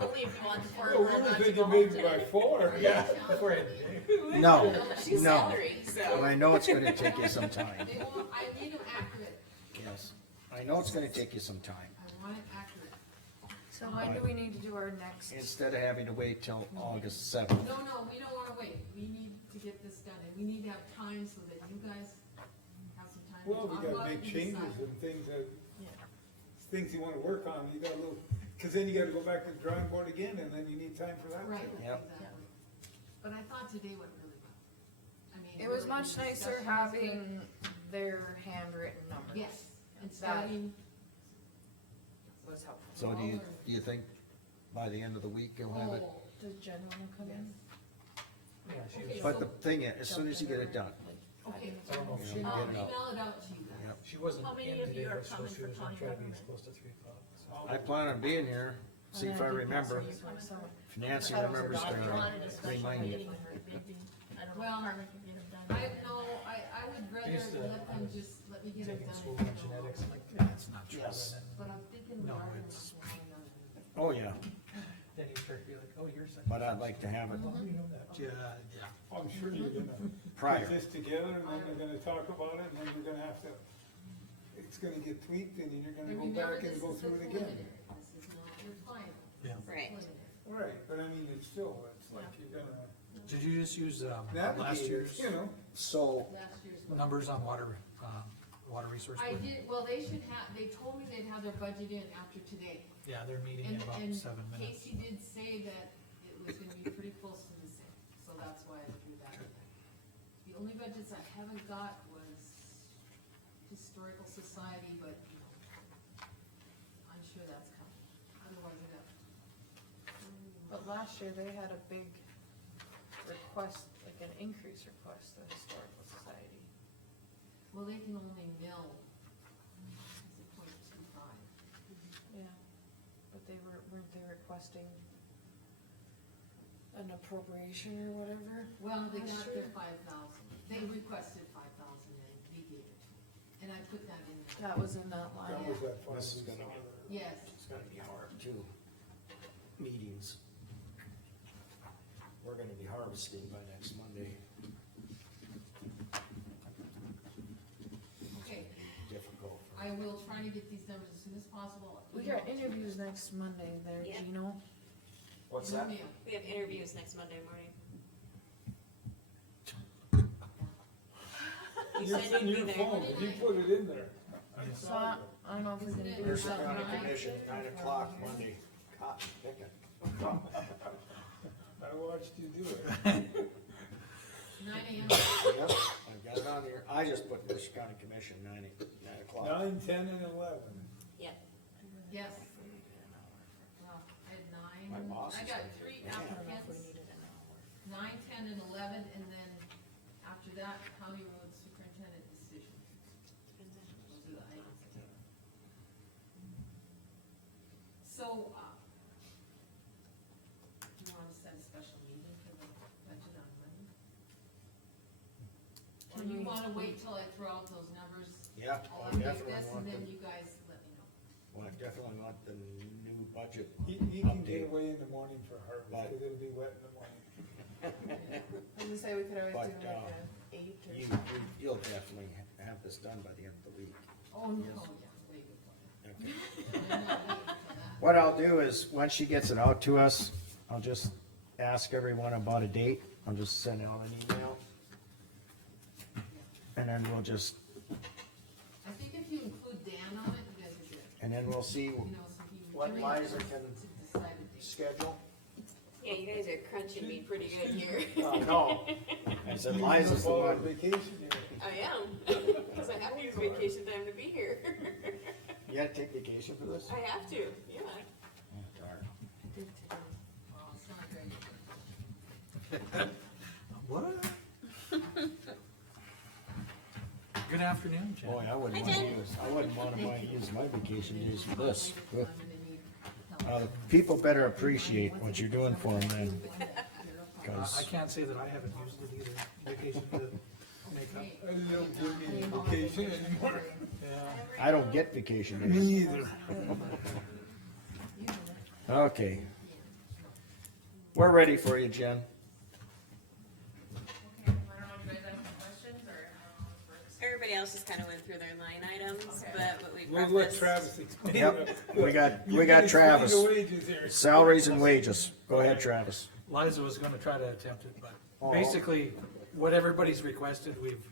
Only if you want the Well, four we wheel were not to go thinking home maybe today. by 4. yeah, before I, No, She's no, salary, but so. I know it's gonna take you some time, They won't, I need them accurate, yes. I know it's gonna take you some time, I want it accurate. So when do we need to do our next? instead of having to wait till August 7th. No, we don't wanna wait, we need to get this done, and we need to have time so that you guys have some time to Well, we talk gotta about it make and changes decide. and things that, Yeah. things you wanna work on, you got a little, cause then you gotta go back to the drawing board again, and then you need time for that Right, too. Yep. exactly. But I thought today went really well. I mean. It was really, much the nicer discussion was good. having their handwritten numbers. Yes, and That starting, was helpful. So do you think by the end of the week you'll have it? oh, Does Jen wanna come yes. in? yeah, she Okay, was, But the thing is, as soon as you get it done, Okay, I don't know if you she, know, I'll get it out. email it out to you guys. Yep. she wasn't How many in of you today, are but so coming she for was gonna county try to be government? close to 3 o'clock, so. I plan on being here, see if I remember. If Nancy remembers If you to wanted a special remind me. meeting, maybe, I don't know, Well, Carmen could get them done. I would rather used to- let I them was just, let me get it Taking done. school if on you don't genetics, know. I'm like, that's not true, Yes. and But I'm thinking No, garden it's- is going on. Oh, yeah, then you start to be like, oh, you're second. but I'd like to have it Well, you know that. Yeah, yeah. I'm sure you're gonna prior. put this together, and then we're gonna talk about it, and then we're gonna have to, it's gonna get tweaked, and then you're gonna And go remember, back and this go is the through it again. preliminary. This is not your final. Yeah. This is Right. preliminary. Right, but I mean, it's still, it's like you're gonna Did you just use, last navigate it, year's you know? So, Last year's. budget. numbers on water resource? I plan? did, well, they should have, they told me they'd have their budget in after today. Yeah, they're meeting in And, about and 7 minutes. Casey did say that it was gonna be pretty close to the same, so that's why I threw that in there. The only budgets I haven't got was Historical Society, but, you know, I'm sure that's coming, otherwise I got. But last year they had a big request, like an increase request, the Historical Society. Well, they can only mill, is it 0.25? Yeah, but they weren't they requesting an appropriation or whatever? Well, they Last got their year? 5,000, they requested 5,000 and we gave it to them, and I put that in there. That was in that line. That was that far. This is gonna Yes, it's gonna be hard too. Meetings. We're gonna be harvesting by next Monday. okay, Difficult. I will try to get these numbers as soon as possible. We got interviews next Monday there, Yeah. Gino. What's that? Email. We have interviews next Monday morning. You It's said in you'd your be there. phone, you put it in there. I So saw it. I don't know if we can do Mercer something. County Commission, 9 o'clock Monday, cotton picking. I watched you do it. 9 AM. Yep, I've got it on here. I just put Mercer County Commission, 9 o'clock. 9, 10, and 11. Yep. Yes. Well, I had My 9, boss I is got gonna 3 be mad. applicants, 9, 10, and 11, and then after that, county road superintendent decision. Those are the items. So, do you want to set a special meeting for the budget on Monday? Or do you wanna wait till I throw out those numbers? Yeah, I'll I update definitely this, and want then the, you guys let me know. well, I definitely want the new budget. He can Update. get away in the morning for harvest, But- cause it'll be wet in the morning. I was gonna say, we could always But, do like a 8 or You, something. you'll definitely have this done by the end of the week. Oh, no, Yes. yeah, way before that. What I'll do is, once she gets it out to us, I'll just ask everyone about a date, I'll just send out an email. And then we'll just, I think if you include Dan on it, you guys are good, and then we'll see you know, so he. what can Liza to can decide a date. schedule. Yeah, you guys are crunching me pretty good here. No, I said Liza's the Fall one. vacation, I am, cause I have to use vacation time to be here. You gotta take vacation for this? I have to, yeah. Oh, darn. I did today. Oh, it's not good. What? Good afternoon, Jen. Boy, I wouldn't Hi, wanna Jen. use my vacation days for this. I'm gonna need help. People better appreciate what you're doing for them then, I 'cause can't say that I haven't used it either, vacation to make up. I don't give me any vacation anymore. Yeah. I don't get vacation Me days. either. Okay. We're ready for you, Jen. Okay, I don't know if you guys have any questions, or I don't know if we're just. Everybody else just kinda went through their line items, Okay. but what we We'll let referenced. Travis explain. Yep, we got You can explain Travis. the wages here. Salaries and wages. Go ahead, Travis. Liza was gonna try to attempt it, but Oh. basically, what everybody's requested, we've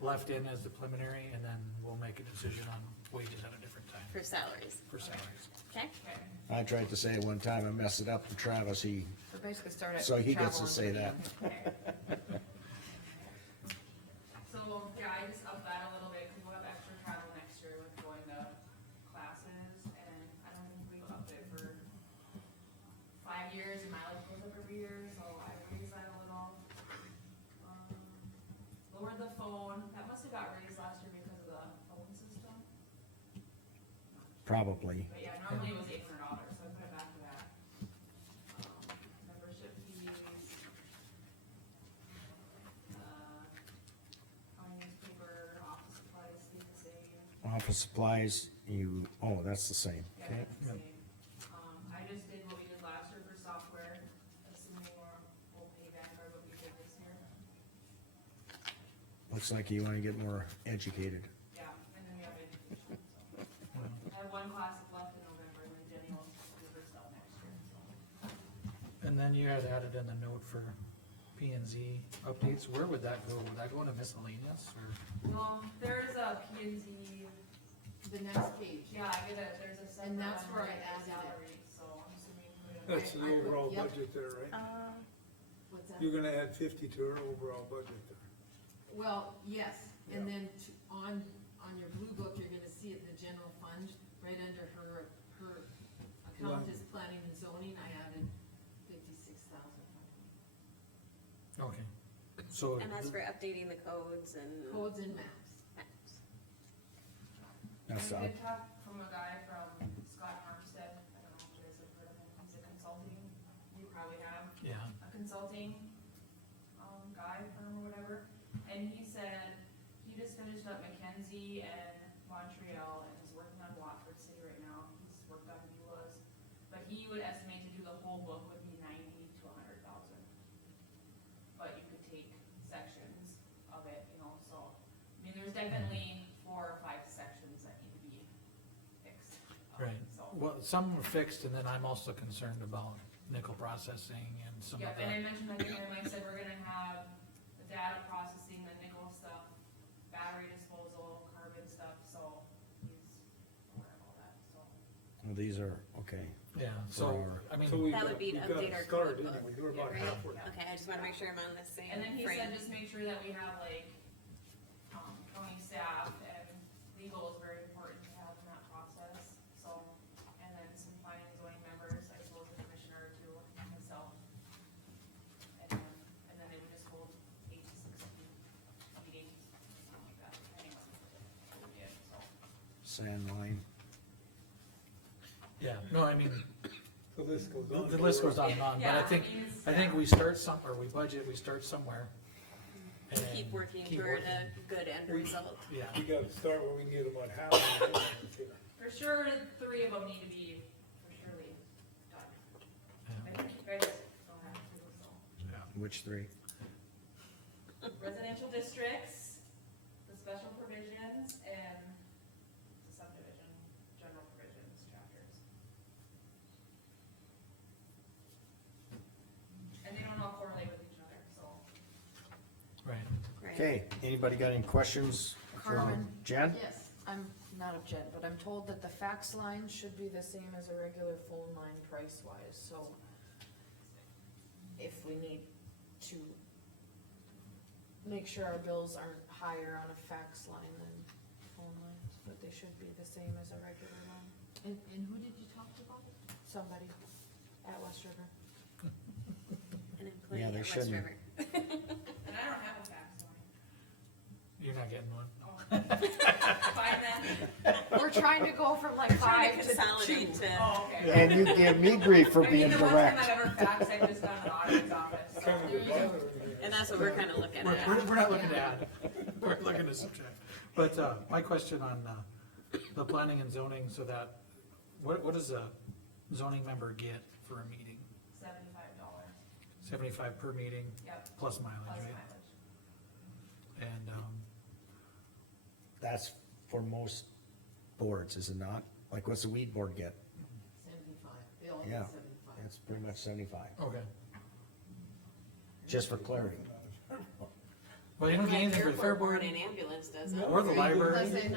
left in as the preliminary, and then we'll make a decision on wages at a different time For salaries, for salaries. okay? I tried to say it one time, I messed it up to Travis, So basically start at so he gets travel to say and- that. So, yeah, I just upped that a little bit, cause we'll have extra travel next year with going to classes, and I don't think we've upped it for 5 years, and my life goes up every year, so I raised that a little. Lowered the phone, that must have got raised last year because of the phone system, Probably. but yeah, normally it was $800, so I put it back to that. Membership fees. County newspaper, office supplies stayed the same. Office supplies, that's the same. Yeah, Okay. it's the same. I just did what we did last year for software, assuming we'll pay back our what we did this year. Looks like you wanna get more educated. Yeah, and then we have education, so. I have one class left in November, and then Jenny will do her stuff next year, so. And then you had added in the note for P and Z updates, where would that go? Would that go into miscellaneous, or? Well, there's a P and Z, The next page. yeah, there's a separate. And that's one where I for added it. salary, so I'm assuming. That's the I put- overall yep. budget there, right? What's that? You're gonna add 50 to her overall budget there. Well, yes, and Yeah. then on your blue book, you're gonna see it, the general fund, right under her account Line. is planning and zoning, I added 56,000. Okay, so. And that's for updating the codes and. Codes and maps. That's And up. we did talk from a guy from Scott Armstead, I don't know if you guys have heard of him, he's a consulting, you probably have. Yeah, A consulting, guy, firm or whatever, and he said, he just finished up Mackenzie and Montreal, and is working on Watford City right now, he's worked on Beulah's, but he would estimate to do the whole book would be 90 to 100,000. But you could take sections of it, so, I mean, there's definitely 4 or 5 sections that need to be fixed. right. So. Well, some were fixed, and then I'm also concerned about nickel processing and some of Yep, and I that. mentioned that to him, I said, we're gonna have the data processing, the nickel stuff, battery disposal, carbon stuff, so he's aware of all that, so. Well, these are, okay. Yeah, For so, our- I mean, So we That got- would be to we got update our started code book, anyway. We're about right? halfway. Okay, I just wanna make sure I'm on the same And then he said, frame. just make sure that we have like, county staff and legal is very important to have in that process, so. And then some planning and zoning members, I suppose the commissioner or two, myself. And then they would just hold 8 to 16 meetings, something like that, depending on what we did, so. Sand line. yeah, no, I mean, The list goes on. the list goes on and on, but I Yeah, think, mean, it's- I think we start we budget, we start somewhere. And keep working toward a good end result. Yeah, We gotta start where we can get about half of it. For sure, 3 of them need to be for surely done. yeah, I think you guys don't have to, so. yeah. Which three? Residential districts, the special provisions, and the subdivision, general provisions. Okay, anybody got any questions for Carmen? Jen? Yes, I'm not a Jen, but I'm told that the fax line should be the same as a regular phone line price wise, so if we need to make sure our bills aren't higher on a fax line than phone lines, but they should be the same as a regular line. and who did you talk to about it? Somebody at West River. An employee Yeah, at they West shouldn't. River. And I don't have a fax line. You're not getting one. Fine then. We're trying to go from like Trying 5 to to 2. consolidate to, Oh, okay. And you give me grief for I mean, being the one time direct. I've ever faxed, I've just gone to the auditor's office, so. Kind of a bother. and that's what we're kinda looking at. We're not looking to add, we're looking to subtract. But, my question on, the planning and zoning, so that, what does a zoning member get for a meeting? $75, 75 per meeting, yep, plus mileage, plus right? mileage. And, That's for most boards, is it not? Like, what's the weed board get? 75, they all Yeah. get 75. It's pretty much 75, okay. just for clarity. Well, you don't get Like anything for the fair airport board board, and ambulance does it. or the I library. say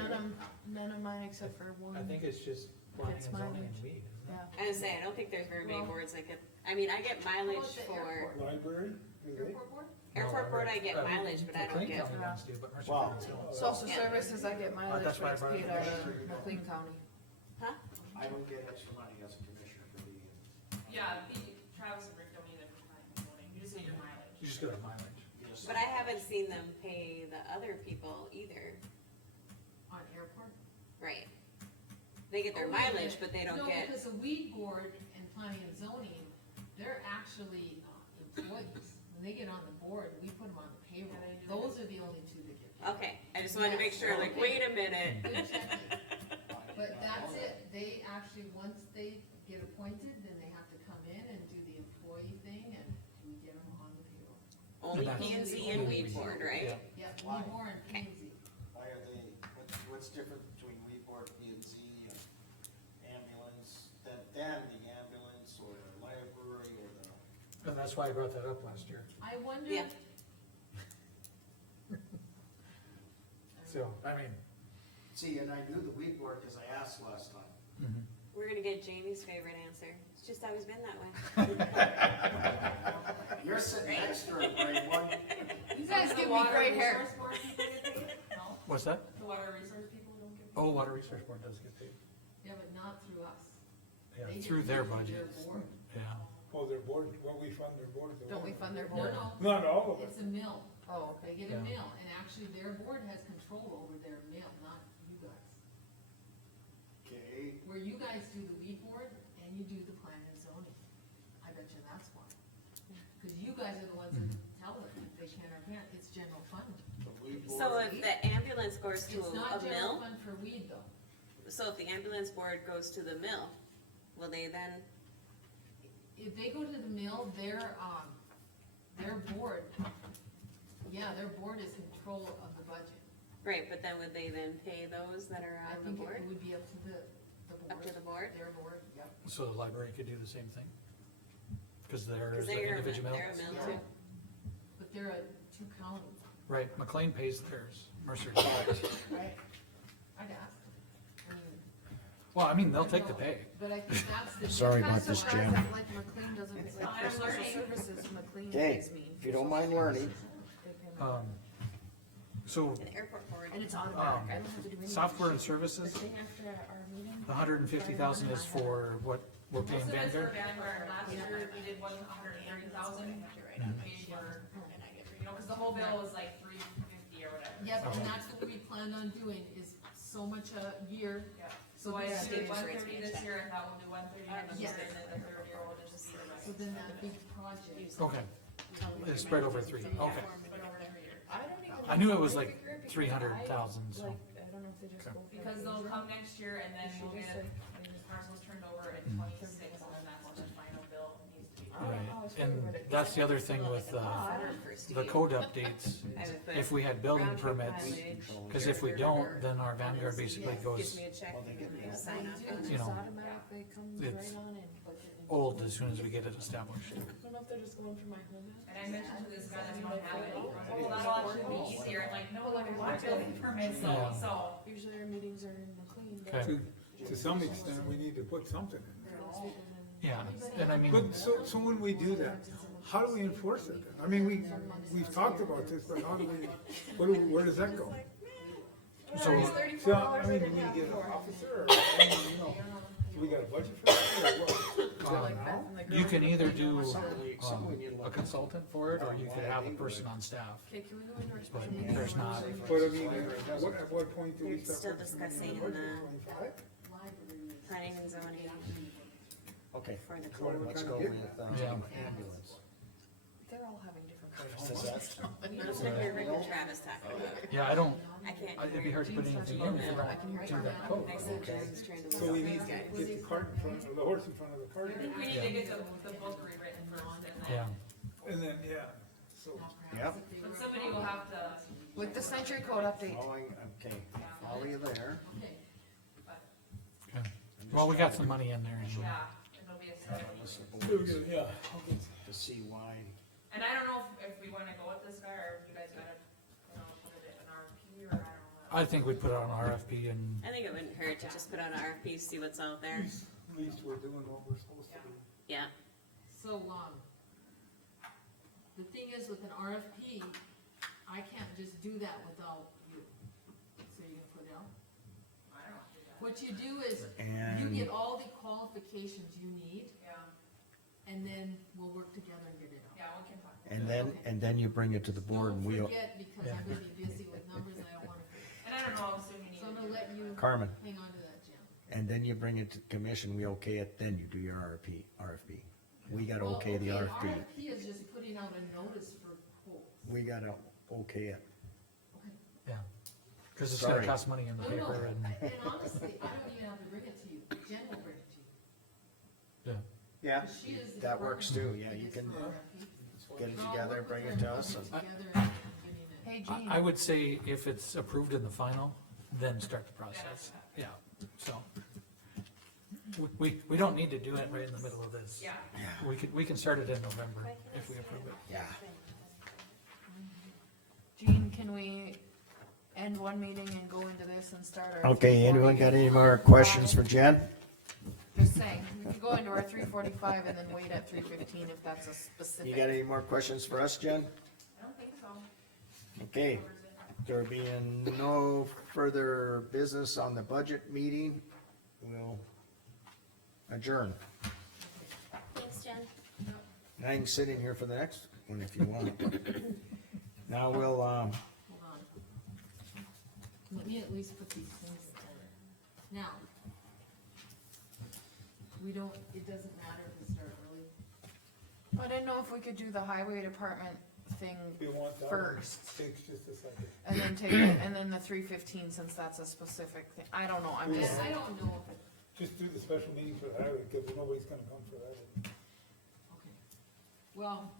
none of mine except for one. I think it's just planning It's and zoning mileage. and weed, isn't it? Yeah. I was saying, I don't think there's very many Well- boards that get, I mean, I get How mileage about the for, airport? Library, do they? Airport board? airport board I get mileage, but I don't McLean get, County ones do, but Mercer Wow. County don't. Social Yeah. services, I get mileage, that's why I but it's brought it paid up. out of McLean County. huh? I don't get extra money as a commissioner for the. Yeah, Travis and Rick don't either for planning and zoning, you just get your mileage. You just get a mileage. But I haven't seen them pay the other people either, On airport? right? They get their Oh, wait a mileage, minute. but they don't No, get, because the weed board and planning and zoning, they're actually employees. When they get on the board, we put them on the payroll. Those are the only two that get paid. okay, I just wanted to make sure, like, wait a minute. Good checking. But that's it, they actually, once they get appointed, then they have to come in and do the employee thing, and we get them on the payroll. Only And P and Z and weed board, right? Yeah. Yeah, weed board and P and Z. Why are they, what's different between weed board, P and Z, and ambulance, than the ambulance, or the library, or the? And that's why I brought that up last year. I wonder. Yeah. So, I mean, See, and I knew the weed board, cause I asked last time. We're gonna get Jamie's favorite answer, it's just always been that way. You're sitting next to her, grade one. You guys The give me water gray hair. resource board people get paid? No, what's that? the water resource people don't get paid? Oh, Water Resource Board does get paid. Yeah, but not through us. Yeah, They get through their paid budget. board. Yeah. Oh, their board, well, we fund their board. though. Don't we fund their No, board? no, Not all of it. it's a mill. Oh, They okay. get a Yeah. mill, and actually their board has control over their mill, not you guys. Okay. Where you guys do the weed board and you do the plan and zoning. I bet you that's why. Cause you guys are the ones that tell them if they can or can't, it's general fund. The weed board. So if the ambulance goes to It's not a general mill, fund for weed though. so if the ambulance board goes to the mill, will they then, If they go to the mill, their board, yeah, their board is control of the budget. right, but then would they then pay those that are I on the think board? it would be up to the board. Up to the board? Their board, yep. So the library could do the same thing? Cause they're Cause the they're, individual. they're a mill Yeah. too. But they're a two county, Right, McLean pays theirs, Mercer does. right? I'd ask them. I mean, Well, I mean, they'll take the pay. but I think that's the. Sorry Kinda about this, surprised Jim. that, like McLean doesn't, It's like fine. for social I'm learning. services, McLean Okay, pays me. if you don't mind learning. They pay me. So, An airport board. And it's automatic, I don't have to do anything. software and The services, day after our meeting. the 150,000 is for what we're paying Most of it's for Vanguard? Vanguard, last year we did 130,000, paid for, you know, cause the whole bill was like 350 or whatever. Yep, Okay. and that's what we planned on doing, is so much a year. Yeah, so I Yeah. did Just raise 130 me a this check. year, and that will do 130 next year, Yes. and then the third year we'll just see. So then that big project. Okay, it's spread over 3, okay. But over 3 years. I don't even. I knew it was know like if they figure it because 300,000, I, so. like, I don't know if they just Okay. go. for Because the they'll usual. come next year, and then She we'll just get, said- when this parcel's turned over in 26, and then that's when the final bill needs to be. I don't know Right, how it's and figured, but it- that's the other thing with, the code updates, if we had building permits, cause if we don't, then our Vanguard basically Gives goes me a check Well, they get and I paid. sign up. It's you just know, automatic, they come it's right on in. old as soon as we get it established. I don't know if they're just going for my home. And I mentioned to this guy that we don't have it, well, that'll actually be easier not building permits though, Yeah. so. Usually our meetings are in McLean, but Okay. To some extent, we need to put something in there. last week was in. Yeah, and I mean, But so when we do that, how do we enforce it then? I mean, we've talked about this, but how do we, where does that go? so, So, I mean, do we get an officer or, I mean, you know, do we got a budget for that or what? Is that Like now? Beth and the you girl. can either do, Something we need to a look at. consultant for it, or you could have a person on staff. Okay, can we go into our But special meeting? there's not, But I mean, at what point do we They're start? still putting discussing something in the- budget? 25? Planning and zoning Okay, for the So what code. we're let's kinda go getting with, at. Yeah. ambulance. They're all having different Is conversations. that- I'm just gonna hear Rick and Travis talk about it. yeah, I don't, I can't. it'd be hard to put anything in if you don't do that code. I see James trying to. So we listen need to to these guys. get the cart in front, or the horse in front of the I cart. think we need to get the book rewritten first and Yeah, then, And then, yeah, so, Yep, but somebody will have to, With the century code update. following, okay, follow you there. Okay, okay. Well, we got some money in there, and yeah, it'll be a study. Listen, yeah. To see why, And I don't know if we wanna go with this guy, or if you guys gotta, put it in RFP, or I don't know. I think we'd put out an RFP and, I think it wouldn't hurt to just put out an RFP, see what's out there. At least we're doing what we're supposed to do. Yeah, so, the thing is with an RFP, I can't just do that without you. So you can put it out. I don't know, do that. What you do is, you and, get all the qualifications you need, Yeah, and then we'll work together and get it out. yeah, we can talk. and then you bring it to the board and we'll, Don't forget, because I'm gonna be busy with numbers and I don't wanna forget. And I don't know how soon you need So to I'm do gonna let it. you Carmen, hang on to that, Jim. and then you bring it to commission, we okay it, then you do your RFP. We gotta Well, okay the RFP. RFP is just putting out a notice for quotes. We gotta okay it. yeah. Cause it's gonna Sorry. cost money in the No, no, paper and, and honestly, I don't even have to bring it to you, Jen will bring it to you. yeah. Yeah, She is the that works department too, yeah, you that can gets the RFP. get it So I'll together, work bring with it her to and us. put and- it together and getting it. Hey, I Gene, would say if it's approved in the final, then start the process, yeah, so. We don't need to do it right in the middle of this. Yeah, We can start it in November if we approve it. Yeah. Gene, can we end one meeting and go into this and start our? Okay, anyone got any more questions for Jen? Just saying, we could go into our 3:45 and then wait at 3:15 if that's a specific. You got any more questions for us, Jen? I don't think so. Okay, there being no further business on the budget meeting, we'll adjourn. thanks, Jen. And I can sit in here for the next one if you want. Now we'll, Hold on. Let me at least put these things together. Now, we don't, it doesn't matter if we start early. I didn't know if we could do the highway department thing If you want that, first, takes just a second. and then take it, and then the 3:15 since that's a specific thing. I don't know, I'm just, I don't know if it, Just do the special meeting for the highway, because nobody's gonna come for that. okay. Well,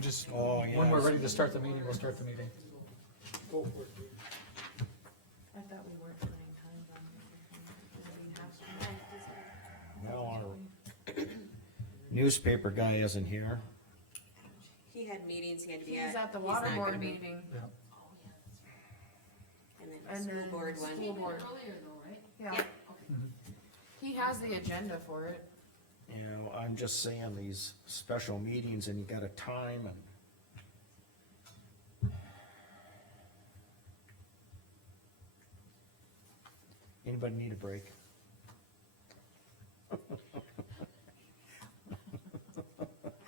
Just, Oh, when we're yes. ready to start the meeting, we'll start the meeting. Go for it, dude. I thought we weren't putting times on it. well, our newspaper guy isn't here. He had meetings he had to be at. He's at the He's water not board gonna be. meeting, Yeah. oh, yeah, that's right. And then and school then board one. school board, Earlier though, right? yeah. Yep. Okay. He has the agenda for it. You know, I'm just saying these special meetings and you got a time and. Anybody need a break?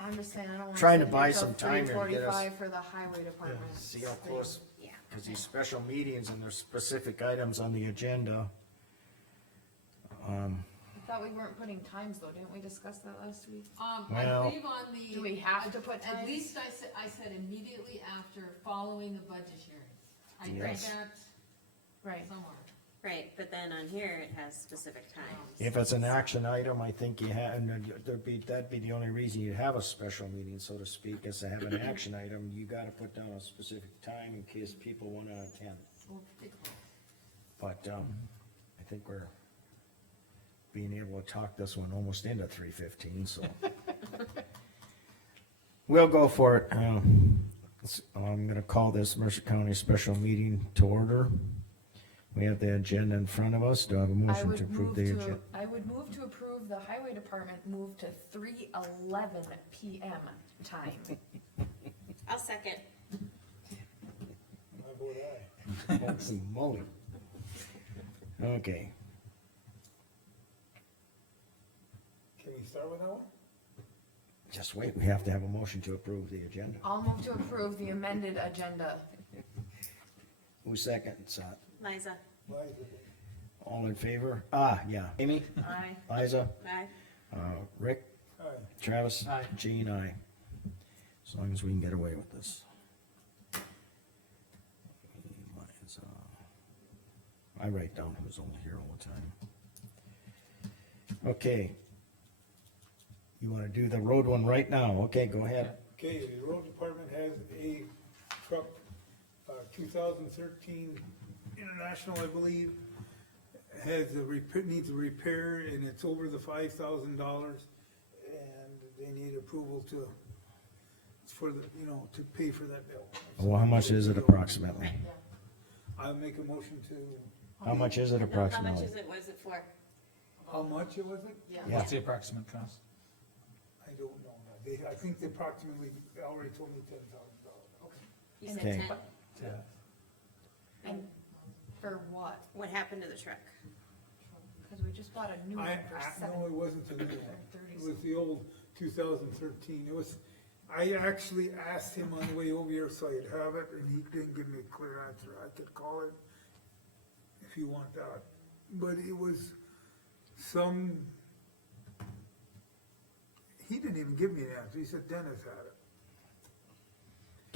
I'm just saying, I don't wanna. Trying to sit buy here till some time here to get us- 3:45 for the highway department. See how thing. close, Yeah. cause these special meetings and there's specific items on the agenda. I thought we weren't putting times though, didn't we discuss that last week? I Well- believe on the. Do we have to put At times? least I said immediately after, following the budget hearings. I read Yes. that Right, somewhere. Right, but then on here it has specific times. If it's an action item, I think you have, and that'd be the only reason you'd have a special meeting, so to speak, is to have an action item. You gotta put down a specific time in case people wanna attend. We'll pick one. But, I think we're being able to talk this one almost into 3:15, so. We'll go for it. I'm gonna call this Mercer County special meeting to order. We have the agenda in front of us. Do I have a I motion to would approve move the to, agenda? I would move to approve the highway department move to 3:11 PM time. I'll second. I vote aye. Holy moly. Okay, Can we start with that one? just wait, we have to have a motion to approve the agenda. I'll move to approve the amended agenda. Who seconds that? Liza. Liza, All in favor? Yeah. Amy? Aye. Liza? Aye. Rick? aye. Travis? Aye. Jean, aye. As long as we can get away with this. Liza. I write down who's only here all the time. Okay. You wanna do the road one right now? Okay, go ahead. Okay, the road department has a truck, 2013 International, I believe. Has a needs a repair and it's over the $5,000. And they need approval to, for the, to pay for that bill. Well, how much is it approximately? I'll make a motion to, How much is it No, how much approximately? is it, what is it for? how much it was it? Yeah. What's the approximate cost? I don't know. I think they approximately, they already told me $10,000. You said Okay. 10? And for what? What happened to the truck? Cause we just bought a new one for No, it wasn't the new one. It was the old 2013. It was, I actually asked him on the way over here so I'd have it, and he didn't give me a clear answer. I could call it if you want that. But it was he didn't even give me an answer. He said Dennis had it.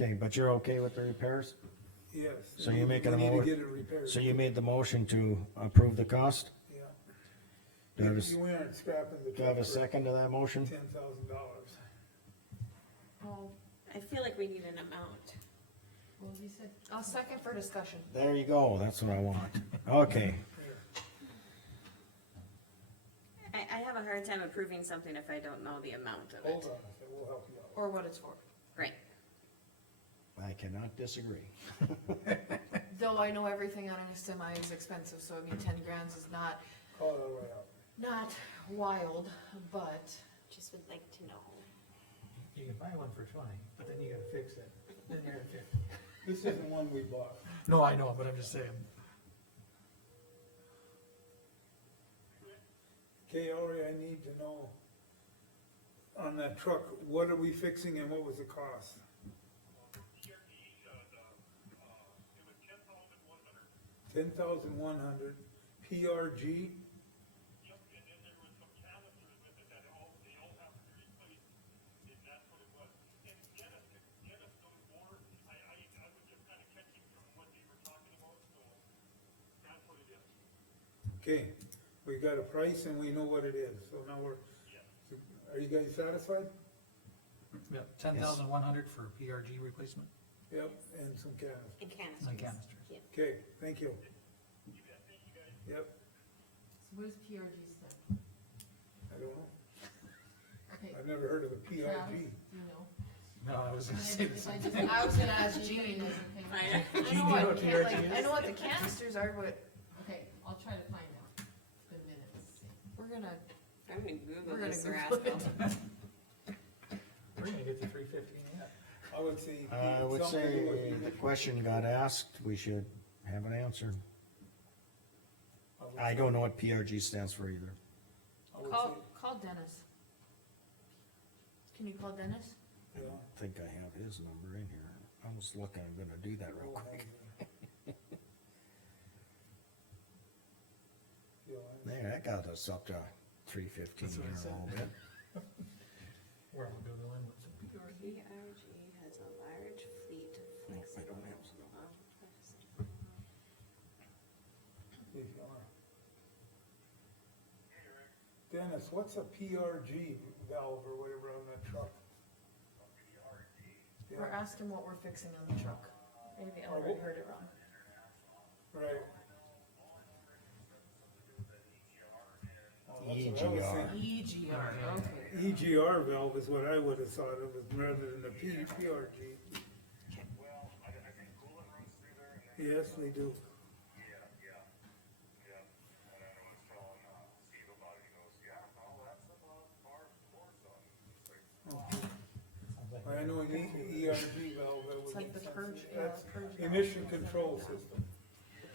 Okay, but you're okay with the repairs? Yes. So you're making a We need to mo- get it repaired. So you made the motion to approve the cost? Yeah. Do I have a s- You weren't scrapping the Do I have a truck for second to that motion? $10,000. Oh, I feel like we need an amount. Well, he said, I'll second for discussion. There you go, that's what I want. Okay, I have a hard time approving something if I don't know the amount of Hold it. on a second, we'll help you out. Or what it's for. Right. I cannot disagree. Though I know everything on a semi is expensive, so I mean, 10 grand is not, Call it all the way out. not wild, but Just would like to know. You can buy one for 20, but then you gotta fix it, then you're at 50. This isn't one we bought. No, I know, but I'm just saying. Okay, Ori, I need to know on that truck, what are we fixing and what was the cost? $10,100, PRG, okay, we got a price and we know what it is, so now are you guys satisfied? Yep, 10,100 for PRG replacement Yep, and some canisters. And canisters. and canisters. Okay, thank you. Yep, so what does PRG stand? I don't know, Okay, I've never heard of a Travis, PRG. you know. No, I was gonna And say if this. I just- I was gonna ask Jean Jean. doesn't pay I- attention. I know you know what, what PRG I is? know what the canisters are, but Okay, I'll try to find out. It's been minutes. we're gonna, I'm gonna Google we're gonna this or Google ask it. them. We're gonna get to 350 yet. I would say. I would something to do say with the question got asked, we should have an answer. I don't know what PRG stands for either. I would call, say, call Dennis. Can you call Dennis? yeah, I think I have his number in here. I was looking, I'm gonna do that real we'll quick. have, yeah, There, that got us up to 315 That's what I here a said. little bit. We're all Googling what's a PRG. PRG has a large fleet of No, I flexible. don't have some. if you are. Dennis, what's a PRG valve or whatever on that truck? We're Yeah, asking what we're fixing on the truck. Maybe I already heard it wrong. right. Oh, that's what I was EGR. thinking. EGR, okay. EGR valve is what I would have thought of as rather than the PRG. Yes, they do. I know an ERG valve, that It's was. like the purge, That's purge. emission control system.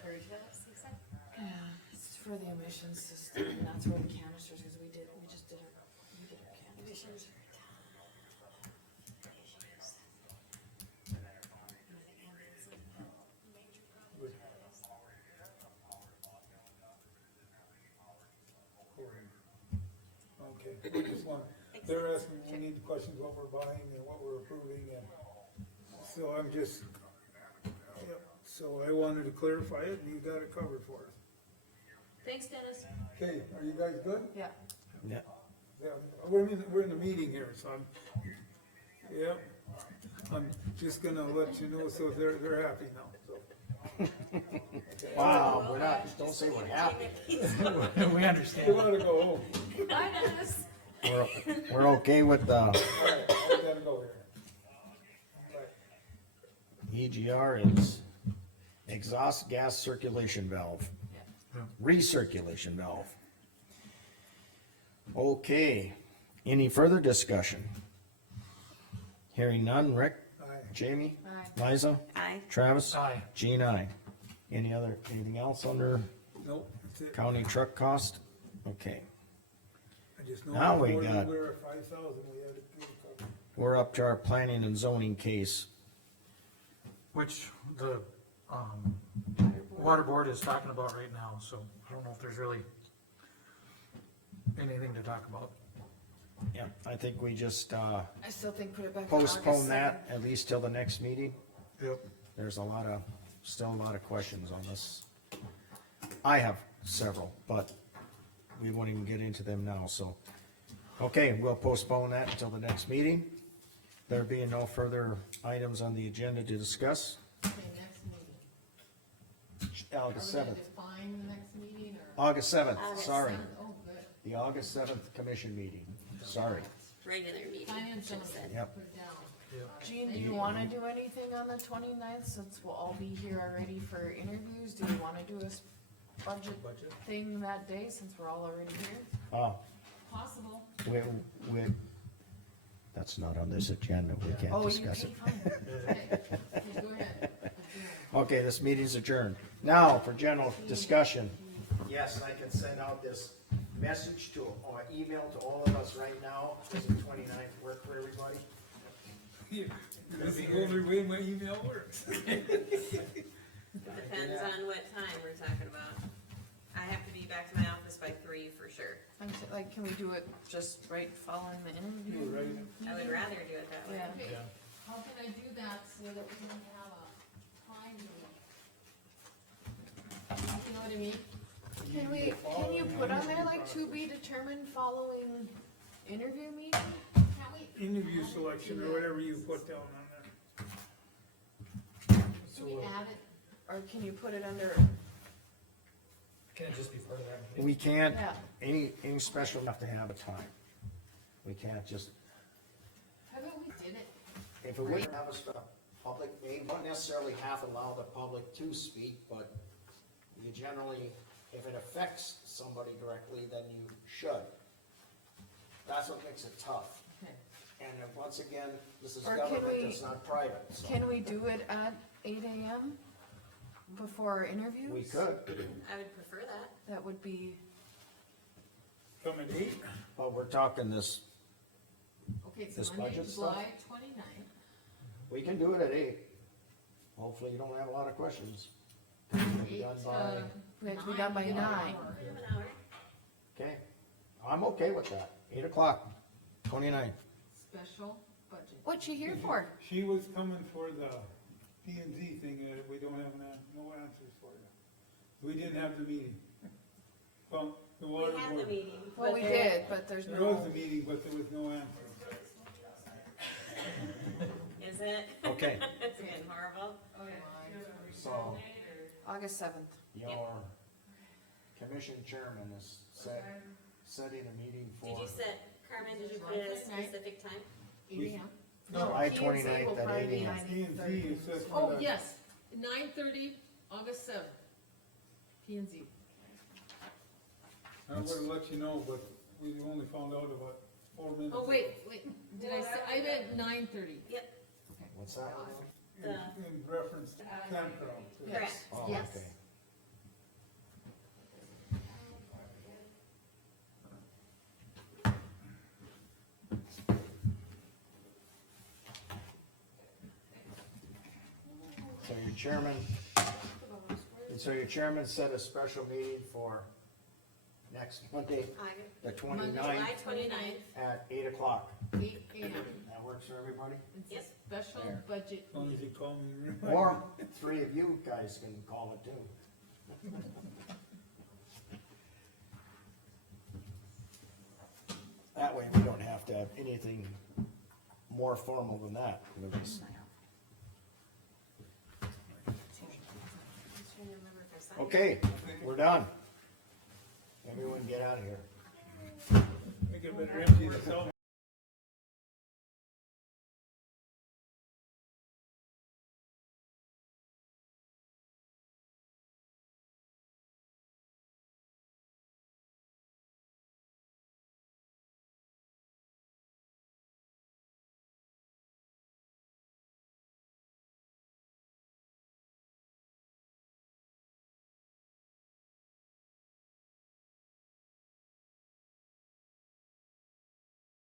Purge valves, you said? Yeah, it's for the emission system, and that's where the canisters, cause we just did our canisters. Okay, just one, they're asking, we need questions what we're buying and what we're approving, and so I'm just, yep, so I wanted to clarify it, and you got it covered for us. Thanks, Dennis. Okay, are you guys good? Yeah, Yeah. Yeah, we're in the meeting here, so I'm, yep, I'm just gonna let you know, so they're happy now, so. Wow, we're not, don't say what happened. We You understand. wanna go home? Bye, Dennis. We're okay with the Alright, I gotta go here. Bye. EGR is exhaust gas circulation valve. Yeah. Recirculation valve. Okay, any further discussion? Hearing none, Rick, Aye. Jamie, aye. Liza, Aye. Travis, Aye. Jean, I. Anything else under Nope, that's it. county truck cost? Okay, I just know Now we more than got- we're at 5,000, we had to get it covered. we're up to our planning and zoning case. Which the, water board is talking about right now, so I don't know if there's really anything to talk about. Yeah, I think we just, I still think put it back on August postpone that 7th. at least till the next meeting. Yep. There's still a lot of questions on this. I have several, but we won't even get into them now, so. Okay, we'll postpone that until the next meeting. There being no further items on the agenda to discuss. Okay, next meeting. Are August we gonna seventh, define the next meeting, or? August seventh, August sorry, 7th? Oh, good. the August 7th commission meeting, sorry. Regular meeting. Finance should've gonna said. Yep. put it down. Jean, do you wanna do anything on the 29th, since we'll all be here already for interviews? Do you wanna do a budget Budget? thing that day, since we're all already here? Possible. We, that's not on this agenda, we can't Oh, you discuss can, it. fine. Okay, okay, go ahead. Okay, this meeting's adjourned. Now, for general discussion. Yes, I can send out this message to, or email to all of us right now. Does the 29th work for everybody? Yeah, this is the only way my email works. Depends on what time we're talking about. I have to be back to my office by 3 for sure. Like, can we do it just right following the interview? You're right. I would rather do it that way. Yeah. Okay, how can I do that so that we don't have a time limit? You know what I mean? Can you put on there like to be determined following interview meeting? Can't we? Interview selection or whatever you put down on there. Can we add it? Or can you put it under, Can it just be part of that meeting? We can't, yeah, any special enough to have a time. We can't just, How about we did it? if it wouldn't have us, the public, may not necessarily have to allow the public to speak, but you generally, if it affects somebody directly, then you should. That's what makes it tough. Okay. And then once again, this is Or can government, we- it's not private, so. can we do it at 8 AM before our interviews? We could, I would prefer that. That would be, Come at 8, but we're talking this, Okay, This so Monday, budget stuff? July 29th. we can do it at 8. Hopefully you don't have a lot of questions. It'll be 8 done to by- we have to be done by 9. We have an hour. Okay, I'm okay with that, 8 o'clock, 29. Special budget. What you here for? she was coming for the P and Z thing, we don't have no answers for you. We didn't have the meeting. Well, the water We had the board, meeting. Well, but we there- did, but there's there was a no, meeting, but there was no answer. Is it? Okay. It's getting horrible. Oh, my. So, August 7th. your commission chairman is setting a meeting for Did you set, Carmen, did you put it at a specific time? 8 AM? July P&Z will 29th at probably 8 be AM. 9, P and Z, 8:30. it says. Oh, yes, 9:30 August seventh, P and Z. I would've let you know, but we only found out about 4 minutes. Oh, wait, did I say, I meant 9:30. Yep, What's that? In reference to campground. correct, Oh, yes. okay. So your chairman set a special meeting for next Monday, the Monday, 29th July 29th. at 8 o'clock. 8 AM. That works for everybody? It's Yep. a special There. budget As long as meeting. you call me. and remind Or me. 3 of you guys can call it too. That way we don't have to have anything more formal than that. We'll just- Just trying to remember if I signed it. Okay, we're done. Everyone get out of here. Make it better empty the cell.